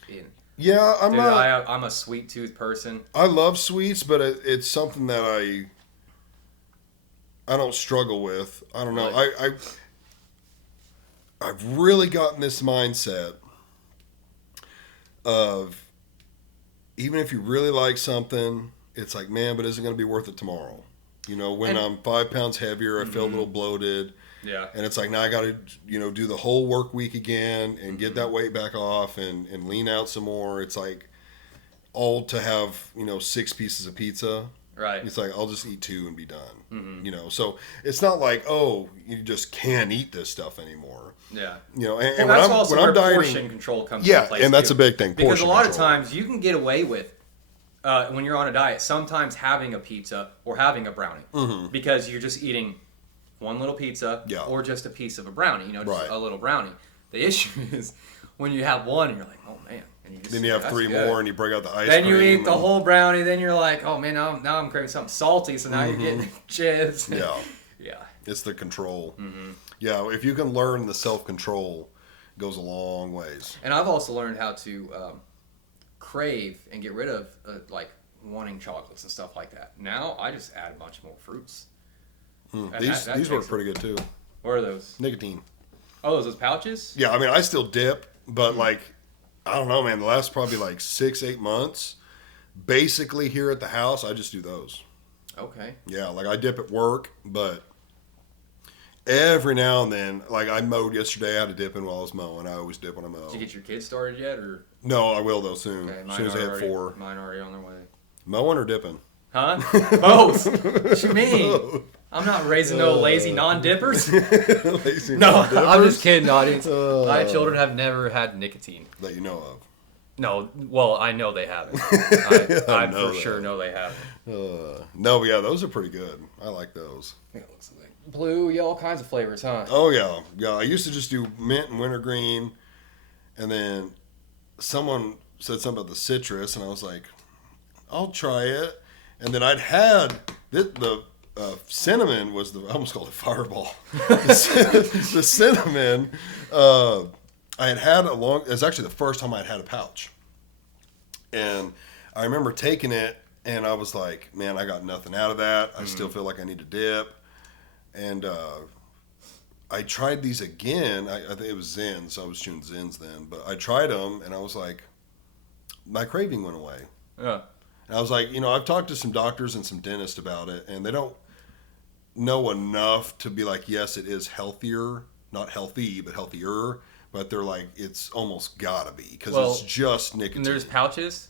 Dude, Yeah, I'm a sweet tooth person. I love sweets, but it's something that I don't struggle with. I don't know. Right. I've really gotten this mindset of even if you really like something, it's like, man, but is it going to be worth it tomorrow? You know, when And- I'm 5 pounds heavier, I feel a little bloated. Yeah. And it's like, now I got to, do the whole work week again and get that weight back off and lean out some more. It's like all to have, 6 pieces of pizza. Right. It's like, I'll just eat 2 and be done. So it's not like, oh, you just can't eat this stuff anymore. Yeah. And Well, when that's I'm, also when I'm where dieting, portion control comes yeah, into place and that's too. a big thing. Because portion a lot of control. times you can get away with, when you're on a diet, sometimes having a pizza or having a brownie. Because you're just eating one little pizza Yeah. or just a piece of a brownie, just Right. a little brownie. The issue is when you have one and you're like, oh man. And you just Then you have that's 3 good. more and you break out the ice Then cream. you eat the and- whole brownie. Then you're like, oh man, now I'm craving something salty. So now you're getting chips. Yeah. Yeah. It's the control. Yeah, if you can learn the self-control, it goes a long ways. And I've also learned how to crave and get rid of like wanting chocolates and stuff like that. Now I just add a bunch more fruits. And These that work takes- pretty good too. What are those? Nicotine. Oh, those pouches? Yeah, I mean, I still dip, but like, I don't know, man. The last probably like 6-8 months, basically here at the house, I just do those. Okay. Yeah, like I dip at work, but every now and then, like I mowed yesterday, I had to dip in while I was mowing. I always dip when I mow. Did you get your kids started yet, or No, I will though soon. okay, As soon as I hit 4. Mine are already on their way. Mowing or dipping? Huh? Both. What you mean? I'm not raising no lazy non-dippers. Lazy No, dippers I'm just kidding, audience. My children have never had nicotine. that you know of. No, well, I know they haven't. I know for that. sure know they haven't. No, but yeah, those are pretty good. I like those. It looks like blue, yeah, all kinds of flavors, huh? Oh yeah, yeah. I used to just do mint and wintergreen, and then someone said something about the citrus, and I was like, I'll try it. And then I'd had the cinnamon was I almost called it Fireball. The cinnamon, I had it's actually the first time I'd had a pouch. And I remember taking it, and I was like, man, I got nothing out of that. I still feel like I need to dip. And I tried these again. I think it was Zins. I was chewing Zins then. But I tried them, and I was like, my craving went away. Yeah. And I was like, I've talked to some doctors and some dentists about it, and they don't know enough to be like, yes, it is healthier. Not healthy, but healthier. But they're like, it's almost gotta be because Well, it's just nicotine. And there's pouches.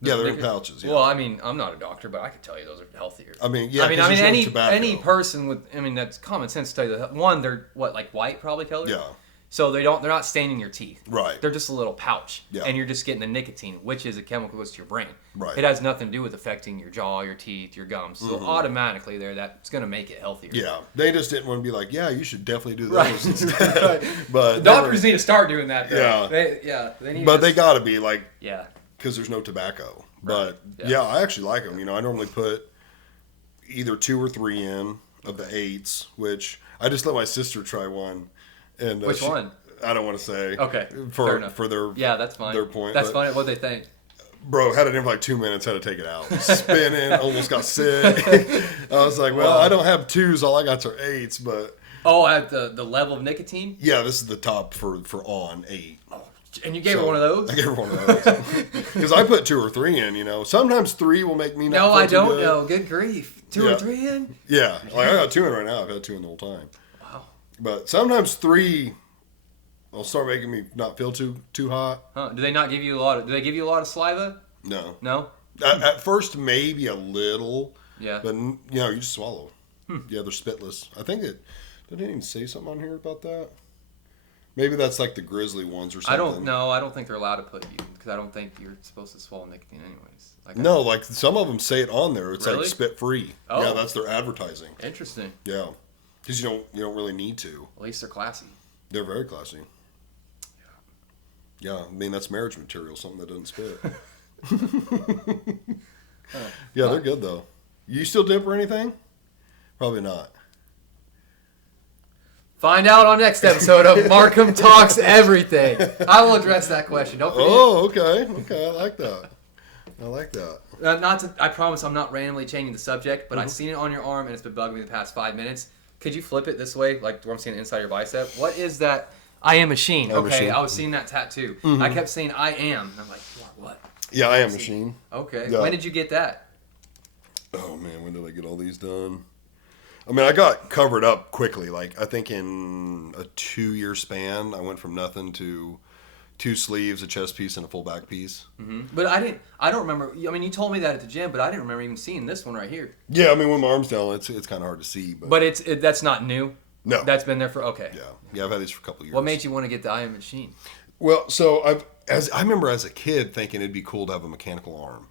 Yeah, they're in Nicotine- pouches. Yeah. Well, I mean, I'm not a doctor, but I can tell you those are healthier. I mean, yeah. I mean, 'cause there's no tobacco. any person with, that's common sense to tell you that. One, they're like white probably color. Yeah. So they're not staining your teeth. Right. They're just a little pouch. Yeah. And you're just getting the nicotine, which is a chemical that goes to your brain. Right. It has nothing to do with affecting your jaw, your teeth, your gums. So automatically that's going to make it healthier. Yeah, they just didn't want to be like, yeah, you should definitely do those Right. instead. But Doctors need to start doing that. Yeah. They need. but to they gotta be like, Yeah. because there's no tobacco. But Yeah. yeah, I actually like them. I normally put either 2 or 3 in of the 8s, which I just let my sister try one. And Which one? I don't want to say. Okay, fair For enough. their Yeah, that's fine. their point. That's but, fine. What they think. Bro, had it in for like 2 minutes, had to take it out. Spinning, almost got sick. I was like, well, I don't have 2s. All I got are 8s. But Oh, at the level of nicotine. yeah, this is the top for on 8. And you gave her So, one of those? I gave her one of those. Because I put 2 or 3 in, Sometimes 3 will make me not No, feel I too don't good. know. Good grief. 2 or Yeah. 3 in? Yeah. Like I got 2 in right now. I've had 2 in the whole time. Wow. But sometimes 3 It'll start making me not feel too hot. Huh? Do they not give you a lot of? Do they give you a lot of saliva? No. No. At first, maybe a little. Yeah. But you just swallow. Yeah, they're spitless. I think it. Did it even say something on here about that? Maybe that's like the grizzly ones or something. I don't know. I don't think they're allowed to put you because I don't think you're supposed to swallow nicotine anyways. No, like some of them say it on there. It's Really? like spit free. Oh. Yeah, that's their advertising. Interesting. Yeah, because you don't really need to. At least they're classy. They're very classy. Yeah, I mean that's marriage material, something that doesn't spit. Yeah, they're good though. You still dip or anything? Probably not. Find out on next episode of Marcum Talks Everything. I will address that question. Don't forget. Oh, okay. I like that. Not to, I promise I'm not randomly changing the subject, but I've seen it on your arm and it's been bugging me the past 5 minutes. Could you flip it this way, like where I'm seeing it inside your bicep? What is that? I am machine. Okay, machine. I was seeing that tattoo. I kept saying I am. And I'm like, what? Yeah, I am machine. Okay. Yeah. When did you get that? Oh man, when did I get all these done? I mean, I got covered up quickly. Like I think in a 2-year span, I went from nothing to 2 sleeves, a chest piece, and a full back piece. But I don't remember. I mean, you told me that at the gym, but I didn't remember even seeing this one right here. Yeah, I mean, when my arm's down, it's kind of hard to see. But that's not new. No, That's been there for okay. Yeah, I've had these for a couple of years. What made you want to get the I am machine? Well, so I remember as a kid thinking it'd be cool to have a mechanical arm.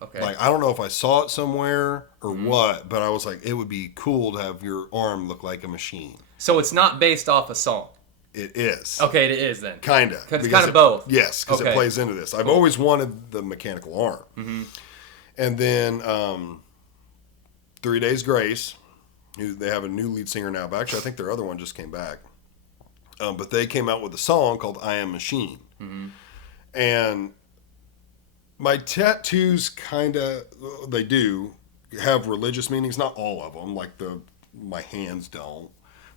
Okay. Like I don't know if I saw it somewhere or what, but I was like, it would be cool to have your arm look like a machine. So it's not based off a song. It is. Okay, it is then. Kinda. It's kind of both. Yes, because Okay. it plays into this. I've always wanted the mechanical arm. And then 3 Days Grace, they have a new lead singer now. But actually, I think their other one just came back. But they came out with a song called I Am Machine. And my tattoos they do have religious meanings. Not all of them, like my hands don't.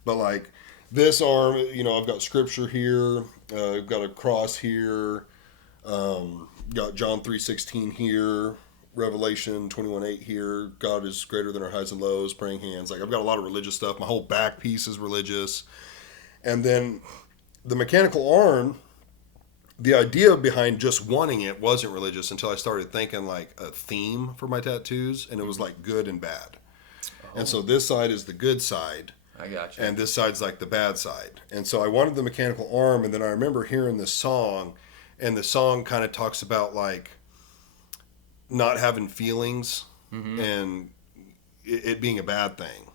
But like this arm, I've got scripture here. I've got a cross here. Got John 3:16 here. Revelation 21:8 here. God is greater than our highs and lows. Praying hands. Like I've got a lot of religious stuff. My whole back piece is religious. And then the mechanical arm, the idea behind just wanting it wasn't religious until I started thinking like a theme for my tattoos, and it was like good and bad. And so this side is the good side. I got you. And this side's like the bad side. And so I wanted the mechanical arm, and then I remember hearing this song, and the song kind of talks about like not having feelings and it being a bad thing.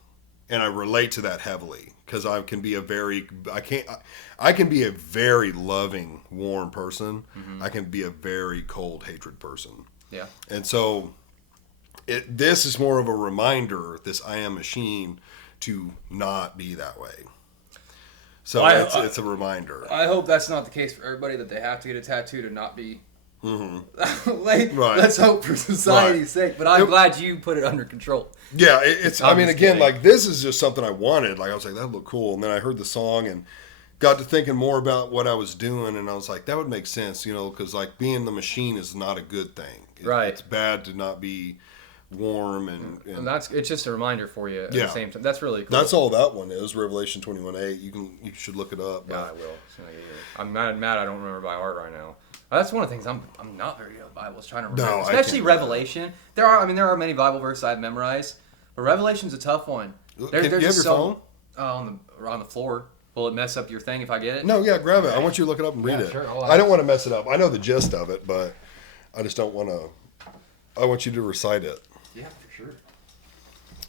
And I relate to that heavily because I can be a very loving, warm person. I can be a very cold, hatred person. Yeah. And so this is more of a reminder, this I am machine, to not be that way. So it's a reminder. I hope that's not the case for everybody, that they have to get a tattoo to not be. Right. Let's hope for society's sake. But I'm glad you put it under control. Yeah, it's. I mean, just again, kidding. like this is just something I wanted. Like I was like, that looked cool, and then I heard the song and got to thinking more about what I was doing, and I was like, that would make sense, because like being the machine is not a good thing. Right. It's bad to not be warm and It's just a reminder for you at the same time. That's really cool. that's all that one is. Revelation 21:8. You should look it up. Yeah, I will. I'm mad I don't remember by heart right now. That's one of the things I'm not very good at Bibles, trying to remember. No, I Especially can't. Revelation. There are many Bible verses I've memorized, but Revelation's a tough one. Do you have your phone? On the floor. Will it mess up your thing if I get it? No, yeah, grab it. I want you to look it up and read it. Sure, I don't want to mess it up. I know the gist of it, but I just don't want to. I want you to recite it. Yeah, for sure.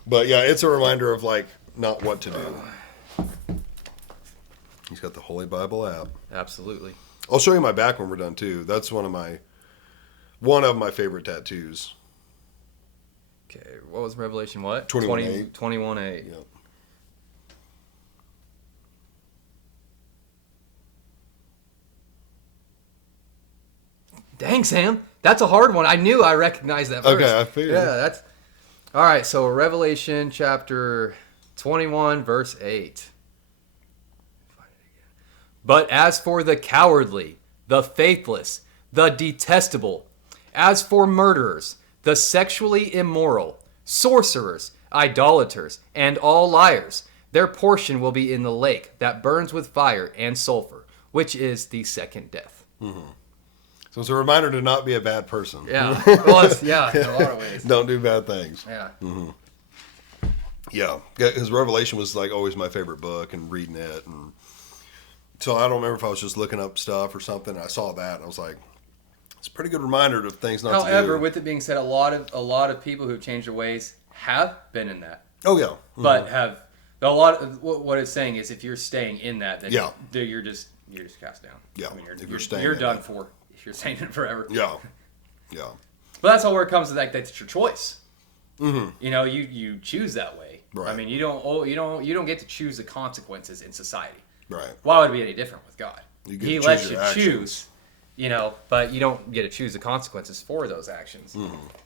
But yeah, it's a reminder of like not what to do. He's got the Holy Bible app. Absolutely. I'll show you my back when we're done too. That's one of my favorite tattoos. Okay, what was Revelation? What? 21:8. 21:8. Yep. Dang, Sam, that's a hard one. I knew I recognized that first. Okay, I figured. Yeah, that's all right. So Revelation chapter 21, verse 8. But as for the cowardly, the faithless, the detestable, as for murderers, the sexually immoral, sorcerers, idolaters, and all liars, their portion will be in the lake that burns with fire and sulfur, which is the second death. So it's a reminder to not be a bad person. Yeah. Well, in a lot of ways. Don't do bad things. Yeah. Yeah. His Revelation was like always my favorite book, and reading it. And so I don't remember if I was just looking up stuff or something. And I saw that and I was like, it's a pretty good reminder of things not to do. However, with it being said, a lot of people who've changed their ways have been in that. Oh, yeah. But have a lot of what it's saying is if you're staying in that, then you're just cast down. Yeah. I mean, staying you're in done it. for. If you're staying in it forever. Yeah. Yeah. But that's all where it comes to that's your choice. You know, you choose that way. Right. I mean, you don't get to choose the consequences in society. Right. Why would it be any different with God? You get He to lets choose you your actions. choose. You know, but you don't get to choose the consequences for those actions.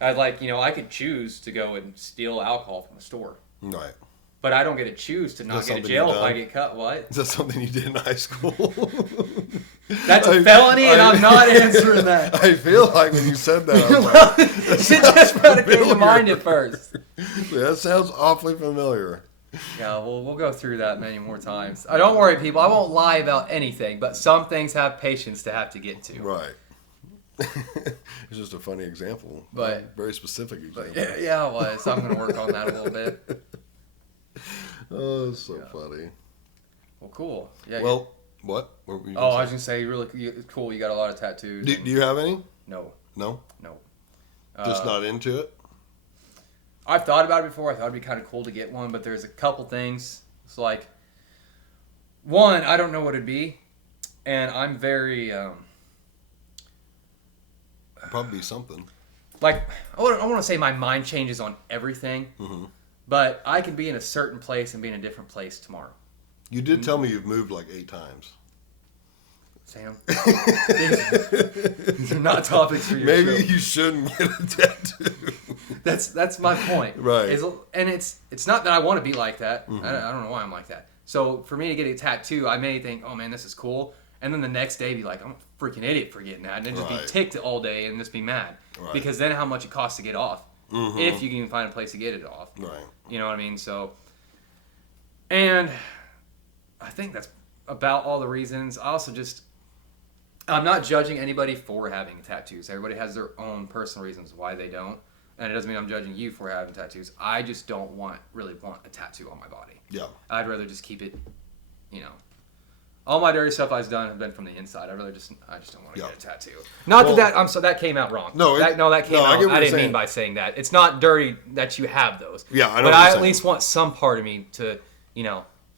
I could choose to go and steal alcohol from a store. Right. But I don't get to choose to not Is that get to something jail you've if I done? get cut. What? Is that something you did in high school? That's a felony, and I'm not answering that. I feel like when you said that, I was like, It just kind of came to mind at first. that sounds awfully familiar. Yeah, we'll go through that many more times. Don't worry, people. I won't lie about anything, but some things have patience to have to get to. Right. It's just a funny example. But- very specific example. Yeah, it was. I'm going to work on that a little bit. Oh, it's so funny. Well, cool. Yeah. Well, what? What were you I gonna was say? going to say, really cool. You got a lot of tattoos. Do you have any? No. No? No. Just not into it? I've thought about it before. I thought it'd be kind of cool to get one, but there's a couple things. It's like, one, I don't know what it'd be, and I'm very Probably something. like I want to say my mind changes on everything, but I can be in a certain place and be in a different place tomorrow. You did tell me you've moved like 8 times. Sam, these are not topics for your Maybe show. you shouldn't get a tattoo. That's my point. Right. And it's not that I want to be like that. I don't know why I'm like that. So for me to get a tattoo, I may think, oh man, this is cool. And then the next day be like, I'm a freaking idiot for getting that. And then just be Right. ticked all day and just be mad. Right. Because then how much it costs to get off. If you can even find a place to get it off. Right. You know what I mean? So, and I think that's about all the reasons. I also I'm not judging anybody for having tattoos. Everybody has their own personal reasons why they don't. And it doesn't mean I'm judging you for having tattoos. I just don't really want a tattoo on my body. Yeah. I'd rather just keep it, all my dirty stuff I've done have been from the inside. I just don't want to Yeah. get a tattoo. Not Well- that came out wrong. No, that came I out. get what I you're didn't saying. mean by saying that. It's not dirty that you have those. Yeah, I know But what I you're at saying. least want some part of me to,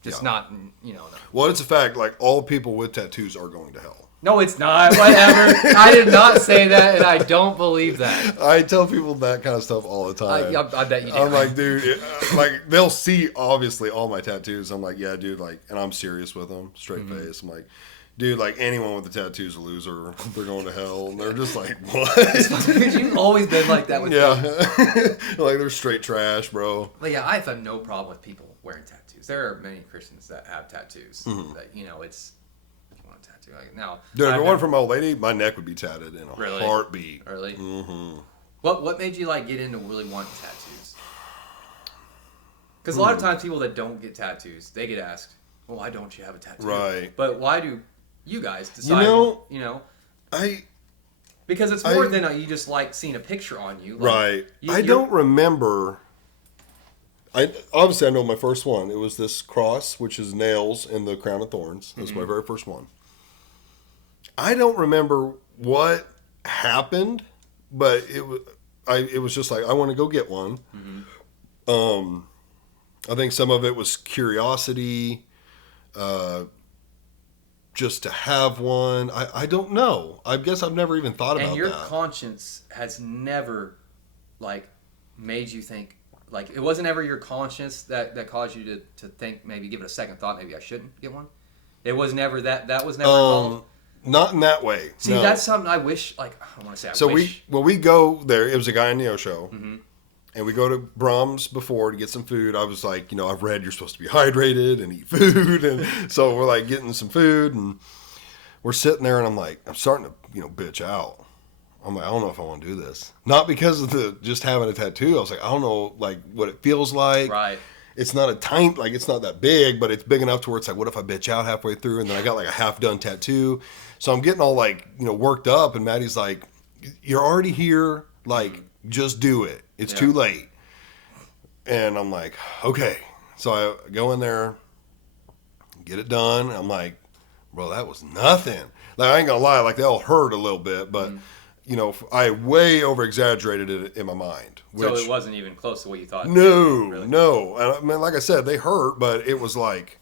just Yeah. not, no. Well, it's a fact. Like, all people with tattoos are going to hell. No, it's not. Whatever. I did not say that, and I don't believe that. I tell people that kind of stuff all the time. I bet you do. I'm like, dude, like, they'll see, obviously, all my tattoos. I'm like, yeah, dude, like, and I'm serious with them, straight face. I'm like, dude, like, anyone with the tattoos is a loser. They're going to hell. And they're just like, what? Because you've always been like that with me. Yeah. Like, they're straight trash, bro. But yeah, I've had no problem with people wearing tattoos. There are many Christians that have tattoos. That it's if you want a tattoo. Like now, Dude, if I've it weren't had- for my old lady, my neck would be tatted in a Really? heartbeat. Really? Mm-hmm. What made you like get into really wanting tattoos? Because a lot of times people that don't get tattoos, they get asked, "Well, why don't you have a tattoo?" Right. But why do you guys decide? Because it's more than you just like seeing a picture on you. Like, Right. I you're- don't remember. Obviously I know my first one. It was this cross, which is nails in the crown of thorns. That's my very first one. I don't remember what happened, but it was just like, I want to go get one. I think some of it was curiosity, just to have one. I don't know. I guess I've never even thought about And your that. conscience has never, made you think, it wasn't ever your conscience that caused you to think, maybe give it a second thought, maybe I shouldn't get one? It was never that was never involved? Not in that way. See, no. that's something I wish, I don't want to say I So wish. we go there. It was a guy in the O show. And we go to Brahms before to get some food. I was like, I've read you're supposed to be hydrated and eat food. And so we're like getting some food and we're sitting there and I'm like, I'm starting to, bitch out. I'm like, I don't know if I want to do this. Not because of just having a tattoo. I was like, I don't know, what it feels like. Right. it's not a tiny, like it's not that big, but it's big enough to where it's like, what if I bitch out halfway through and then I got like a half done tattoo? So I'm getting all like, worked up, and Maddie's like, you're already here, like just do it. It's too late. And I'm like, okay. So I go in there, get it done. I'm like, bro, that was nothing. Like, I ain't gonna lie, like they all hurt a little bit, but I way over exaggerated it in my mind. So it wasn't even close to what you thought. No, really. no. I mean, like I said, they hurt, but it was like,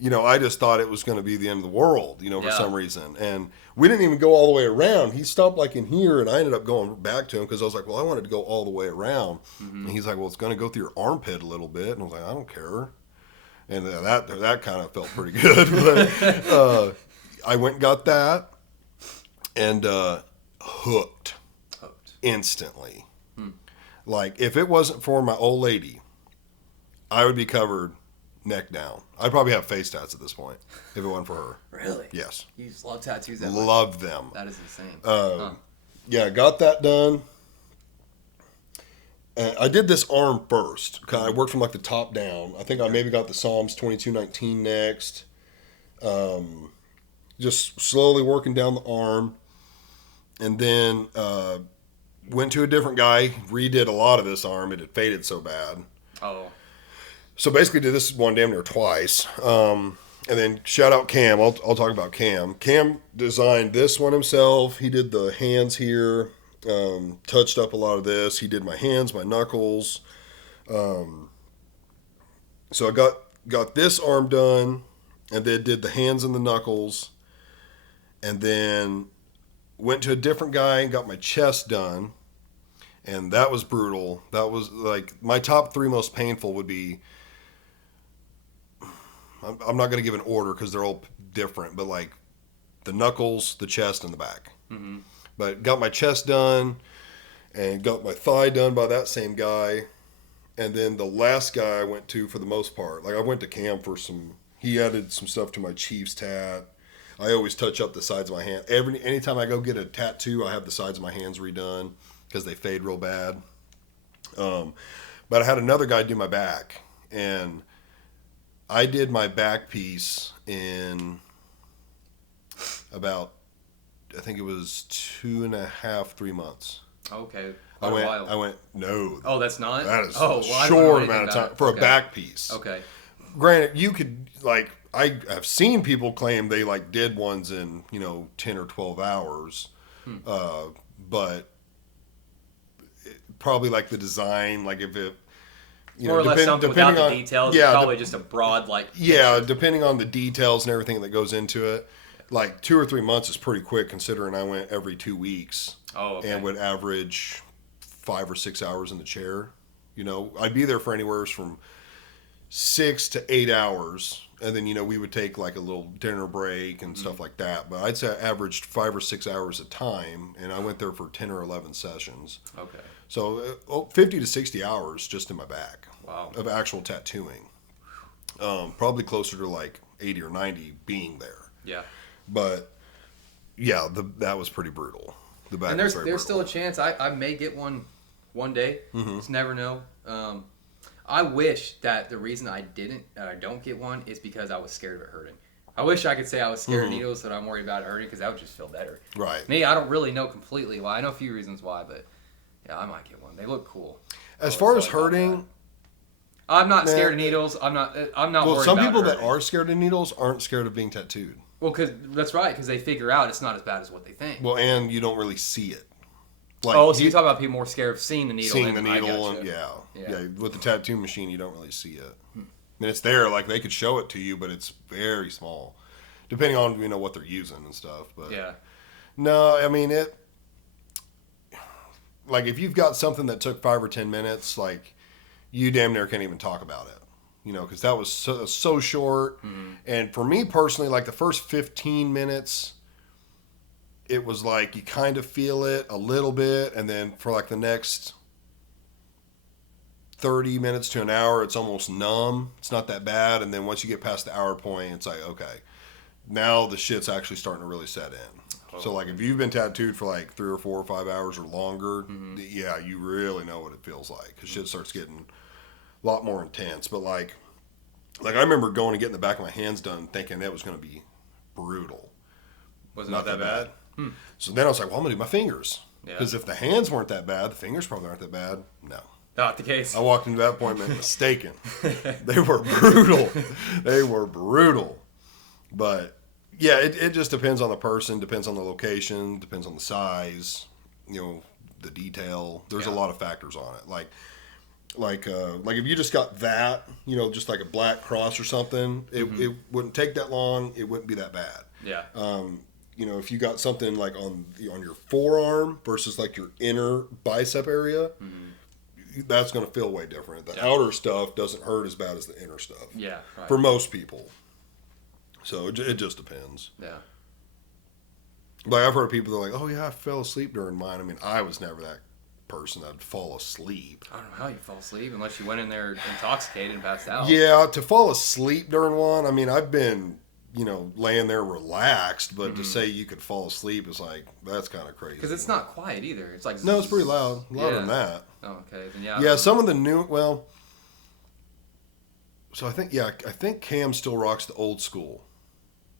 I just thought it was going to be the end of the world, for some reason. And we didn't even go all the way around. He stopped like in here, and I ended up going back to him because I was like, well, I wanted to go all the way around. Mm-hmm. And he's like, well, it's going to go through your armpit a little bit. And I was like, I don't care. And that kind of felt pretty good. But I went and got that, and hooked instantly. Like, if it wasn't for my old lady, I would be covered neck down. I'd probably have face tats at this point if it wasn't for her. Really? Yes. You just love tattoos that much? Love them. That is insane. Yeah, got that done. I did this arm first. I worked from like the top down. I think I maybe got the Psalms 22:19 next. Just slowly working down the arm. And then went to a different guy, redid a lot of this arm. It had faded so bad. Oh. So basically did this one damn near twice. And then shout out Cam. I'll talk about Cam. Cam designed this one himself. He did the hands here. Touched up a lot of this. He did my hands, my knuckles. So I got this arm done, and then did the hands and the knuckles. And then went to a different guy and got my chest done. And that was brutal. That was like my top 3 most painful would be, I'm not going to give an order because they're all different, but like the knuckles, the chest, and the back. Mm-hmm. But got my chest done and got my thigh done by that same guy. And then the last guy I went to for the most part, like I went to Cam for he added some stuff to my Chiefs tat. I always touch up the sides of my hand. Anytime I go get a tattoo, I have the sides of my hands redone because they fade real bad. But I had another guy do my back, and I did my back piece in about, I think it was 2.5, 3 months. Okay. I went, no. Oh, that's not? That is a short amount of time for a back piece. Okay. Granted, you could, like, I have seen people claim they, like, did ones in, 10 or 12 hours. But probably, like, the design, like, if it, more or less something without the details. Yeah, probably just a broad, like... Yeah, depending on the details and everything that goes into it. Like, 2 or 3 months is pretty quick, considering I went every 2 weeks. Oh, okay. And would average 5 or 6 hours in the chair. I'd be there for anywhere from 6 to 8 hours. And then, we would take, like, a little dinner break and stuff like that. But I'd say I averaged 5 or 6 hours a time, and I went there for 10 or 11 sessions. Okay. So 50 to 60 hours just in my back. Wow. Of actual tattooing. Probably closer to like 80 or 90 being there. Yeah. But yeah, that was pretty brutal. The back. And there's still a chance I may get one day. Mm-hmm. Just never know. I wish that the reason I don't get one is because I was scared of it hurting. I wish I could say I was scared of needles, that I'm worried about it hurting, because that would just feel better. Right. Me, I don't really know completely why. I know a few reasons why, but yeah, I might get one. They look cool. As far as hurting, I'm not scared of needles. I'm not. Well, some people that are scared of needles aren't scared of being tattooed. Well, that's right, because they figure out it's not as bad as what they think. Well, and you don't really see it. Like, so you talk about people more scared of seeing the needle. Seeing the needle, and yeah. With the tattoo machine, you don't really see it. I mean, it's there. Like, they could show it to you, but it's very small, depending on what they're using and stuff. But yeah. No, I mean it. Like, if you've got something that took 5 or 10 minutes, like, you damn near can't even talk about it. Because that was so short. Mm-hmm. And for me personally, like, the first 15 minutes, it was like you kind of feel it a little bit. And then for like the next 30 minutes to an hour, it's almost numb. It's not that bad. And then once you get past the hour point, it's like, okay, now the shit's actually starting to really set in. Oh. So, like, if you've been tattooed for like 3 or 4 or 5 hours or longer, yeah, you really know what it feels like. Because shit starts getting lot more intense. But like I remember going and getting the back of my hands done, thinking that was going to be brutal. Was it not that bad? So then I was like, well, I'm going to do my fingers. Yeah. Because if the hands weren't that bad, the fingers probably aren't that bad. No. Not the case. I walked into that appointment mistaken. They were brutal. They were brutal. But yeah, it just depends on the person, depends on the location, depends on the size, the detail. There's a lot of factors on it. Like if you just got that, just like a black cross or something, it wouldn't take that long. It wouldn't be that bad. Yeah. If you got something like on your forearm versus like your inner bicep area, that's going to feel way different. The outer stuff doesn't hurt as bad as the inner stuff. Yeah. Right. For most people. So it just depends. Yeah. Like I've heard people that are like, oh yeah, I fell asleep during mine. I mean, I was never that person that'd fall asleep. I don't know how you fall asleep unless you went in there intoxicated and passed out. Yeah, to fall asleep during one, I mean, I've been, laying there relaxed, but to say you could fall asleep is like, that's kind of crazy. Because it's not quiet either. It's like... No, it's pretty loud. Louder than that. Oh, okay. Then yeah. Yeah, some of the new, so I think Cam still rocks the old school.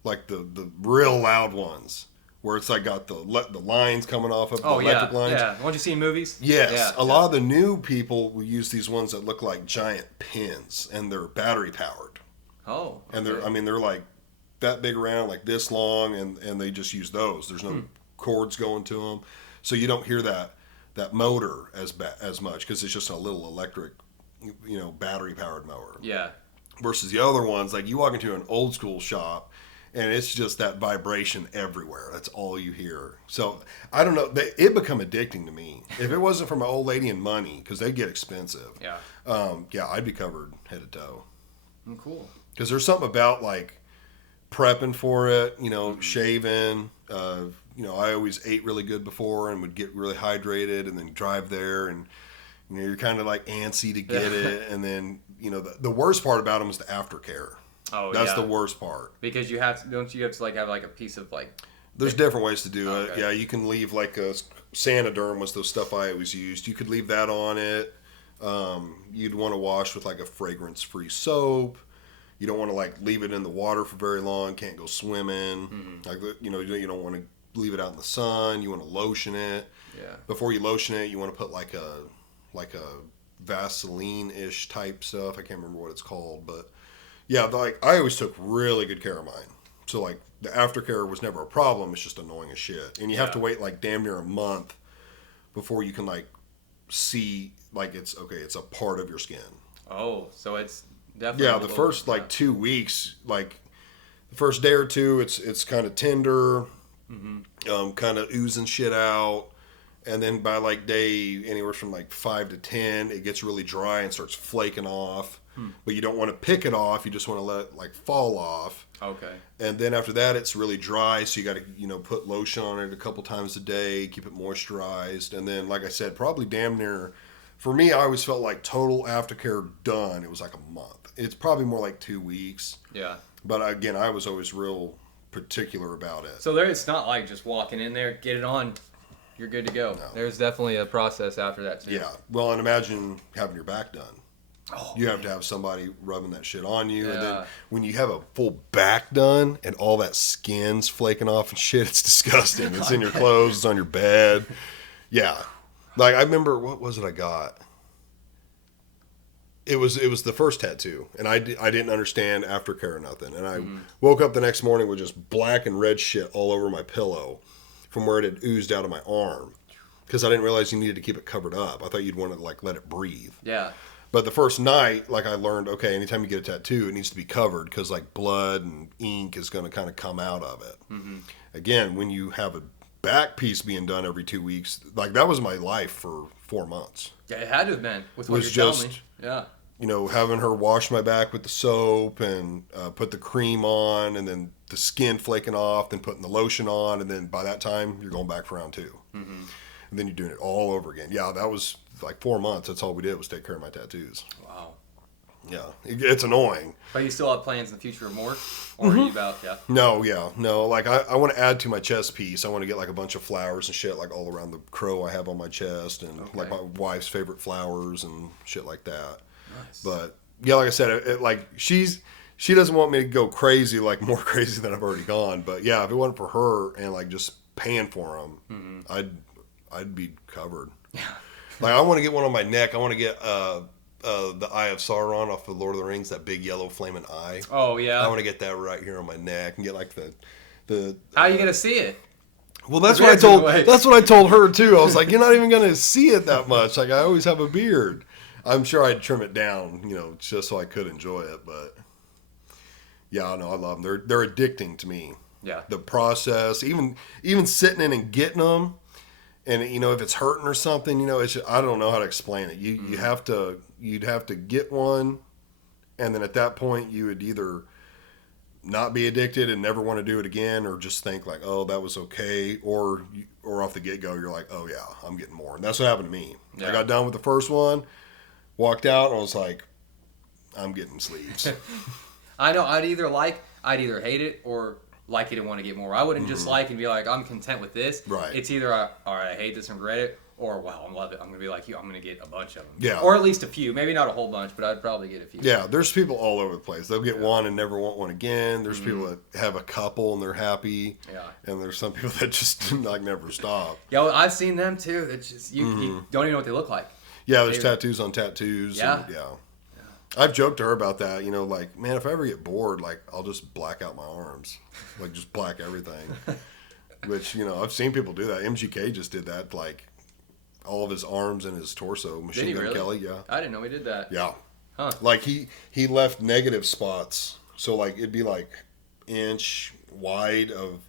Like the real loud ones. Where it's like got the lines coming off of the electric lines. Yeah, the ones you see in movies? Yes. Yeah, a lot of the new people will use these ones that look like giant pins, and they're battery powered. Oh. Okay. And they're like that big around, like this long, and they just use those. There's no cords going to them. So you don't hear that motor as much because it's just a little electric, battery powered mower. Yeah. Versus the other ones, like you walk into an old school shop, and it's just that vibration everywhere. That's all you hear. So I don't know. It become addicting to me. If it wasn't for my old lady and money, because they get expensive. Yeah. I'd be covered head to toe. Cool. Because there's something about like prepping for it. Shaving. I always ate really good before and would get really hydrated, and then drive there, and you're kind of like antsy to get it, and then the worst part about them is the aftercare. Oh, that's the worst part. Because you have to like have like a piece of like. There's different ways to do it. Okay. Yeah, you can leave like a Sanoderm was the stuff I always used. You could leave that on it. You'd want to wash with like a fragrance-free soap. You don't want to like leave it in the water for very long. Can't go swimming. Like you don't want to leave it out in the sun. You want to lotion it. Yeah. Before you lotion it, you want to put like a Vaseline-ish type stuff. I can't remember what it's called, but. Yeah, like I always took really good care of mine. So like the aftercare was never a problem. It's just annoying as shit, and you have to wait like damn near a month before you can like see like it's a part of your skin. Oh, so it's definitely the first like 2 weeks, like the first day or two, it's kind of tender, kind of oozing shit out, and then by like day anywhere from like 5 to 10, it gets really dry and starts flaking off. But you don't want to pick it off. You just want to let it like fall off. Okay. And then after that, it's really dry. So you got to, put lotion on it a couple times a day, keep it moisturized. And then, like I said, probably damn near, for me, I always felt like total aftercare done. It was like a month. It's probably more like 2 weeks. Yeah. But again, I was always real particular about it. So it's not like just walking in there, get it on, you're good to go. No. There's definitely a process after that too. Yeah. Well, and imagine having your back done. Oh, you have to have somebody rubbing that shit on you. Yeah. And then when you have a full back done and all that skin's flaking off and shit, it's disgusting. It's in your clothes. It's on your bed. Yeah. Like I remember, what was it I got? It was the first tattoo. And I didn't understand aftercare or nothing. And I woke up the next morning with just black and red shit all over my pillow from where it had oozed out of my arm. Because I didn't realize you needed to keep it covered up. I thought you'd want to like let it breathe. Yeah. But the first night, like I learned, okay, anytime you get a tattoo, it needs to be covered because like blood and ink is going to kind of come out of it. Again, when you have a back piece being done every 2 weeks, like that was my life for 4 months. Yeah, it had to have been with what Was you're telling just- me. Yeah. Having her wash my back with the soap and put the cream on and then the skin flaking off, then putting the lotion on. And then by that time, you're going back for round 2. And then you're doing it all over again. Yeah, that was like 4 months. That's all we did was take care of my tattoos. Wow. Yeah, it's annoying. But you still have plans in the future of more? Or are you about, No. Like I want to add to my chest piece. I want to get like a bunch of flowers and shit like all around the crow I have on my chest and like my wife's favorite flowers and shit like that. Nice. But yeah, like I said, like she doesn't want me to go crazy, like more crazy than I've already gone. But yeah, if it wasn't for her and like just paying for them, I'd be covered. Yeah. Like I want to get one on my neck. I want to get the Eye of Sauron off of Lord of the Rings, that big yellow flaming eye. Oh yeah. I want to get that right here on my neck and get like the. How are you gonna see it? Well, that's The what I beard's in the told. way. That's what I told her too. I was like, you're not even gonna see it that much. Like I always have a beard. I'm sure I'd trim it down, just so I could enjoy it. But yeah, no, I love them. They're addicting to me. Yeah. The process, even sitting in and getting them, and if it's hurting or something, it's just, I don't know how to explain it. You'd have to get one, and then at that point you would either not be addicted and never want to do it again, or just think like, oh, that was okay, or off the get go you're like, oh yeah, I'm getting more. And that's what happened to me. Yeah. I got done with the first one, walked out, and I was like, I'm getting sleeves. I know. I'd either hate it or like it and want to get more. I wouldn't just like and be like, I'm content with this. Right. It's either all right, I hate this and regret it, or wow, I love it. I'm gonna be like you. I'm gonna get a bunch of them. Yeah. Or at least a few. Maybe not a whole bunch, but I'd probably get a few. Yeah, there's people all over the place. They'll get one and never want one again. There's people that have a couple and they're happy. Yeah. And there's some people that just like never stop. Yeah, well, I've seen them too. That just you don't even know what they look like. Yeah, there's tattoos on tattoos. Yeah. And, yeah. I've joked to her about that, like, man, if I ever get bored, like, I'll just black out my arms. Like, just black everything. Which, I've seen people do that. MGK just did that, like, all of his arms and his torso. Machine Did he Gun really? Kelly, yeah. I didn't know he did that. Yeah. Huh. Like, he left negative spots. So, like, it'd be, like, inch wide of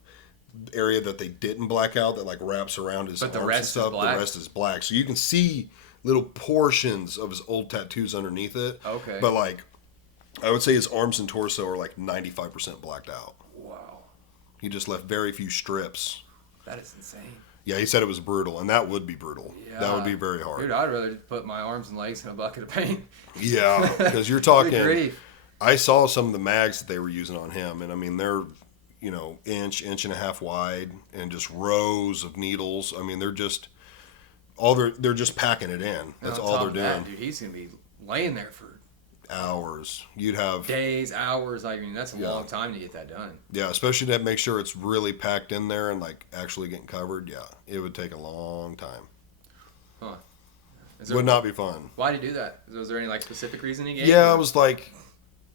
area that they didn't black out that, like, wraps around his But the arms rest and is stuff. black? The rest is black. So you can see little portions of his old tattoos underneath it. Okay. But, like, I would say his arms and torso are like 95% blacked out. Wow. He just left very few strips. That is insane. Yeah, he said it was brutal, and that would be brutal. Yeah. That would be very hard. Dude, I'd rather just put my arms and legs in a bucket of paint. Yeah, because you're Good talking. grief. I saw some of the mags that they were using on him, and I mean they're, inch and a half wide, and just rows of needles. I mean they're just they're just packing it in. That's On all top they're of doing. that, dude, he's gonna be laying there for Hours. You'd have days, hours. I mean, that's a Yeah. long time to get that done. Yeah, especially to make sure it's really packed in there and like actually getting covered. Yeah, it would take a long time. Huh. Would not be fun. Why did he do that? Was there any like specific reason he gave? Yeah, or- it was like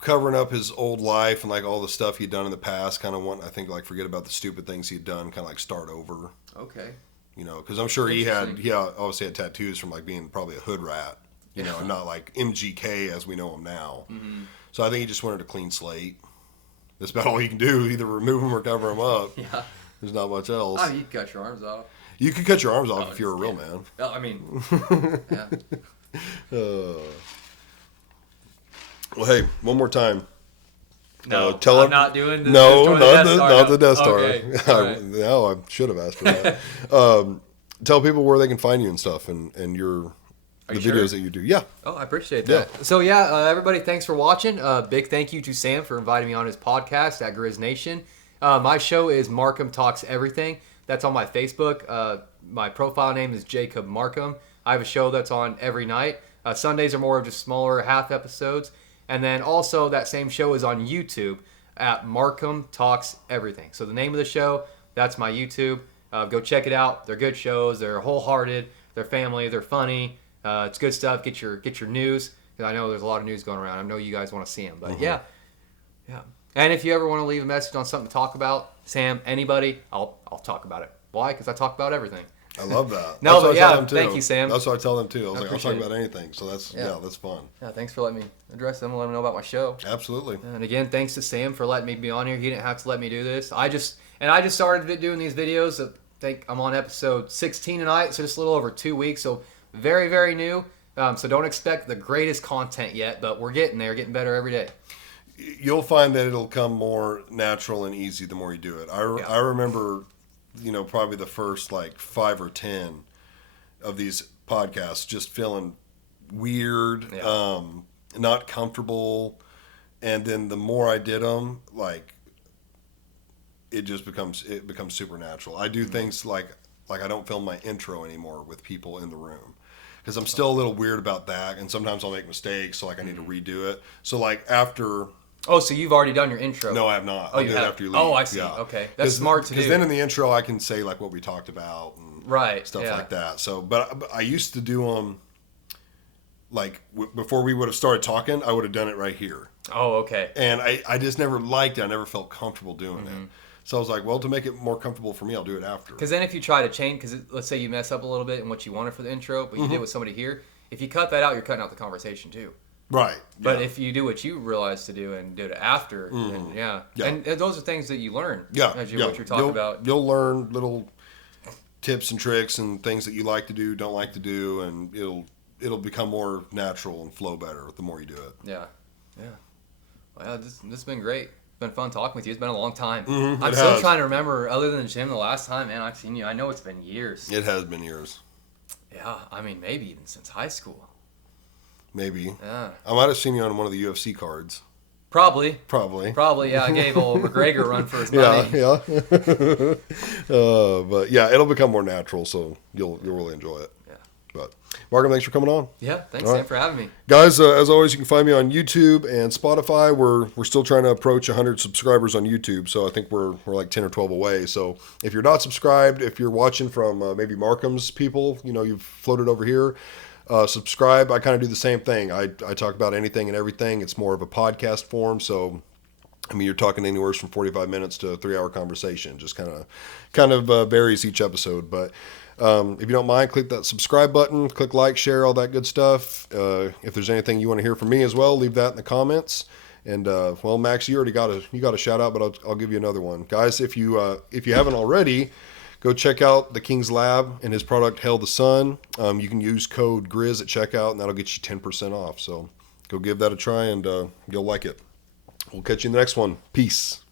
covering up his old life and like all the stuff he'd done in the past. Kind of wanting, I think, like forget about the stupid things he'd done. Kind of like start over. Okay. Because I'm sure he Interesting. obviously had tattoos from like being probably a hood rat. And not like MGK as we know him now. Mm-hmm. So I think he just wanted a clean slate. That's about all you can do. Either remove them or cover them up. Yeah. There's not much else. Oh, you cut your arms off. You could cut your arms off Oh, if you're a real yeah. man. Well, I mean, yeah. Well, hey, one more time. No, tell I'm her- not doing this. No, Destroy not the Death Star. Okay. all right. No, I should have asked for that. Tell people where they can find you and stuff, and the you videos sure? that you do. Yeah, Oh, I appreciate that. So everybody, thanks for watching. Big thank you to Sam for inviting me on his podcast at Grizz Nation. My show is Marcum Talks Everything. That's on my Facebook. My profile name is Jacob Marcum. I have a show that's on every night. Sundays are more of just smaller half episodes. And then also that same show is on YouTube at Marcum Talks Everything. So the name of the show, that's my YouTube. Go check it out. They're good shows. They're wholehearted. They're family. They're funny. It's good stuff. Get your news. 'Cause I know there's a lot of news going around. I know you guys want to see them. But yeah. And if you ever want to leave a message on something to talk about, Sam, anybody, I'll talk about it. Why? Because I talk about everything. I love that. No, That's what but I yeah, tell them, too. thank you, Sam. That's what I tell them too. I was I like, I'll talk appreciate about anything. So that's that's fun. Yeah, thanks for letting me address them and let them know about my show. Absolutely. And again, thanks to Sam for letting me be on here. He didn't have to let me do this. I just started doing these videos. I think I'm on episode 16 tonight, so just a little over 2 weeks. So very, very new. So don't expect the greatest content yet, but we're getting there, getting better every day. You'll find that it'll come more natural and easy the more you do it. I remember, probably the first like 5 or 10 of these podcasts just feeling weird, not comfortable, and then the more I did them, like it becomes supernatural. I do things like I don't film my intro anymore with people in the room because I'm still a little weird about that, and sometimes I'll make mistakes, so like I need to redo it. So like after. Oh, so you've already done your intro? No, I have not. Oh, I'll you do it have? after you leave. Oh, I see. Yeah. Okay, that's smart to do. Because then in the intro I can say like what we talked about and right, stuff yeah. like that. So, but I used to do them like before we would have started talking. I would have done it right here. Oh, okay. And I just never liked it. I never felt comfortable doing it. So I was like, well, to make it more comfortable for me, I'll do it after. Because then if you try to change, because let's say you mess up a little bit in what you wanted for the intro, but you did with somebody here, if you cut that out, you're cutting out the conversation too. Right. But yeah. if you do what you realized to do and do it after, then yeah. And those are things that you learn. Yeah. As what you're talking about. You'll learn little tips and tricks and things that you like to do, don't like to do, and it'll become more natural and flow better the more you do it. Yeah. Yeah. Well, this has been great. It's been fun talking with you. It's been a long time. Mm-hmm, I'm still trying to remember, other than Jim, the last time, man, I've seen you. I know it's been years. It has been years. Yeah. I mean, maybe even since high school. Maybe. Yeah. I might have seen you on one of the UFC cards. Probably, yeah. I gave old McGregor a run for his money. Yeah. But yeah, it'll become more natural, so you'll really enjoy it. Yeah. But Marcum, thanks for coming on. Yeah, thanks, All Sam, right. for having me. Guys, as always, you can find me on YouTube and Spotify. We're still trying to approach 100 subscribers on YouTube, so I think we're like 10 or 12 away. So if you're not subscribed, if you're watching from maybe Marcum's people, you've floated over here, subscribe. I kind of do the same thing. I talk about anything and everything. It's more of a podcast form, so I mean, you're talking anywhere from 45 minutes to a 3-hour conversation. Just kind of varies each episode. But if you don't mind, click that subscribe button, click like, share, all that good stuff. If there's anything you want to hear from me as well, leave that in the comments. And well, Max, you already got a shout out, but I'll give you another one, guys. If you haven't already, go check out the King's Lab and his product Hail the Sun. You can use code GRIZ at checkout, and that'll get you 10% off. So go give that a try, and you'll like it. We'll catch you in the next one. Peace.